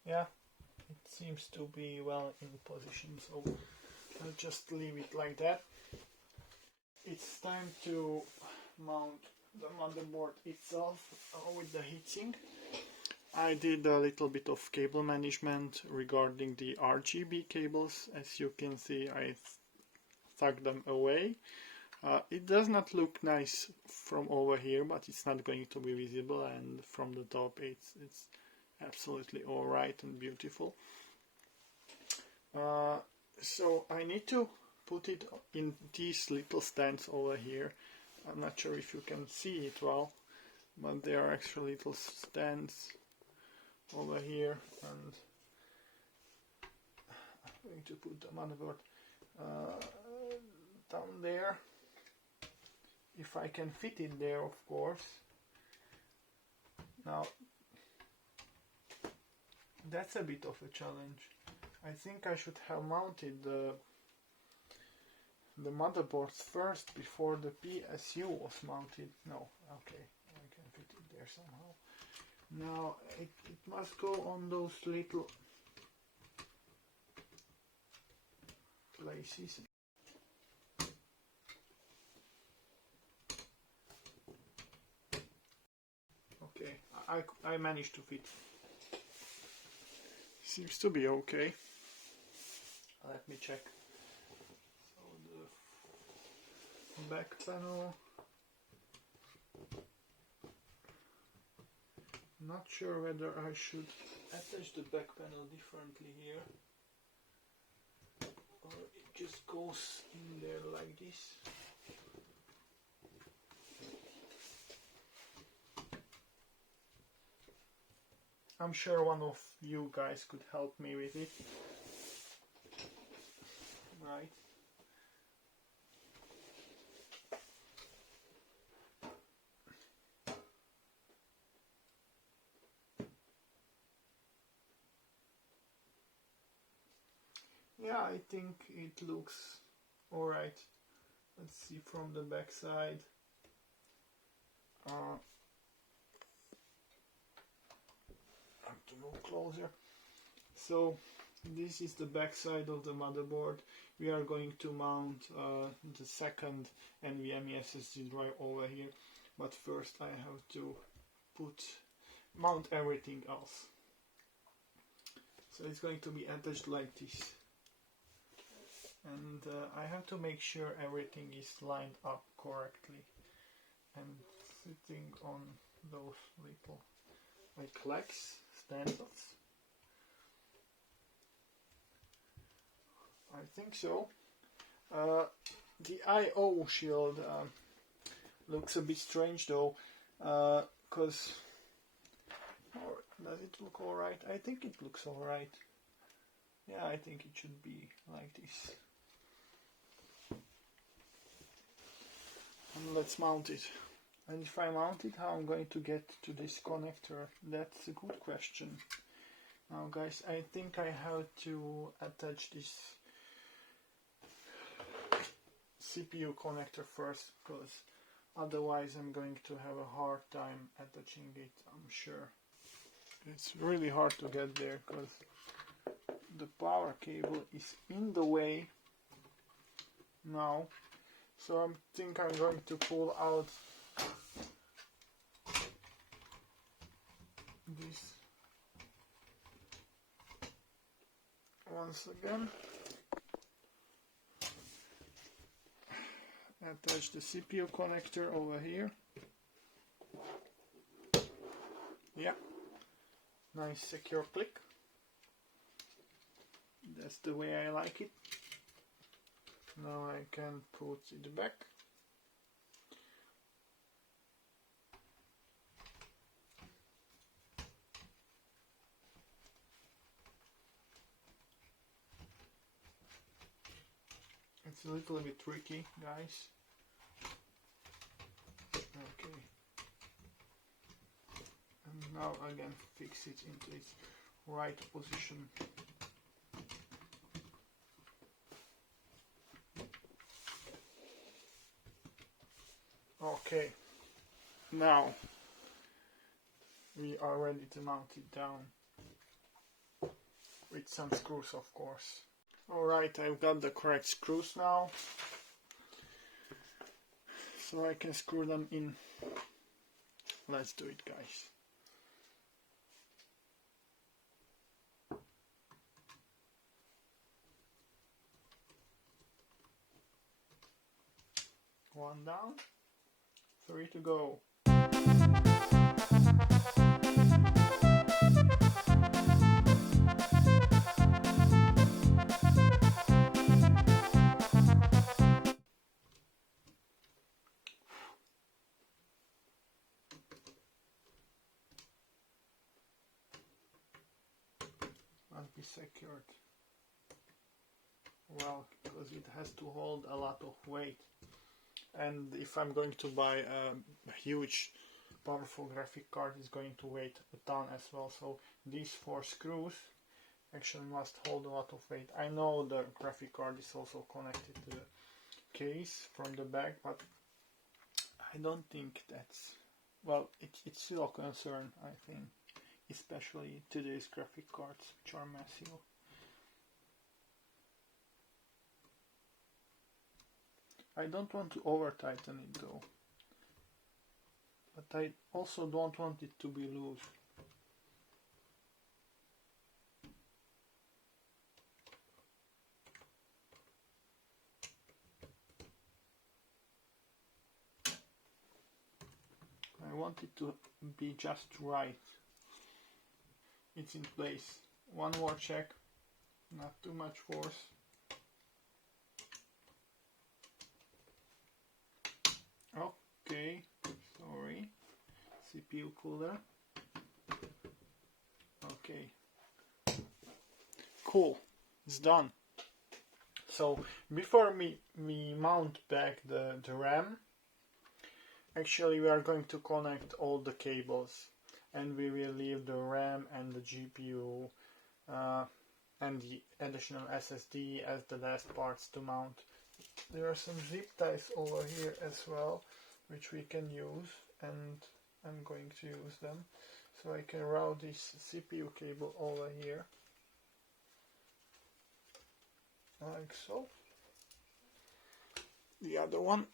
Yeah, it seems to be well in position, so I'll just leave it like that. It's time to mount the motherboard itself with the heatsink. I did a little bit of cable management regarding the RGB cables. As you can see, I stuck them away. It does not look nice from over here, but it's not going to be visible, and from the top it's absolutely alright and beautiful. So I need to put it in these little stands over here. I'm not sure if you can see it well, but there are actually little stands over here, and I'm going to put the motherboard down there, if I can fit it there, of course. Now that's a bit of a challenge. I think I should have mounted the motherboards first before the PSU was mounted. No, okay, I can fit it there somehow. Now it must go on those little places. Okay, I managed to fit. Seems to be okay. Let me check. So the back panel. Not sure whether I should attach the back panel differently here, or it just goes in there like this. I'm sure one of you guys could help me with it. Right. Yeah, I think it looks alright. Let's see from the back side. I have to move closer. So this is the back side of the motherboard. We are going to mount the second NVMe SSD drive over here, but first I have to mount everything else. So it's going to be attached like this, and I have to make sure everything is lined up correctly and sitting on those little like legs, stands. I think so. The I/O shield looks a bit strange though, because does it look alright? I think it looks alright. Yeah, I think it should be like this. And let's mount it. And if I mount it, how I'm going to get to this connector? That's a good question. Now guys, I think I have to attach this CPU connector first, because otherwise I'm going to have a hard time attaching it, I'm sure. It's really hard to get there because the power cable is in the way now. So I think I'm going to pull out this once again. Attach the CPU connector over here. Yeah, nice secure click. That's the way I like it. Now I can put it back. It's a little bit tricky, guys. Okay. And now again fix it into its right position. Okay, now we are ready to mount it down with some screws, of course. Alright, I've got the correct screws now, so I can screw them in. Let's do it, guys. One down, 3 to go. Must be secured well, because it has to hold a lot of weight. And if I'm going to buy a huge powerful graphic card, it's going to weigh a ton as well. So these 4 screws actually must hold a lot of weight. I know the graphic card is also connected to the case from the back, but I don't think that's, well, it's still a concern, I think, especially today's graphic cards, which are massive. I don't want to over tighten it though, but I also don't want it to be loose. I want it to be just right. It's in place. One more check, not too much force. Okay, sorry, CPU cooler. Okay, cool, it's done. So before we mount back the RAM, actually we are going to connect all the cables, and we will leave the RAM and the GPU and the additional SSD as the last parts to mount. There are some zip ties over here as well, which we can use, and I'm going to use them. So I can route this CPU cable over here, like so. The other one.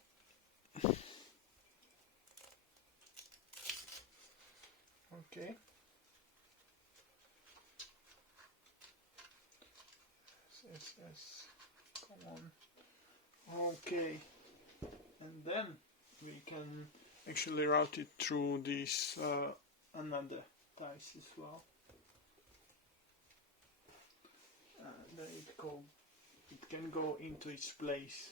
Okay. SSS, come on. Okay, and then we can actually route it through these another ties as well. Then it can go into its place,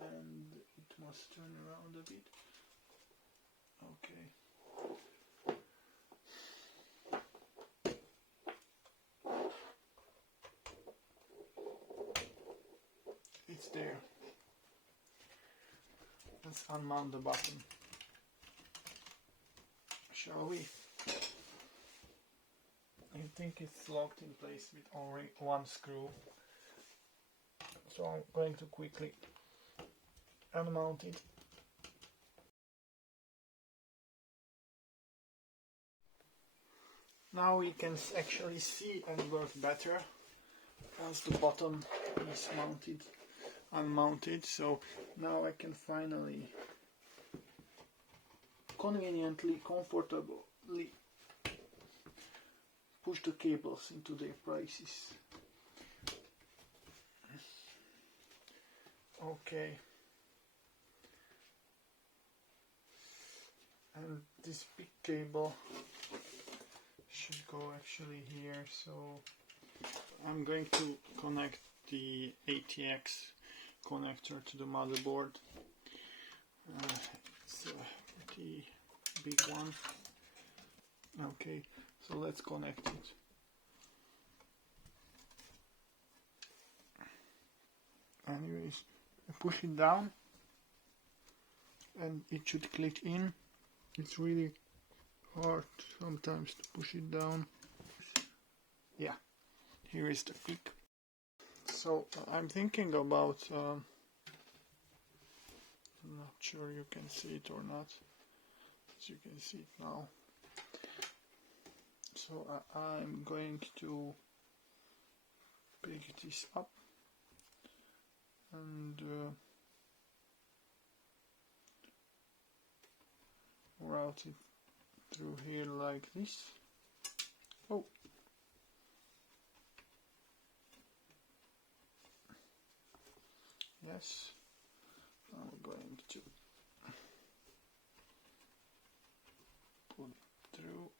and it must turn around a bit. Okay. It's there. Let's unmount the button, shall we? I think it's locked in place with only one screw, so I'm going to quickly unmount it. Now we can actually see and work better as the bottom is unmounted. So now I can finally conveniently, comfortably push the cables into their places. Okay. And this big cable should go actually here, so I'm going to connect the ATX connector to the motherboard. It's a pretty big one. Okay, so let's connect it. Anyways, I push it down and it should click in. It's really hard sometimes to push it down. Yeah, here is the click. So I'm thinking about, I'm not sure you can see it or not, but you can see it now. So I'm going to pick this up and route it through here like this. Oh, this. I'm going to put it through.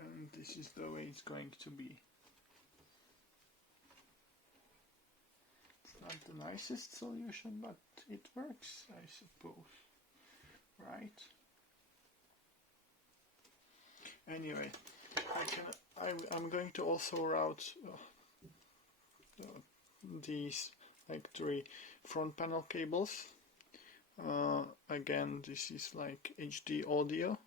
And this is the way it's going to be. It's not the nicest solution, but it works, I suppose. Right? Anyway, I'm going to also route these like 3 front panel cables. Again, this is like HD audio.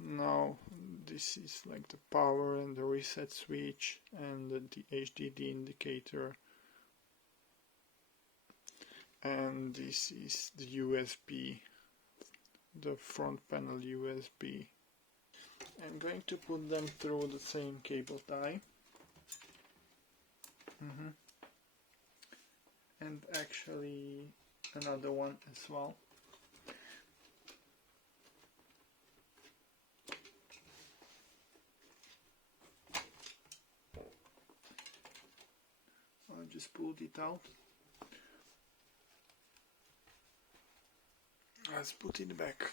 Now this is like the power and the reset switch and the HDD indicator, and this is the USB, the front panel USB. I'm going to put them through the same cable tie. And actually another one as well. I'll just pull it out. Let's put it back.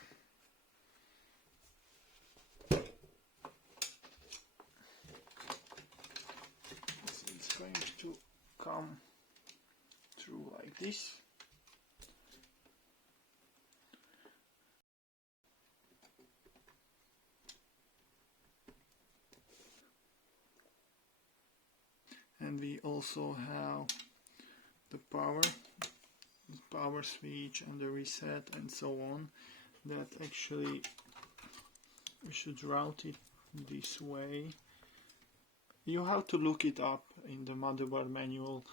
It's going to come through like this. And we also have the power switch and the reset and so on. That actually we should route it this way. You have to look it up in the motherboard manual,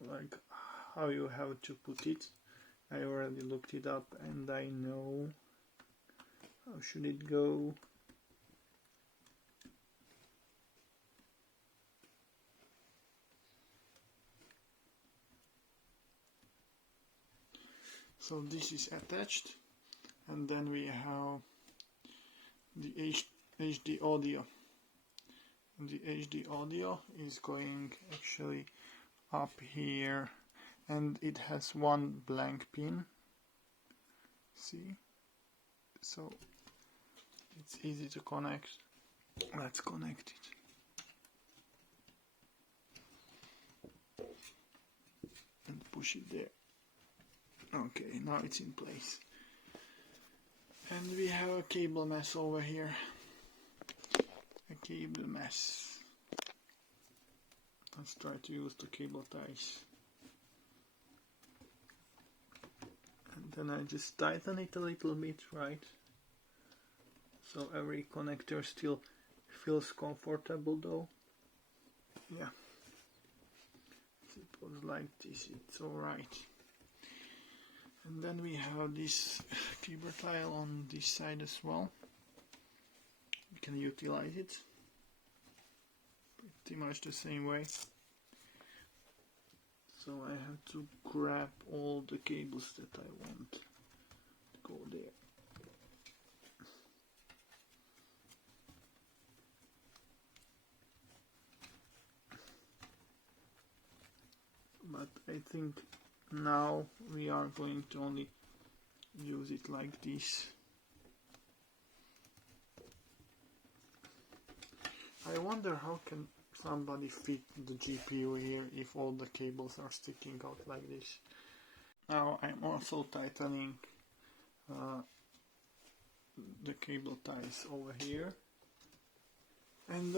like how you have to put it. I already looked it up and I know how should it go. So this is attached, and then we have the HD audio. And the HD audio is going actually up here, and it has one blank pin. See? So it's easy to connect. Let's connect it. And push it there. Okay, now it's in place. And we have a cable mess over here. A cable mess. Let's try to use the cable ties. And then I just tighten it a little bit, right? So every connector still feels comfortable though. Yeah. If it was like this, it's alright. And then we have this keyboard tile on this side as well. We can utilize it pretty much the same way. So I have to grab all the cables that I want to go there. But I think now we are going to only use it like this. I wonder how can somebody fit the GPU here if all the cables are sticking out like this. Now I'm also tightening the cable ties over here. And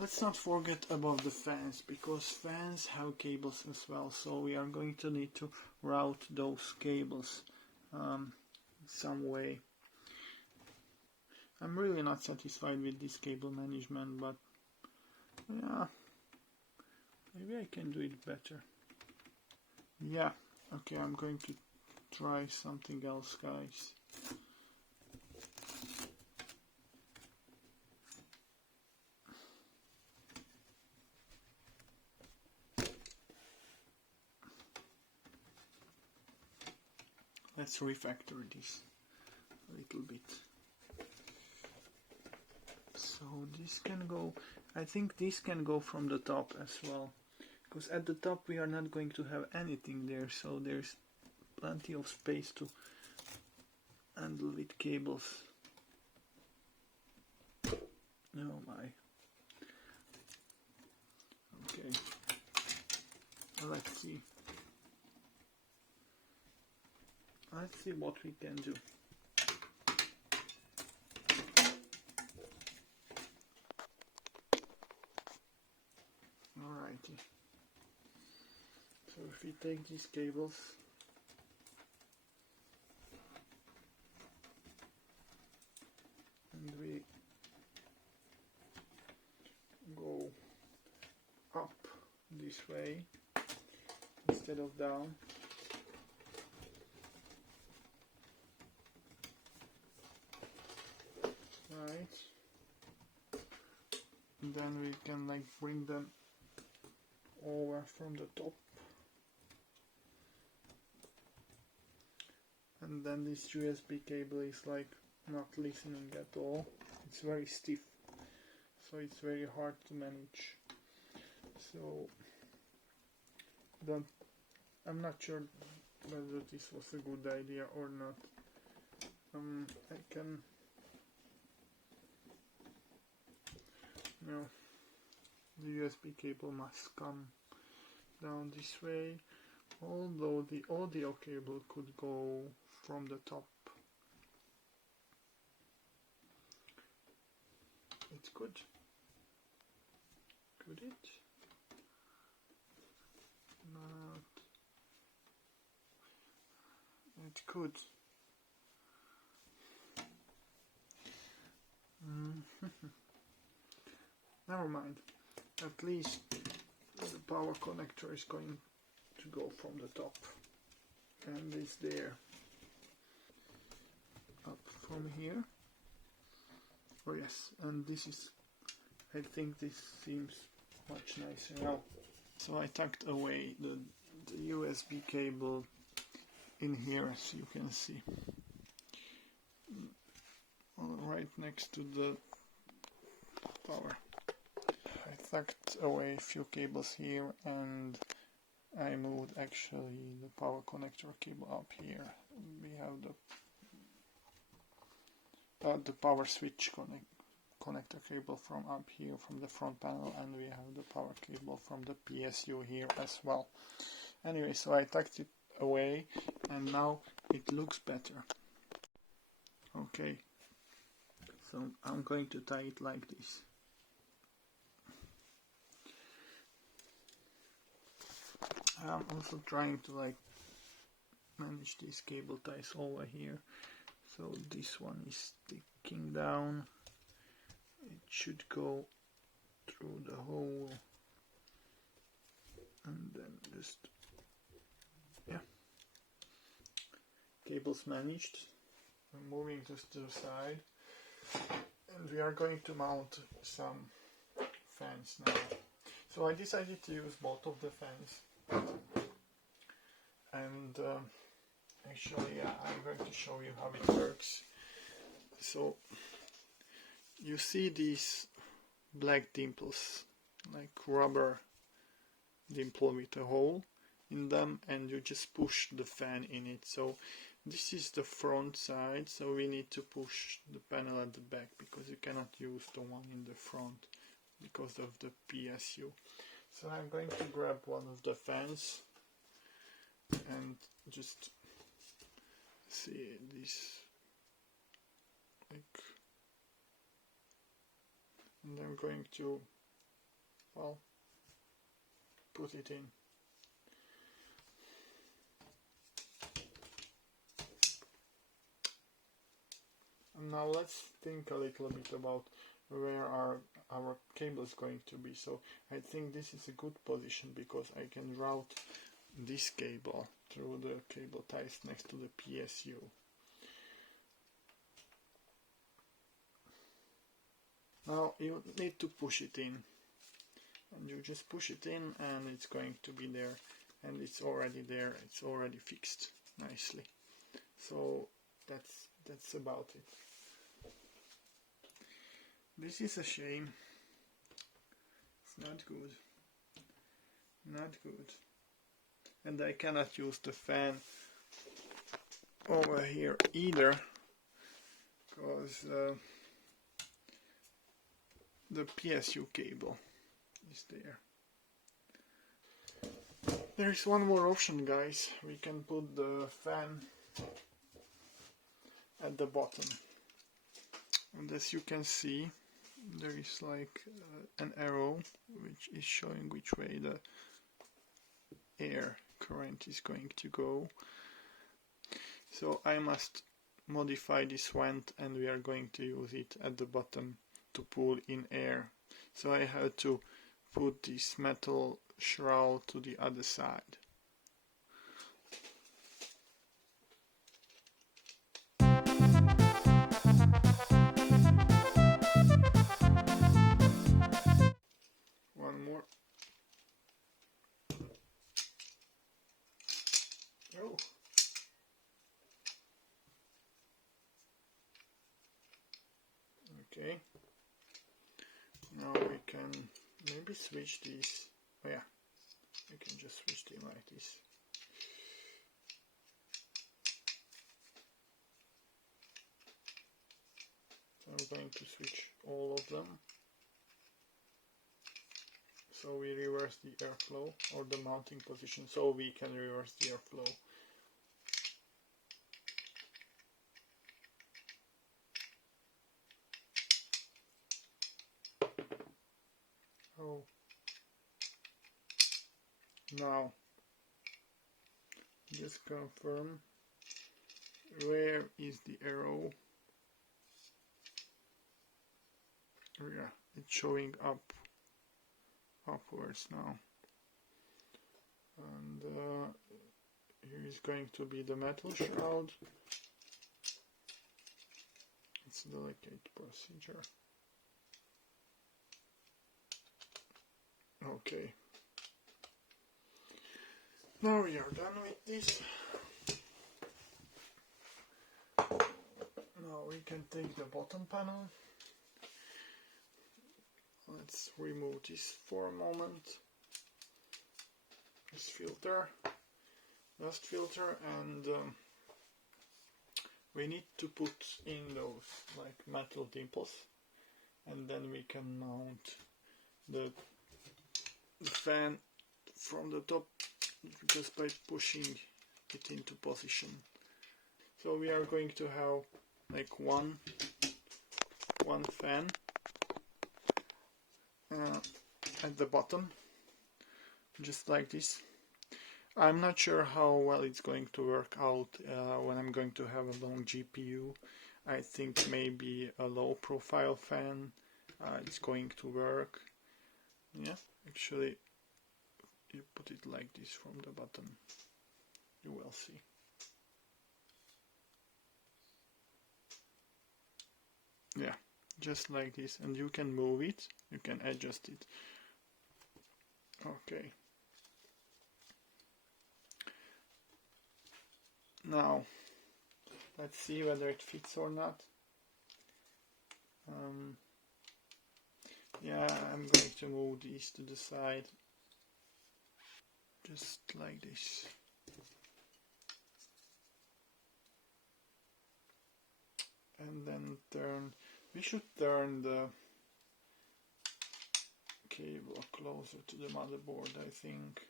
let's not forget about the fans, because fans have cables as well, so we are going to need to route those cables some way. I'm really not satisfied with this cable management, but yeah, maybe I can do it better. Yeah, okay, I'm going to try something else, guys. Let's refactor this a little bit. So this can go, I think this can go from the top as well, because at the top we are not going to have anything there, so there's plenty of space to handle with cables. Oh my. Okay, let's see. Let's see what we can do. Alrighty. So if we take these cables and we go up this way instead of down, right, and then we can like bring them over from the top, and then this USB cable is like not listening at all. It's very stiff, so it's very hard to manage. So I'm not sure whether this was a good idea or not. I can, the USB cable must come down this way, although the audio cable could go from the top. It could it? Not. It could. Never mind. At least the power connector is going to go from the top, and it's there. Up from here. Oh yes, and this is, I think this seems much nicer now. So I tucked away the USB cable in here, as you can see, right next to the power. I tucked away a few cables here, and I moved actually the power connector cable up here. We have the power switch connector cable from up here from the front panel, and we have the power cable from the PSU here as well. Anyway, so I tucked it away, and now it looks better. Okay, so I'm going to tie it like this. I'm also trying to like manage these cable ties over here. So this one is sticking down. It should go through the hole, and then just, yeah, cables managed. I'm moving this to the side, and we are going to mount some fans now. So I decided to use both of the fans, and actually I'm going to show you how it works. So you see these black dimples, like rubber dimple with a hole in them, and you just push the fan in it. So this is the front side, so we need to push the panel at the back, because you cannot use the one in the front because of the PSU. So I'm going to grab one of the fans and just see this, like, and I'm going to, well, put it in. And now let's think a little bit about where are our cables going to be. So I think this is a good position, because I can route this cable through the cable ties next to the PSU. Now you need to push it in, and you just push it in, and it's going to be there, and it's already there, it's already fixed nicely. So that's about it. This is a shame. It's not good. Not good. And I cannot use the fan over here either, because the PSU cable is there. There is one more option, guys. We can put the fan at the bottom, and as you can see, there is like an arrow which is showing which way the air current is going to go. So I must modify this vent, and we are going to use it at the bottom to pull in air. So I have to put this metal shroud to the other side. One more. Oh. Okay. Now we can maybe switch these. Oh yeah, we can just switch them like this. So I'm going to switch all of them. So we reverse the airflow, or the mounting position, so we can reverse the airflow. Oh. Now, just confirm where is the arrow. Oh yeah, it's showing upwards now. And here is going to be the metal shroud. It's a delicate procedure. Okay. Now we are done with this. Now we can take the bottom panel. Let's remove this for a moment. This filter, dust filter, and we need to put in those like metal dimples, and then we can mount the fan from the top just by pushing it into position. So we are going to have like one fan at the bottom, just like this. I'm not sure how well it's going to work out when I'm going to have a long GPU. I think maybe a low profile fan it's going to work. Yeah, actually you put it like this from the bottom, you will see. Yeah, just like this, and you can move it, you can adjust it. Okay. Now, let's see whether it fits or not. Yeah, I'm going to move these to the side, just like this. And then we should turn the cable closer to the motherboard, I think.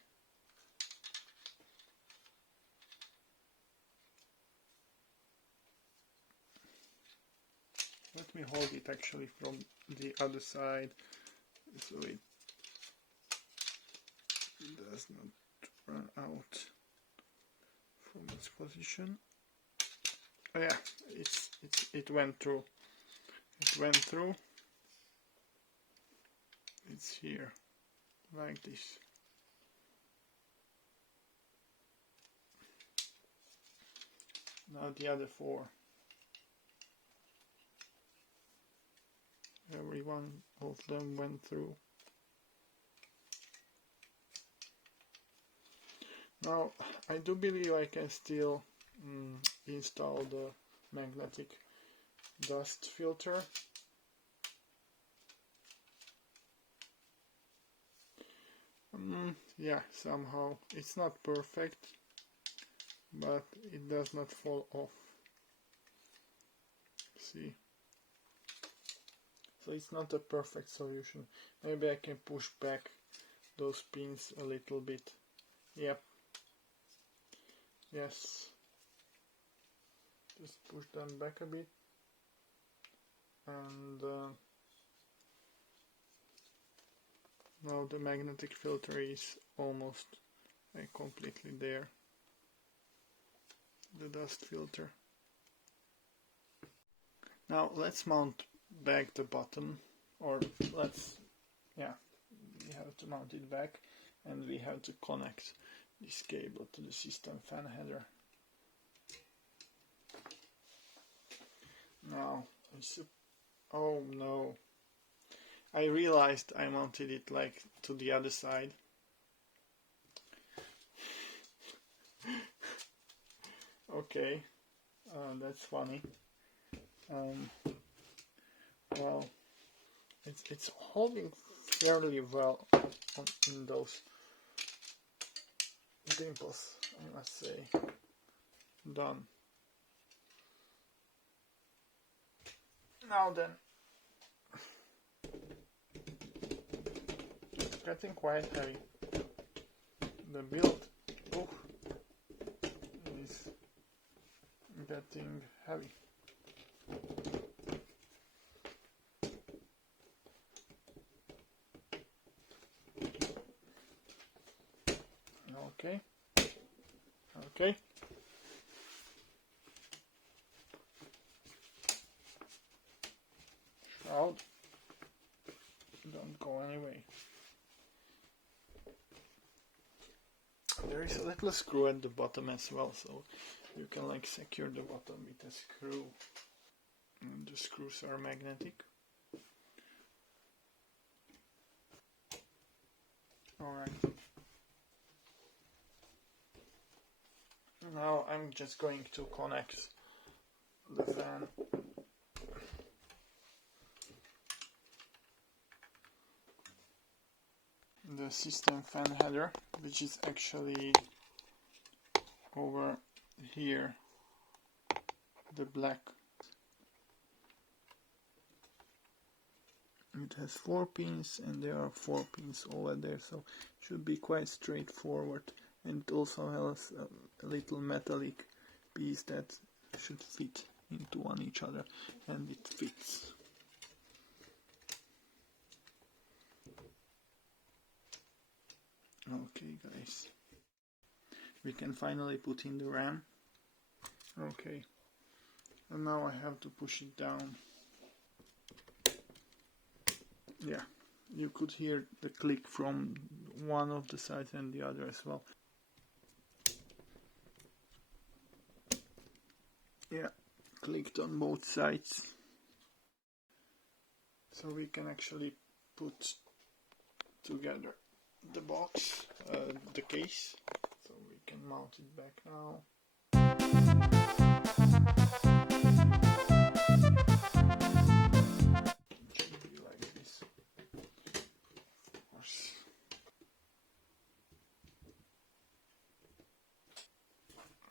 Let me hold it actually from the other side, so it does not run out from its position. Oh yeah, it went through. It went through. It's here, like this. Now the other four. Every one of them went through. Now I do believe I can still install the magnetic dust filter. Yeah, somehow it's not perfect, but it does not fall off. See, so it's not a perfect solution. Maybe I can push back those pins a little bit. Yep. Yes. Just push them back a bit, and now the magnetic filter is almost completely there. The dust filter. Now let's mount back the bottom, or we have to mount it back, and we have to connect this cable to the system fan header. Now, oh no, I realized I mounted it like to the other side. Okay, that's funny. Well, it's holding fairly well in those dimples, I must say. Done. Now then, it's getting quite heavy. The build is getting heavy. Okay. Okay. Shroud. Don't go anyway. There is a little screw at the bottom as well, so you can like secure the bottom with a screw. And the screws are magnetic. Alright. Now I'm just going to connect the fan. The system fan header, which is actually over here, the black. It has 4 pins, and there are 4 pins over there, so it should be quite straightforward. And it also has a little metallic piece that should fit into one each other, and it fits. Okay guys, we can finally put in the RAM. Okay, and now I have to push it down. Yeah, you could hear the click from one of the sides and the other as well. Yeah, clicked on both sides. So we can actually put together the box, the case, so we can mount it back now. It should be like this, of course.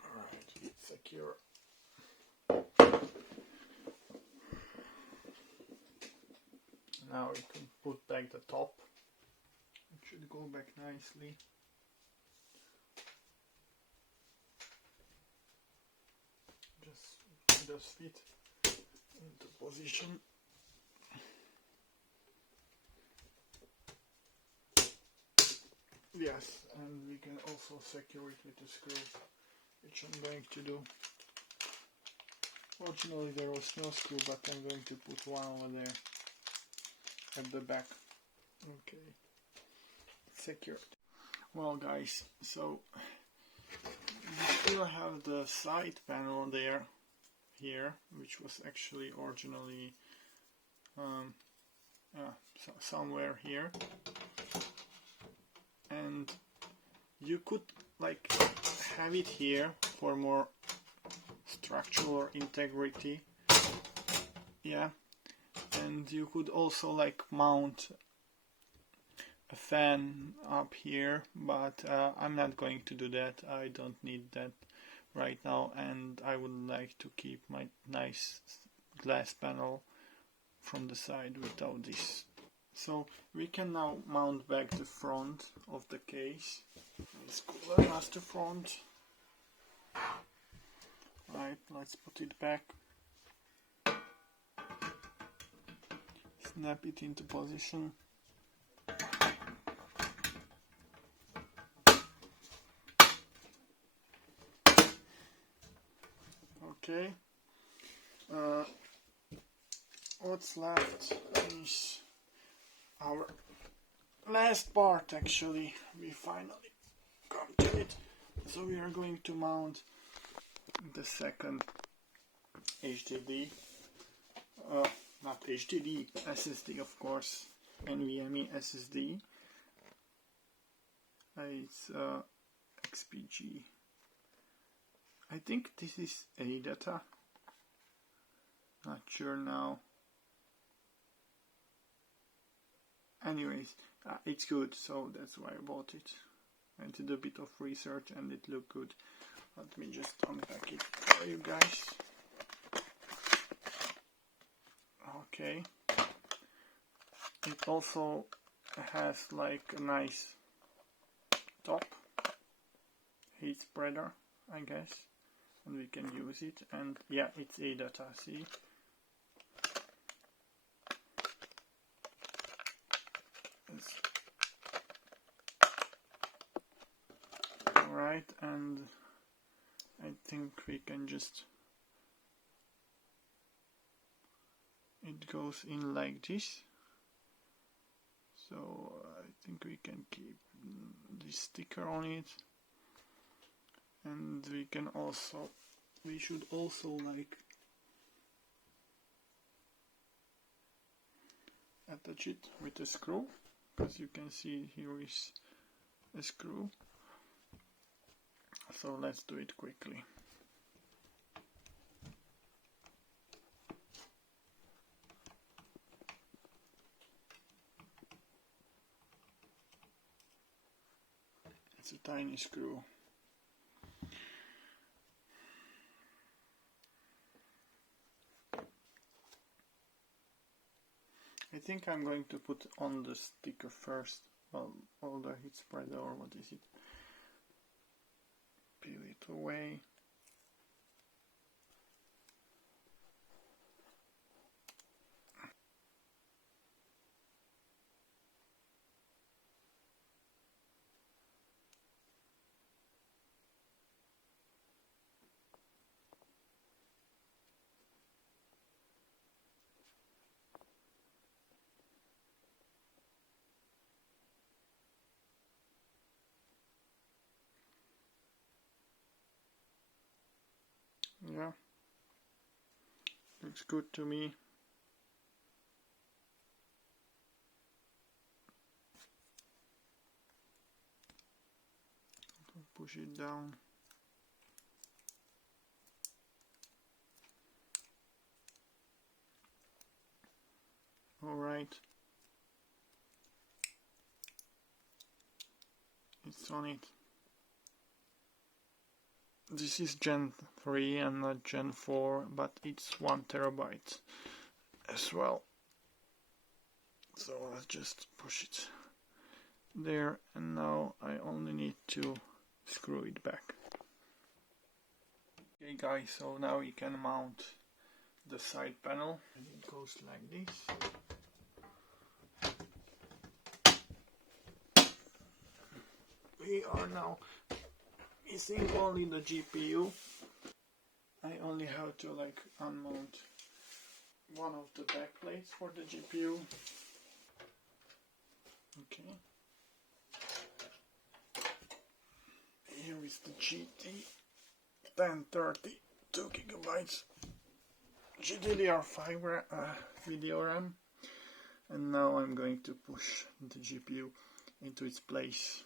Alright, it's secure. Now we can put back the top. It should go back nicely. Just fit into position. Yes, and we can also secure it with a screw, which I'm going to do. Fortunately there was no screw, but I'm going to put one over there at the back. Okay, secured. Well guys, so we still have the side panel there, here, which was actually originally somewhere here, and you could like have it here for more structural integrity. Yeah, and you could also like mount a fan up here, but I'm not going to do that. I don't need that right now, and I would like to keep my nice glass panel from the side without this. So we can now mount back the front of the case. It's cooler as the front. Right, let's put it back. Snap it into position. Okay. What's left is our last part. Actually, we finally come to it. So we are going to mount the second HDD, not HDD, SSD of course, NVMe SSD. It's XPG. I think this is ADATA. Not sure now. Anyways, it's good, so that's why I bought it. I did a bit of research and it looked good. Let me just unpack it for you guys. Okay. It also has like a nice top heat spreader, I guess, and we can use it. And yeah, it's ADATA, see? Alright, and I think we can just, it goes in like this, so I think we can keep this sticker on it, and we should also like attach it with a screw, because you can see here is a screw. So let's do it quickly. It's a tiny screw. I think I'm going to put on the sticker first, well, all the heat spreader, or what is it? Peel it away. Yeah, looks good to me. Push it down. Alright. It's on it. This is Gen 3 and not Gen 4, but it's 1 terabyte as well. So let's just push it there, and now I only need to screw it back. Okay guys, so now you can mount the side panel, and it goes like this. We are now missing only the GPU. I only have to like unmount one of the back plates for the GPU. Okay. Here is the GT 1030 2GB GDDR5 video RAM, and now I'm going to push the GPU into its place.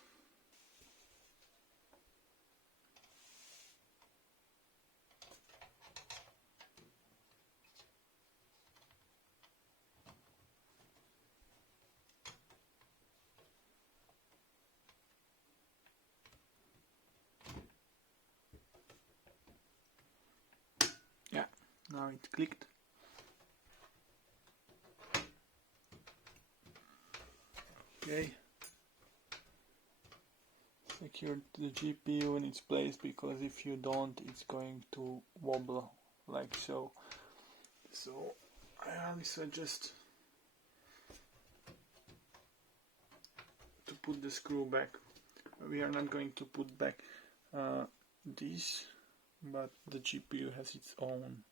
Now it clicked. Okay. Secure the GPU in its place, because if you don't, it's going to wobble like so. So I highly suggest to put the screw back. We are not going to put back this, but the GPU has its own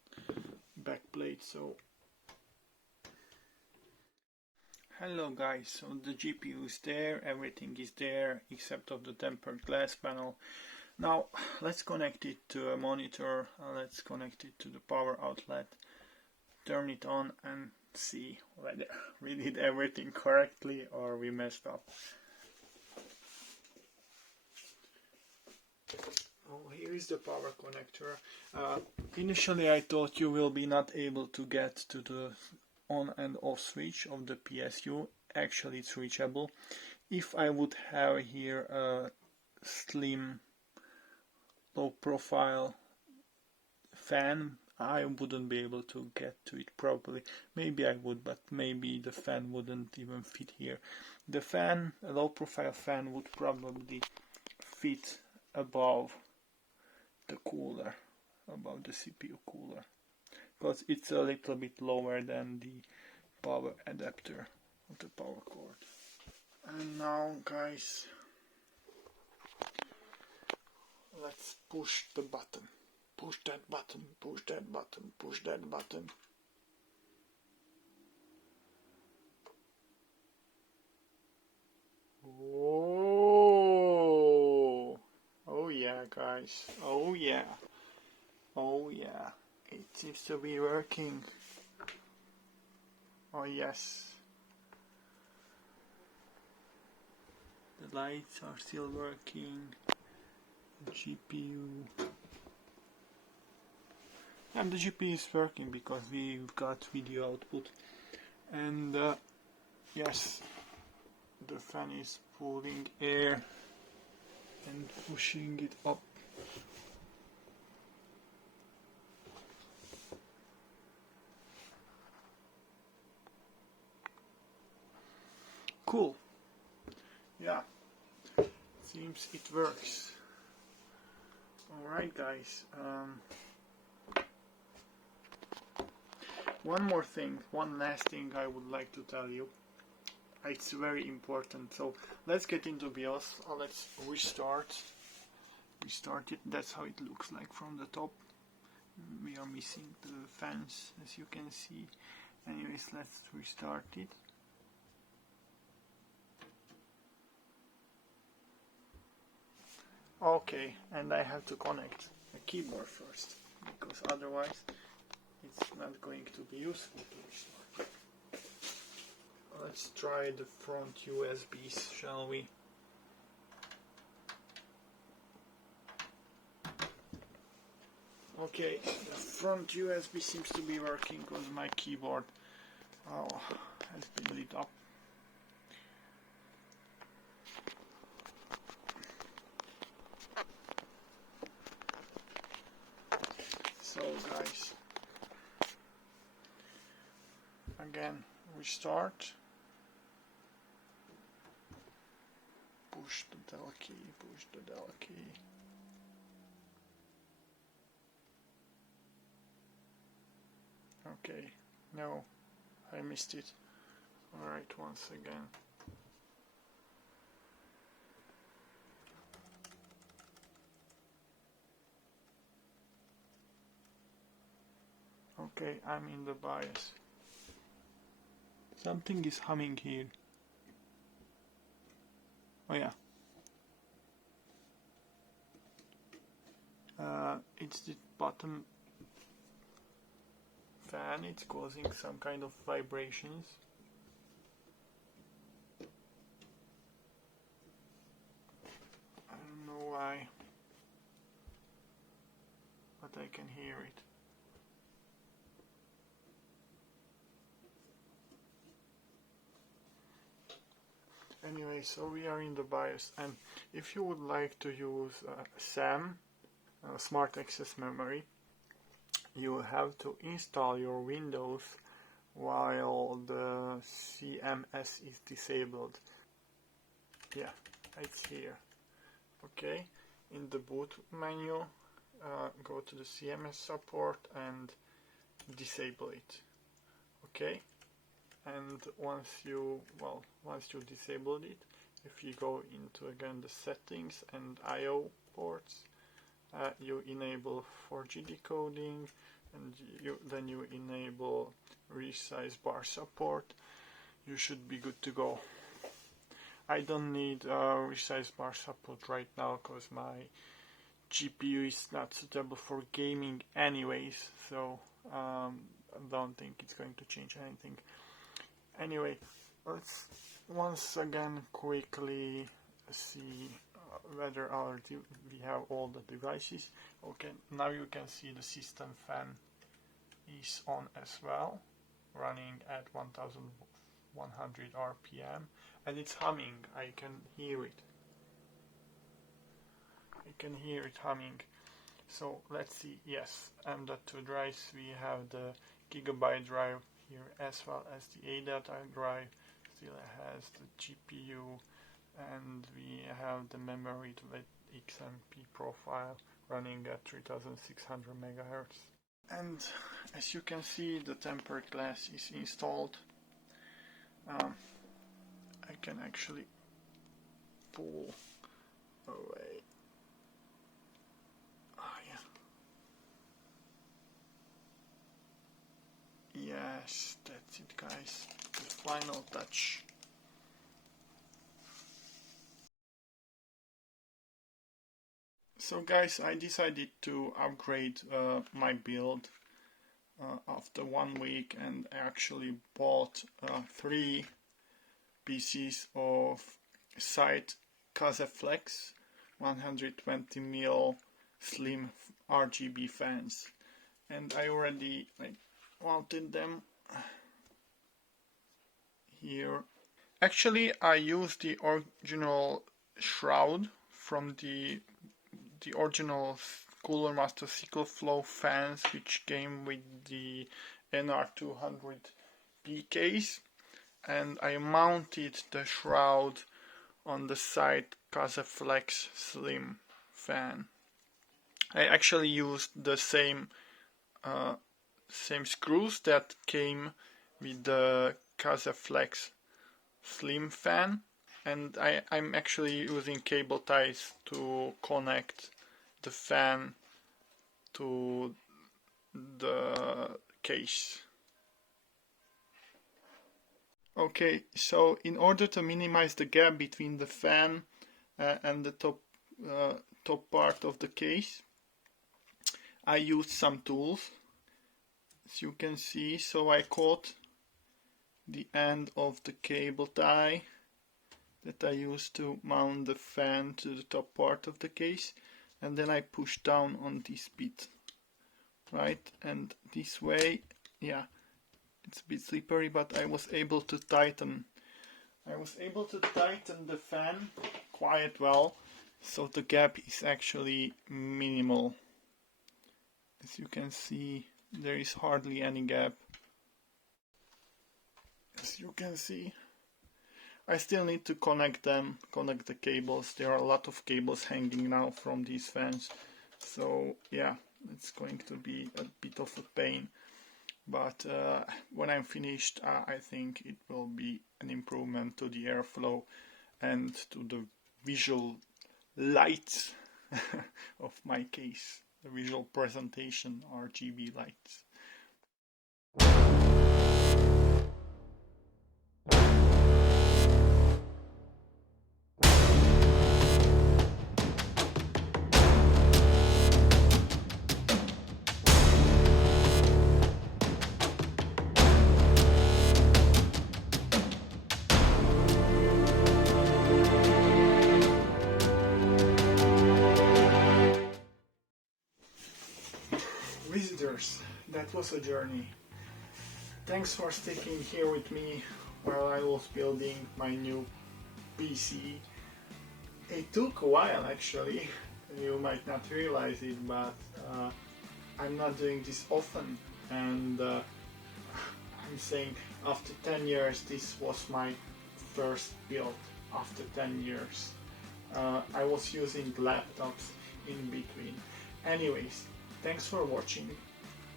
back plate. So hello guys, so the GPU is there, everything is there except of the tempered glass panel. Now let's connect it to a monitor, let's connect it to the power outlet, turn it on and see whether we did everything correctly or we messed up. Oh, here is the power connector. Initially I thought you will be not able to get to the on and off switch of the PSU. Actually it's reachable. If I would have here a slim low profile fan, I wouldn't be able to get to it properly. Maybe I would, but maybe the fan wouldn't even fit here. The fan, a low profile fan, would probably fit above the cooler, above the CPU cooler, because it's a little bit lower than the power adapter of the power cord. And now guys, let's push the button. Push that button, push that button, push that button. Whoa! Oh yeah guys, oh yeah. Oh yeah, it seems to be working. Oh yes. The lights are still working. The GPU. And the GPU is working because we've got video output. And yes, the fan is pulling air and pushing it up. Cool. Yeah, seems it works. Alright guys, one more thing, one last thing I would like to tell you. It's very important. So let's get into BIOS. Let's restart it. That's how it looks like from the top. We are missing the fans, as you can see. Anyways, let's restart it. Okay, and I have to connect a keyboard first, because otherwise it's not going to be useful to restart. Let's try the front USBs, shall we? Okay, the front USB seems to be working because my keyboard has been lit up. So guys, again, restart. Push the del key, push the del key. Okay, no, I missed it. Alright, once again. Okay, I'm in the BIOS. Something is humming here. Oh yeah. It's the bottom fan. It's causing some kind of vibrations. I don't know why, but I can hear it. Anyway, so we are in the BIOS, and if you would like to use SAM, Smart Access Memory, you have to install your Windows while the CMS is disabled. Yeah, it's here. Okay, in the boot menu, go to the CMS support and disable it. Okay, and once you disabled it, if you go into again the settings and I/O ports, you enable 4G decoding, and then you enable Resizable Bar support. You should be good to go. I don't need Resizable Bar support right now because my GPU is not suitable for gaming anyways, so I don't think it's going to change anything. Anyway, let's once again quickly see whether we have all the devices. Okay, now you can see the system fan is on as well, running at 1100 RPM, and it's humming. I can hear it. I can hear it humming. So let's see. Yes, M.2 drives. We have the GIGABYTE drive here as well as the ADATA drive. Still has the GPU, and we have the memory with XMP profile running at 3600 MHz. And as you can see, the tempered glass is installed. I can actually pull away. Yes, that's it, guys. The final touch. So guys, I decided to upgrade my build after 1 week, and I actually bought 3 pieces of side Flex 120mm slim RGB fans, and I already mounted them here. Actually, I used the original shroud from the original Cooler Master SQL fans, which came with the NR200B case, and I mounted the shroud on the side Flex slim fan. I actually used the same screws that came with the Flex slim fan, and I'm actually using cable ties to connect the fan to the case. Okay, so in order to minimize the gap between the fan and the top part of the case, I used some tools, as you can see. So I caught the end of the cable tie that I used to mount the fan to the top part of the case, and then I push down on this bit, right? And this way, yeah, it's a bit slippery, but I was able to tighten the fan quite well, so the gap is actually minimal. As you can see, there is hardly any gap. As you can see, I still need to connect the cables. There are a lot of cables hanging now from these fans, so yeah, it's going to be a bit of a pain, but when I'm finished, I think it will be an improvement to the airflow and to the visual light of my case, the visual presentation, RGB lights. Visitors, that was a journey. Thanks for sticking here with me while I was building my new PC. It took a while actually, you might not realize it, but I'm not doing this often, and I'm saying after 10 years this was my first build after 10 years. I was using laptops in between. Anyways, thanks for watching,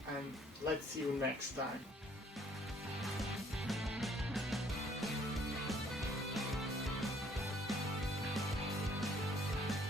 and let's see you next time.